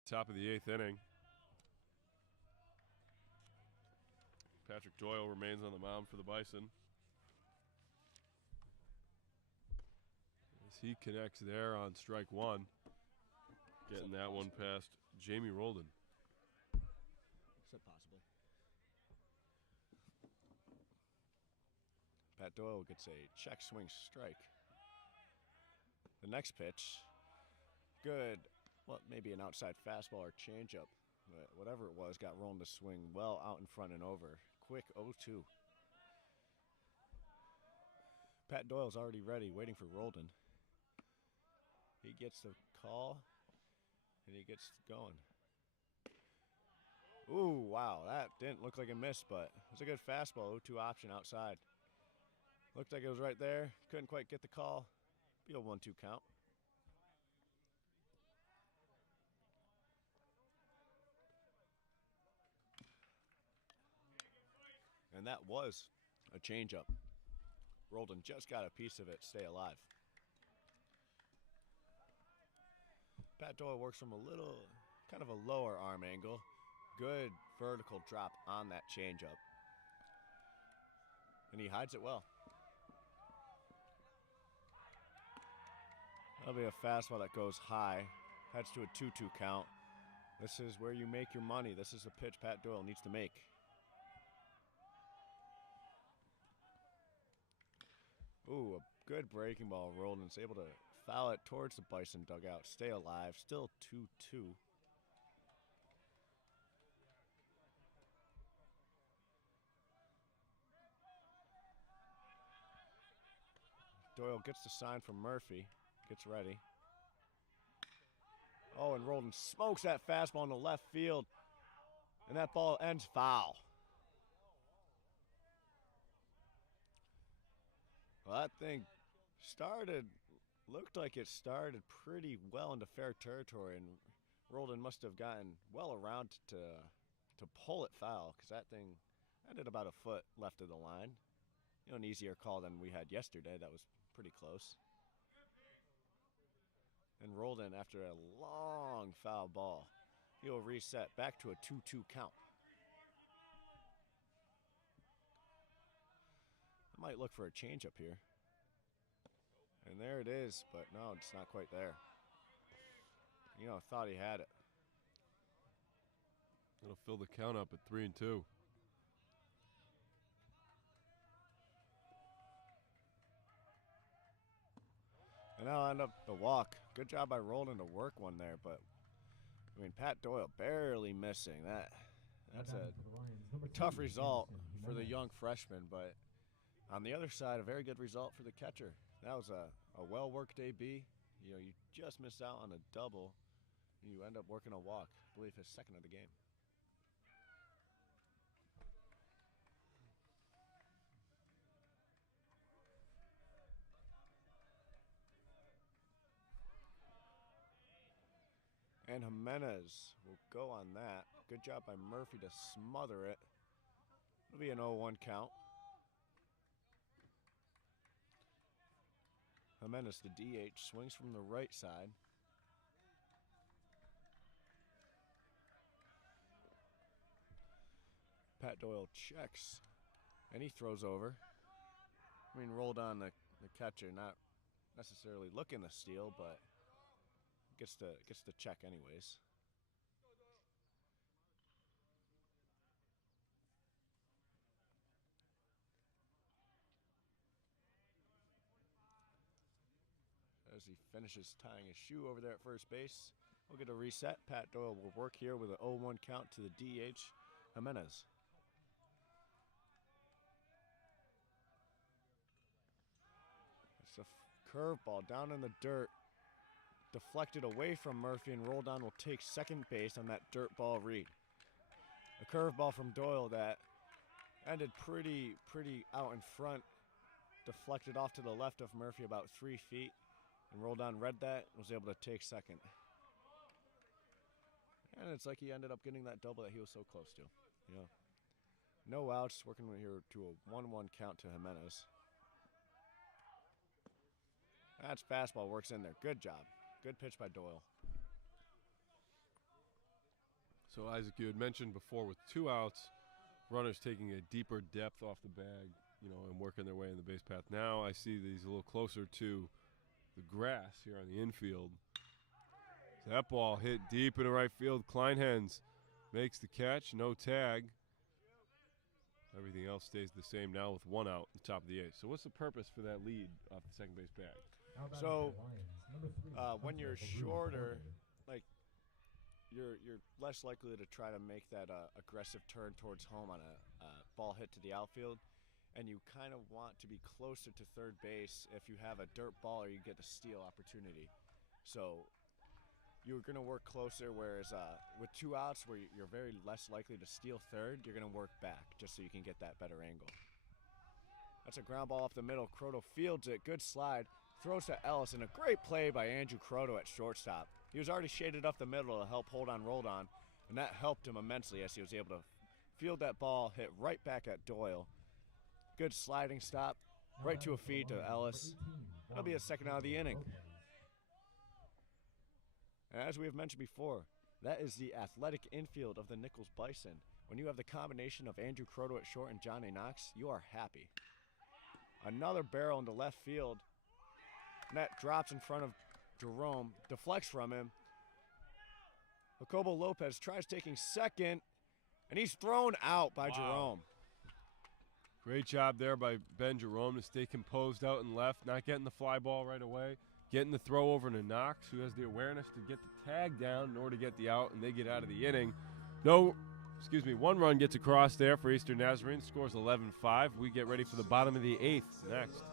Top of the 8th inning. Patrick Doyle remains on the mound for the Bison. As he connects there on strike 1. Getting that one past Jamie Roldan. Is that possible? Pat Doyle gets a check swing strike. The next pitch, good. Well, maybe an outside fastball or changeup. But whatever it was, got Roldan to swing well out in front and over. Quick 0-2. Pat Doyle's already ready, waiting for Roldan. He gets the call, and he gets going. Ooh, wow, that didn't look like a miss, but it was a good fastball, 0-2 option outside. Looked like it was right there. Couldn't quite get the call. Be a 1-2 count. And that was a changeup. Roldan just got a piece of it, stay alive. Pat Doyle works from a little, kind of a lower arm angle. Good vertical drop on that changeup. And he hides it well. That'll be a fastball that goes high. Heads to a 2-2 count. This is where you make your money. This is the pitch Pat Doyle needs to make. Ooh, a good breaking ball. Roldan's able to foul it towards the Bison dugout. Stay alive. Still 2-2. Doyle gets the sign from Murphy. Gets ready. Oh, and Roldan smokes that fastball in the left field. And that ball ends foul. Well, that thing looked like it started pretty well into fair territory, and Roldan must have gotten well around to pull it foul, because that thing ended about a foot left of the line. You know, an easier call than we had yesterday. That was pretty close. And Roldan, after a long foul ball, he'll reset back to a 2-2 count. I might look for a changeup here. And there it is, but no, it's not quite there. You know, thought he had it. It'll fill the count up at 3-2. And that'll end up the walk. Good job by Roldan to work one there, but I mean, Pat Doyle barely missing. That's a tough result for the young freshman, but on the other side, a very good result for the catcher. That was a well-worked AB. You know, you just missed out on a double. You end up working a walk. I believe his second of the game. And Jimenez will go on that. Good job by Murphy to smother it. It'll be an 0-1 count. Jimenez, the DH, swings from the right side. Pat Doyle checks, and he throws over. I mean, Roldan, the catcher, not necessarily looking to steal, but gets the check anyways. As he finishes tying his shoe over there at first base, we'll get a reset. Pat Doyle will work here with an 0-1 count to the DH, Jimenez. It's a curveball down in the dirt. Deflected away from Murphy, and Roldan will take second base on that dirt ball read. A curveball from Doyle that ended pretty out in front. Deflected off to the left of Murphy about 3 feet. And Roldan read that and was able to take second. And it's like he ended up getting that double that he was so close to. You know, no outs, working here to a 1-1 count to Jimenez. That's fastball, works in there. Good job. Good pitch by Doyle. So, Isaac, you had mentioned before with 2 outs, runners taking a deeper depth off the bag, you know, and working their way in the base path. Now I see these a little closer to the grass here on the infield. So that ball hit deep into right field. Kleinhens makes the catch, no tag. Everything else stays the same now with 1 out at the top of the 8th. So what's the purpose for that lead off the second base bag? So when you're shorter, like you're less likely to try to make that aggressive turn towards home on a ball hit to the outfield, and you kind of want to be closer to third base if you have a dirt ball or you get a steal opportunity. So you're going to work closer, whereas with 2 outs where you're very less likely to steal third, you're going to work back just so you can get that better angle. That's a ground ball off the middle. Croto fields it. Good slide. Throws to Ellis, and a great play by Andrew Croto at shortstop. He was already shaded up the middle to help hold on Roldan, and that helped him immensely as he was able to field that ball, hit right back at Doyle. Good sliding stop, right to a feed to Ellis. That'll be a second out of the inning. And as we have mentioned before, that is the athletic infield of the Nichols Bison. When you have the combination of Andrew Croto at short and Johnny Knox, you are happy. Another barrel into left field. That drops in front of Jerome, deflects from him. Jacobo Lopez tries taking second, and he's thrown out by Jerome. Great job there by Ben Jerome to stay composed out and left, not getting the fly ball right away, getting the throw over to Knox, who has the awareness to get the tag down in order to get the out, and they get out of the inning. One run gets across there for Eastern Nazarene, scores 11-5. We get ready for the bottom of the 8th next.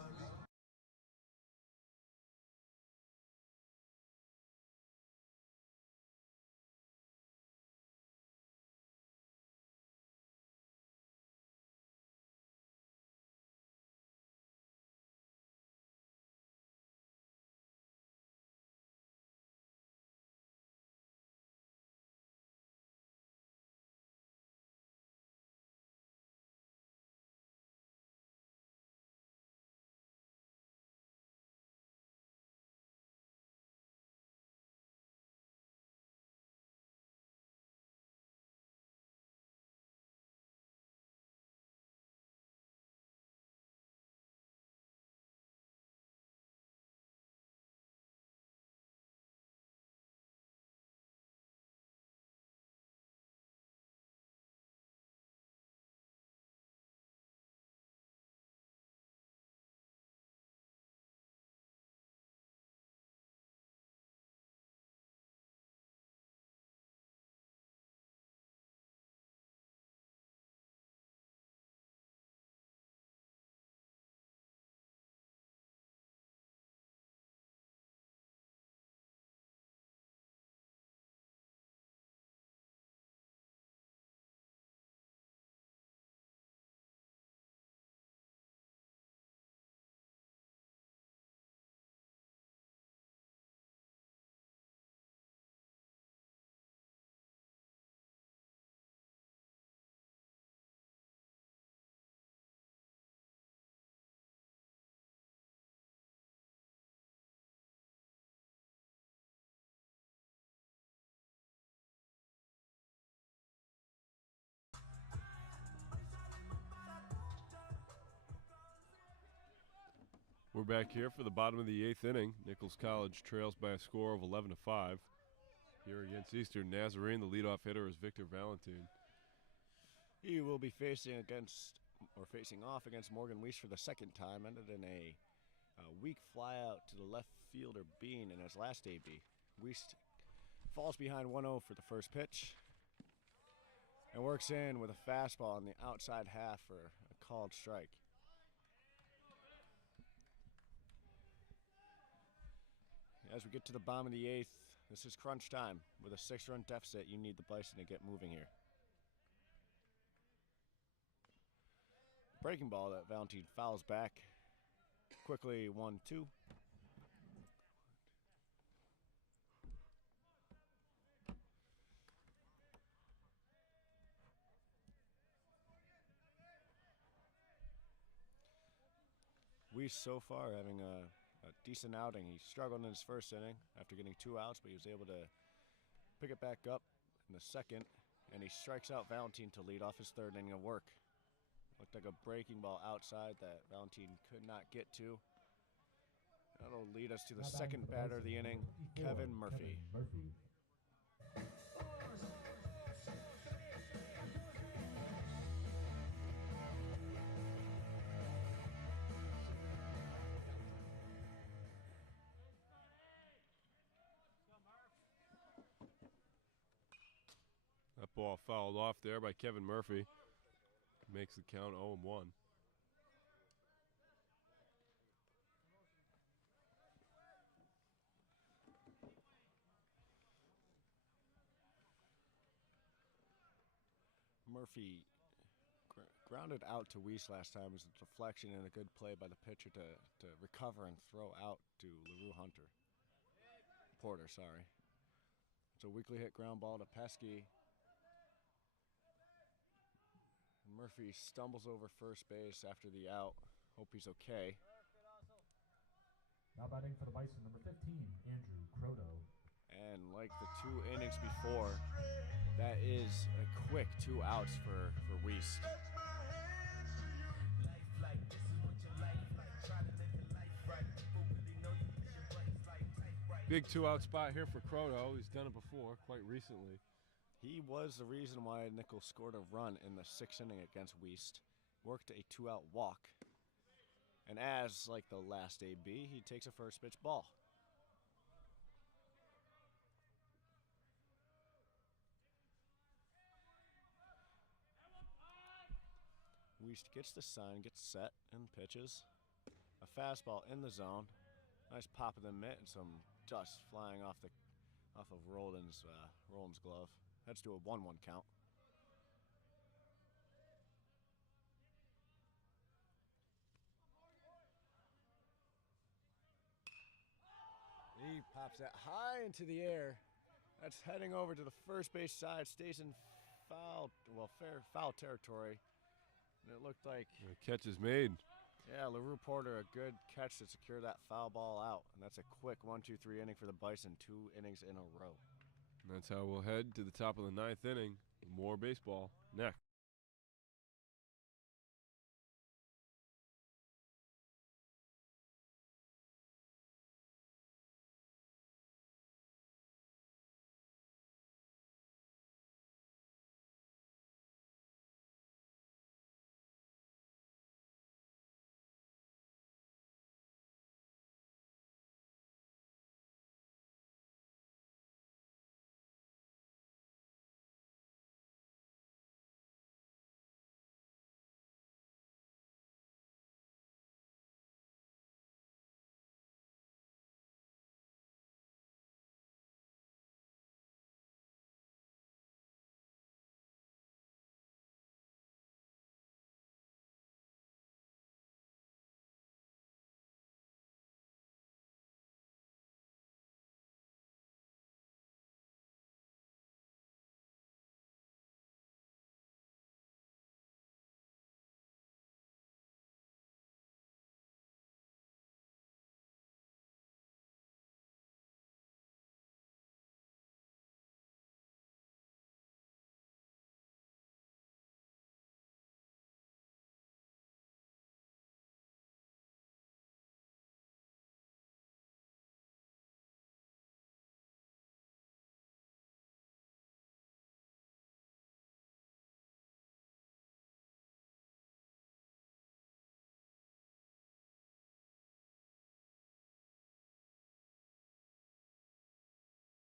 We're back here for the bottom of the 8th inning. Nichols College trails by a score of 11-5. Here against Eastern Nazarene, the leadoff hitter is Victor Valentin. He will be facing off against Morgan Weiss for the second time. Ended in a weak flyout to the left fielder Bean in his last AB. Weiss falls behind 1-0 for the first pitch and works in with a fastball on the outside half for a called strike. As we get to the bottom of the 8th, this is crunch time. With a 6-run deficit, you need the Bison to get moving here. Breaking ball that Valentin fouls back. Quickly 1-2. Weiss so far having a decent outing. He struggled in his first inning after getting 2 outs, but he was able to pick it back up in the second, and he strikes out Valentin to lead off his third inning of work. Looked like a breaking ball outside that Valentin could not get to. That'll lead us to the second batter of the inning, Kevin Murphy. That ball fouled off there by Kevin Murphy. Makes the count 0-1. Murphy grounded out to Weiss last time. It was a deflection and a good play by the pitcher to recover and throw out to Porter, sorry. It's a weakly hit ground ball to Pesky. Murphy stumbles over first base after the out. Hope he's okay. Now batting for the Bison, number 15, Andrew Croto. And like the 2 innings before, that is a quick 2 outs for Weiss. Big 2-out spot here for Croto. He's done it before, quite recently. He was the reason why Nichols scored a run in the 6th inning against Weast. Worked a 2-out walk. And as like the last AB, he takes a first pitch ball. Weast gets the sign, gets set, and pitches. A fastball in the zone. Nice pop of the mitt and some dust flying off of Roland's glove. Let's do a 1-1 count. He pops that high into the air. That's heading over to the first base side. Stays in foul territory. And it looked like The catch is made. LaRue Porter, a good catch to secure that foul ball out. And that's a quick 1-2-3 inning for the Bison, 2 innings in a row. And that's how we'll head to the top of the 9th inning. More baseball next.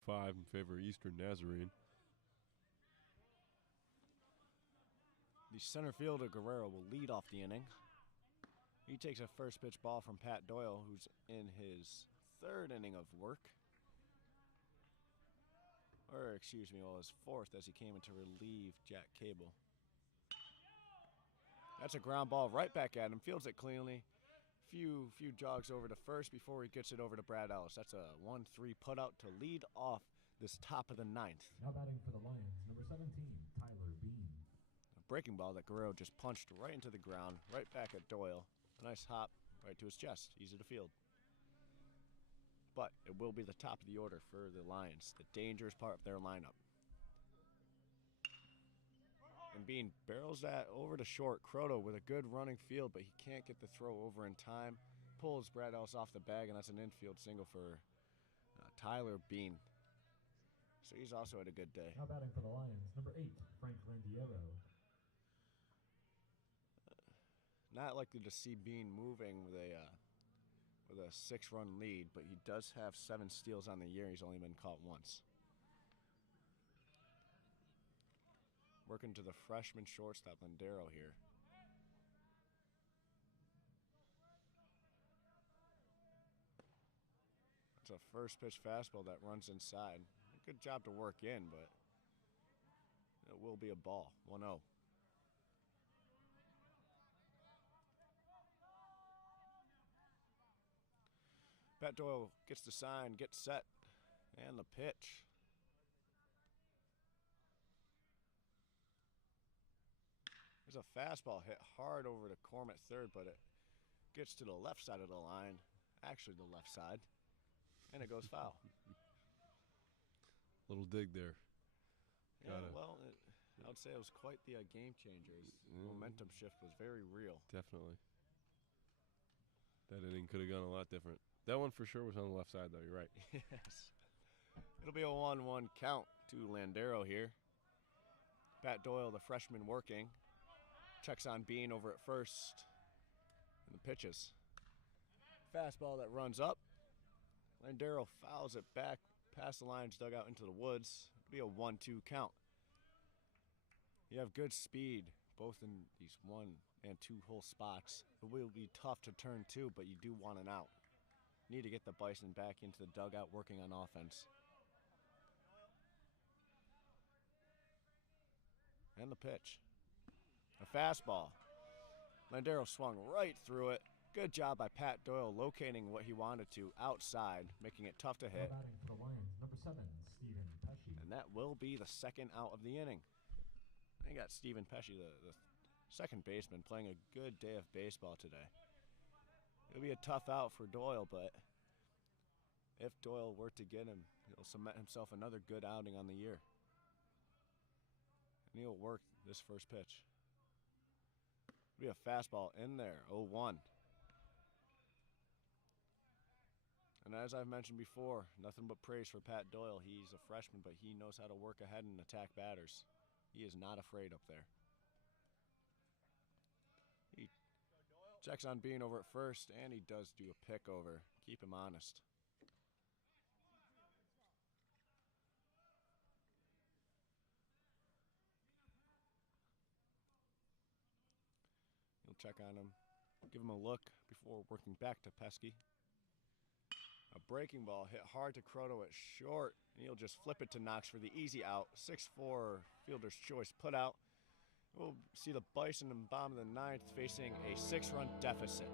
Five in favor of Eastern Nazarene. The center fielder, Guerrero, will lead off the inning. He takes a first pitch ball from Pat Doyle, who's in his 3rd inning of work. Or, excuse me, his 4th as he came in to relieve Jack Cable. That's a ground ball right back at him. Fields it cleanly. Few jogs over to first before he gets it over to Brad Ellis. That's a 1-3 put out to lead off this top of the 9th. Now batting for the Lions, number 17, Tyler Bean. A breaking ball that Guerrero just punched right into the ground, right back at Doyle. A nice hop right to his chest, easy to field. But it will be the top of the order for the Lions, the dangerous part of their lineup. And Bean barrels that over to short. Croto with a good running field, but he can't get the throw over in time. Pulls Brad Ellis off the bag, and that's an infield single for Tyler Bean. So he's also had a good day. Now batting for the Lions, number 8, Frank Randiero. Not likely to see Bean moving with a 6-run lead, but he does have 7 steals on the year. He's only been caught once. Working to the freshman shortstop, Landero here. It's a first pitch fastball that runs inside. A good job to work in, but it will be a ball. 1-0. Pat Doyle gets the sign, gets set, and the pitch. There's a fastball hit hard over to Corm at third, but it gets to the left side of the line, actually the left side, and it goes foul. Little dig there. Yeah, well, I would say it was quite the game changer. His momentum shift was very real. Definitely. That inning could have gone a lot different. That one for sure was on the left side, though. You're right. Yes. It'll be a 1-1 count to Landero here. Pat Doyle, the freshman, working. Checks on Bean over at first. And the pitches. Fastball that runs up. Landero fouls it back past the Lions dugout into the woods. It'll be a 1-2 count. You have good speed, both in these 1 and 2 hole spots. It will be tough to turn 2, but you do want an out. Need to get the Bison back into the dugout working on offense. And the pitch. A fastball. Landero swung right through it. Good job by Pat Doyle locating what he wanted to outside, making it tough to hit. Batting for the Lions, number 7, Stephen Pesci. And that will be the second out of the inning. You got Stephen Pesci, the second baseman, playing a good day of baseball today. It'll be a tough out for Doyle, but if Doyle were to get him, he'll cement himself another good outing on the year. And he'll work this first pitch. It'll be a fastball in there, 0-1. And as I've mentioned before, nothing but praise for Pat Doyle. He's a freshman, but he knows how to work ahead and attack batters. He is not afraid up there. He checks on Bean over at first, and he does do a pick over. Keep him honest. He'll check on him, give him a look before working back to Pesky. A breaking ball hit hard to Croto at short, and he'll just flip it to Knox for the easy out. 6-4 fielder's choice put out. We'll see the Bison in the bottom of the 9th facing a 6-run deficit.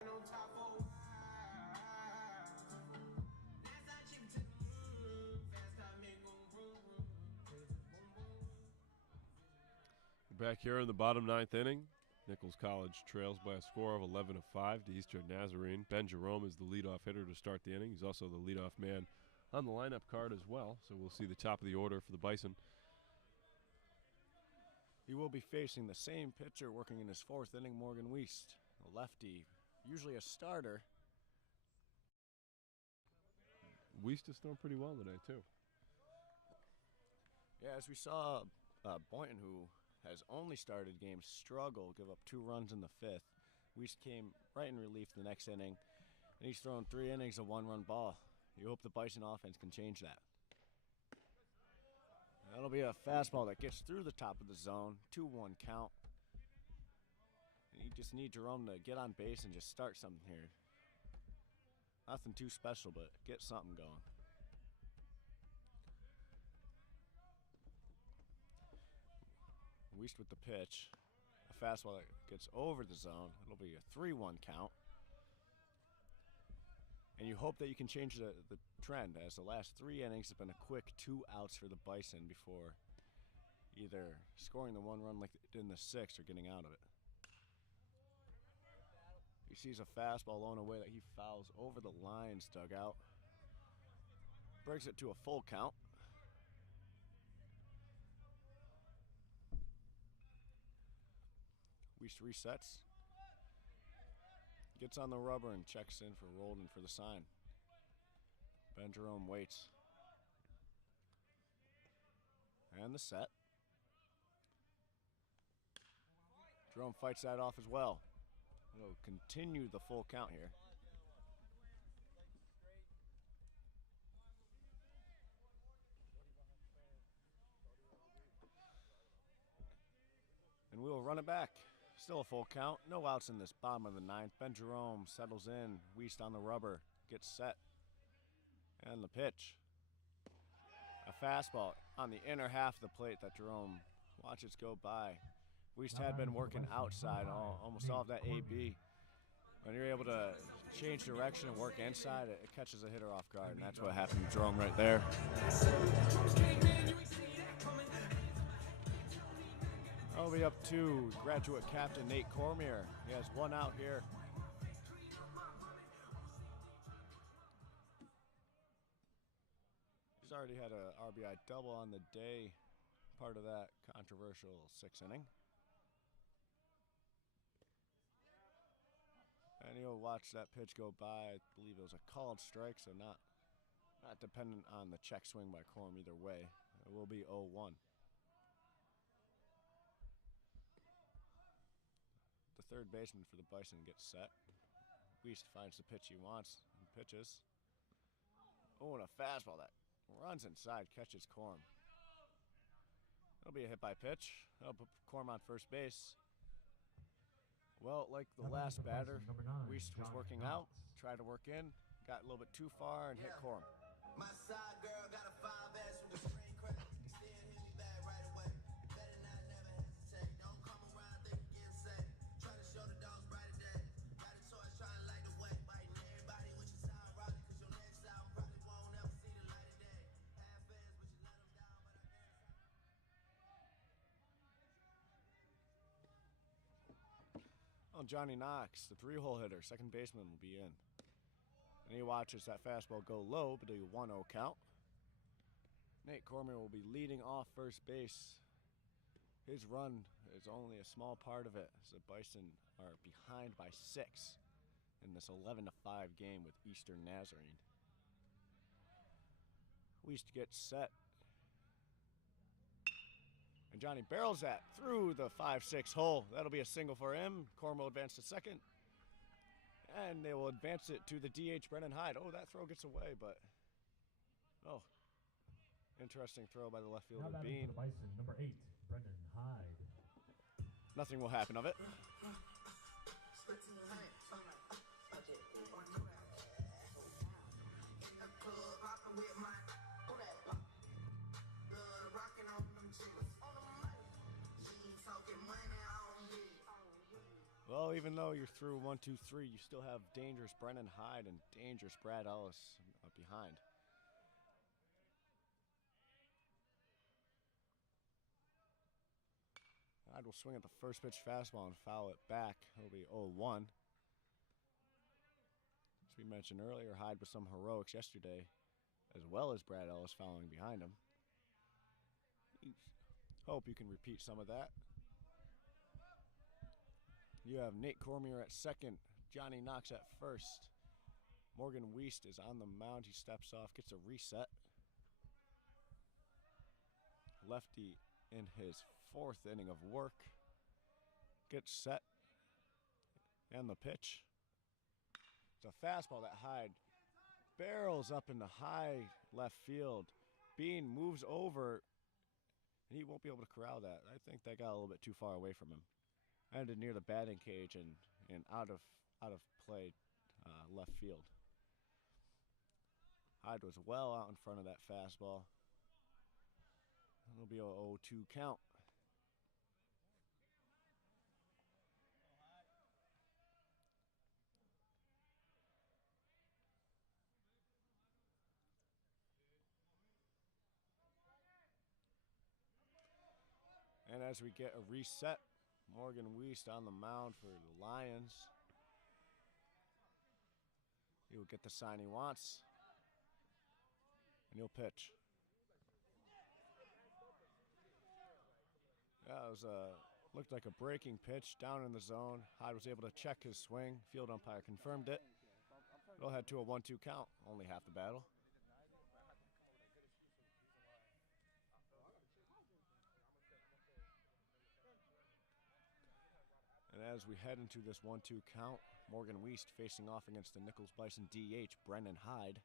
On top of that's how cheap to the moon. Fast time make boom boom boom. Back here in the bottom 9th inning, Nichols College trails by a score of 11-5 to Eastern Nazarene. Ben Jerome is the leadoff hitter to start the inning. He's also the leadoff man on the lineup card as well, so we'll see the top of the order for the Bison. He will be facing the same pitcher working in his 4th inning, Morgan Wiest, a lefty, usually a starter. Wiest is throwing pretty well today, too. Yeah, as we saw Boynton, who has only started games, struggle, give up 2 runs in the 5th. Wiest came right in relief the next inning, and he's thrown 3 innings of 1-run ball. You hope the Bison offense can change that. That'll be a fastball that gets through the top of the zone, 2-1 count. And you just need Jerome to get on base and just start something here. Nothing too special, but get something going. Wiest with the pitch. A fastball that gets over the zone. It'll be a 3-1 count. And you hope that you can change the trend, as the last 3 innings have been a quick 2 outs for the Bison before either scoring the 1 run like they did in the 6th or getting out of it. He sees a fastball blown away that he fouls over the Lions dugout. Brings it to a full count. Weist resets. Gets on the rubber and checks in for Roldan for the sign. Ben Jerome waits. And the set. Jerome fights that off as well. It'll continue the full count here. And we will run it back. Still a full count. No outs in this bottom of the ninth. Ben Jerome settles in. Weist on the rubber. Gets set. And the pitch. A fastball on the inner half of the plate that Jerome watches go by. Weist had been working outside almost all of that AB. When you're able to change direction and work inside, it catches a hitter off guard, and that's what happened to Jerome right there. I'll be up to graduate captain Nate Cormier. He has one out here. He's already had a RBI double on the day, part of that controversial sixth inning. And you'll watch that pitch go by. I believe it was a called strike, so not dependent on the check swing by Corm either way. It will be 0-1. The third baseman for the Bison gets set. Weist finds the pitch he wants and pitches. Oh, and a fastball that runs inside, catches Corm. It'll be a hit by pitch. That'll put Corm on first base. Well, like the last batter, Weist was working out, tried to work in, got a little bit too far and hit Corm. My side girl got a 5S with a screen crack. Still hit me back right away. Better not never hesitate. Don't come around think you get safe. Try to show the dogs brighter day. Got a choice trying to light the way. Biting everybody with your side rolling. Cause your next out probably won't ever see the light of day. Half fast, but you let them down. But I guess Well, Johnny Knox, the 3-hole hitter, second baseman, will be in. And he watches that fastball go low, but a 1-0 count. Nate Cormier will be leading off first base. His run is only a small part of it, as the Bison are behind by 6 in this 11-5 game with Eastern Nazarene. Weist gets set. And Johnny barrels that through the 5-6 hole. That'll be a single for him. Corm will advance to second. And they will advance it to the DH, Brennan Hyde. Oh, that throw gets away, but... Oh. Interesting throw by the left fielder, Bean. The Bison, number 8, Brendan Hyde. Nothing will happen of it. Well, even though you're through 1, 2, 3, you still have dangerous Brennan Hyde and dangerous Brad Ellis up behind. Hyde will swing at the first pitch fastball and foul it back. It'll be 0-1. As we mentioned earlier, Hyde with some heroics yesterday, as well as Brad Ellis fouling behind him. Hope you can repeat some of that. You have Nate Cormier at second, Johnny Knox at first. Morgan Weist is on the mound. He steps off, gets a reset. Lefty in his 4th inning of work. Gets set. And the pitch. It's a fastball that Hyde barrels up in the high left field. Bean moves over, and he won't be able to corral that. I think that got a little bit too far away from him. Ended near the batting cage and out of play left field. Hyde was well out in front of that fastball. It'll be a 0-2 count. And as we get a reset, Morgan Weist on the mound for the Lions. He'll get the sign he wants. And he'll pitch. Yeah, it was looked like a breaking pitch down in the zone. Hyde was able to check his swing. Field umpire confirmed it. It'll head to a 1-2 count. Only half the battle. And as we head into this 1-2 count, Morgan Wiest facing off against the Nichols Bison DH, Brendan Hyde.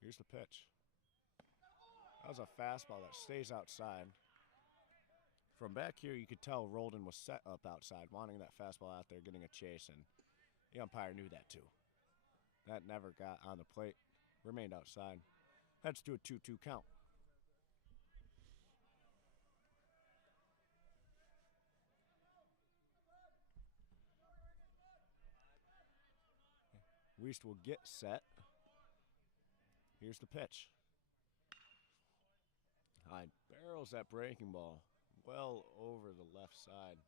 Here's the pitch. That was a fastball that stays outside. From back here, you could tell Roldan was set up outside, wanting that fastball out there, getting a chase, and the umpire knew that too. That never got on the plate, remained outside. Heads to a 2-2 count. Wiest will get set. Here's the pitch. Hyde barrels that breaking ball well over the left side.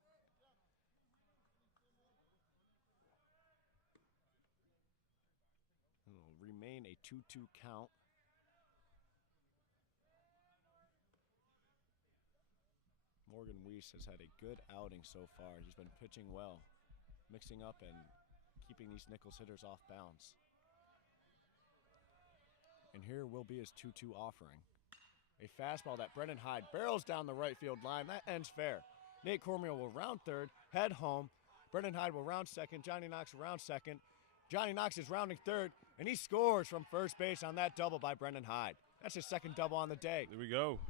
It'll remain a 2-2 count. Morgan Wiest has had a good outing so far. He's been pitching well, mixing up and keeping these Nichols hitters off bounds. And here will be his 2-2 offering. A fastball that Brendan Hyde barrels down the right field line. That ends fair. Nate Cormier will round third, head home. Brendan Hyde will round second. Johnny Knox will round second. Johnny Knox is rounding third, and he scores from first base on that double by Brendan Hyde. That's his second double on the day. There we go.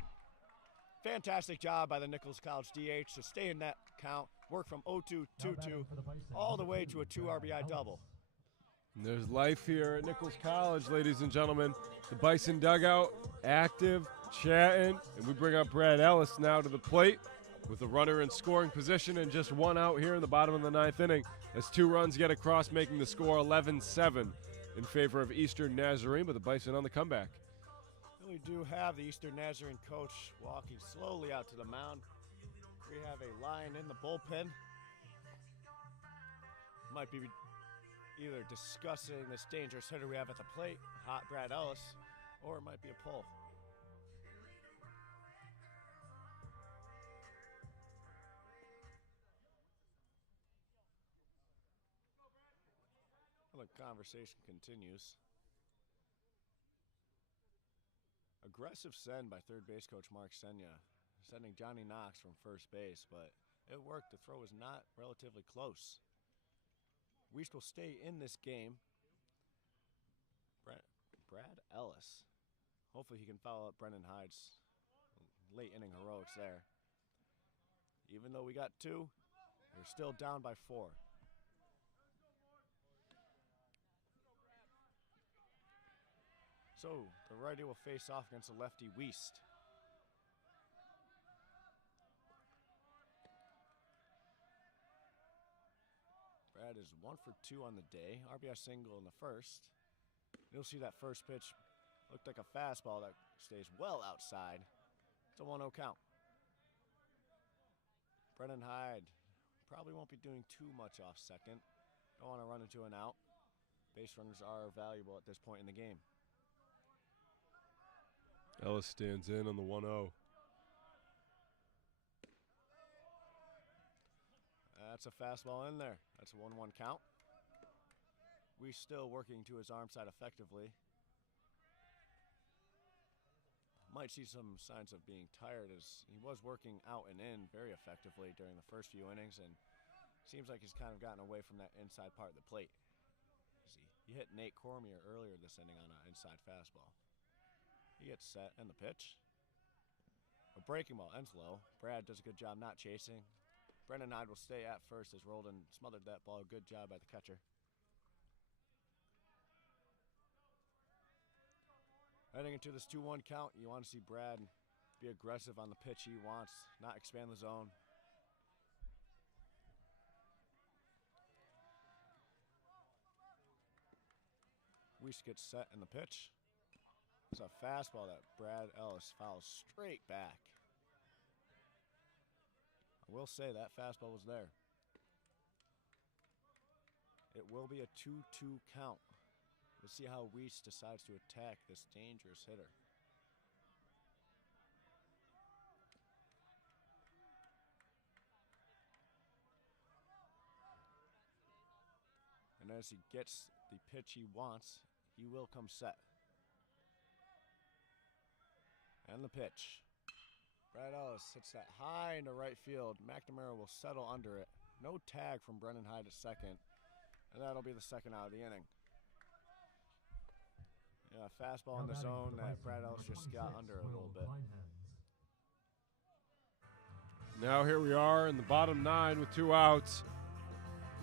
Fantastic job by the Nichols College DH to stay in that count, work from 0-2, 2-2, all the way to a 2 RBI double. And there's life here at Nichols College, ladies and gentlemen. The Bison dugout, active, chatting, and we bring up Brad Ellis now to the plate with a runner in scoring position and just one out here in the bottom of the 9th inning as 2 runs get across, making the score 11-7 in favor of Eastern Nazarene, but the Bison on the comeback. We do have the Eastern Nazarene coach walking slowly out to the mound. We have a Lion in the bullpen. Might be either discussing this dangerous hitter we have at the plate, hot Brad Ellis, or it might be a pull. Well, the conversation continues. Aggressive send by third base coach Mark Senya, sending Johnny Knox from first base, but it worked. The throw was not relatively close. Wiest will stay in this game. Brad Ellis. Hopefully he can follow up Brendan Hyde's late inning heroics there. Even though we got 2, we're still down by 4. So the righty will face off against the lefty Wiest. Brad is 1 for 2 on the day. RBI single in the first. You'll see that first pitch looked like a fastball that stays well outside. It's a 1-0 count. Brendan Hyde probably won't be doing too much off second. Don't want to run into an out. Base runners are valuable at this point in the game. Ellis stands in on the 1-0. That's a fastball in there. That's a 1-1 count. We still working to his arm side effectively. Might see some signs of being tired as he was working out and in very effectively during the first few innings, and seems like he's kind of gotten away from that inside part of the plate. He hit Nate Cormier earlier this inning on an inside fastball. He gets set and the pitch. A breaking ball ends low. Brad does a good job not chasing. Brendan Hyde will stay at first as Roldan smothered that ball. Good job by the catcher. Heading into this 2-1 count, you want to see Brad be aggressive on the pitch he wants, not expand the zone. Wiest gets set in the pitch. It's a fastball that Brad Ellis fouls straight back. I will say that fastball was there. It will be a 2-2 count. We'll see how Weiss decides to attack this dangerous hitter. And as he gets the pitch he wants, he will come set. And the pitch. Brad Ellis hits that high into right field. McNamara will settle under it. No tag from Brennan Hyde at second. And that'll be the second out of the inning. Yeah, fastball in the zone that Brad Ellis just got under a little bit. Now here we are in the bottom 9 with 2 outs.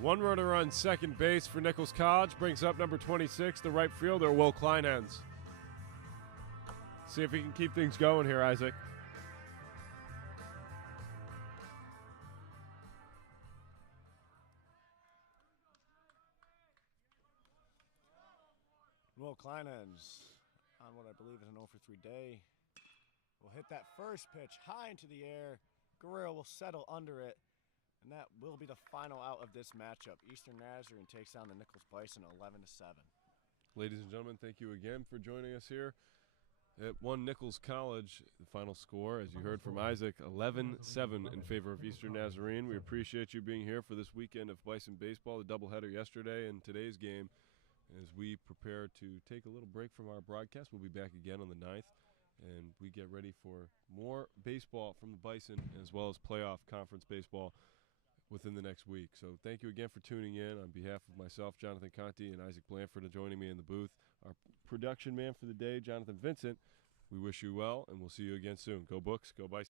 1 runner on second base for Nichols College. Brings up number 26, the right fielder, Will Kleinhens. See if he can keep things going here, Isaac. Will Kleinhens on what I believe is an 0 for 3 day. Will hit that first pitch high into the air. Guerrero will settle under it. And that will be the final out of this matchup. Eastern Nazarene takes down the Nichols Bison 11-7. Ladies and gentlemen, thank you again for joining us here at one Nichols College. The final score, as you heard from Isaac, 11-7 in favor of Eastern Nazarene. We appreciate you being here for this weekend of Bison baseball, the doubleheader yesterday and today's game. As we prepare to take a little break from our broadcast, we'll be back again on the 9th, and we get ready for more baseball from the Bison as well as playoff conference baseball within the next week. So thank you again for tuning in. On behalf of myself, Jonathan Conti, and Isaac Blanford, joining me in the booth, our production man for the day, Jonathan Vincent, we wish you well, and we'll see you again soon. Go Books, go Bison.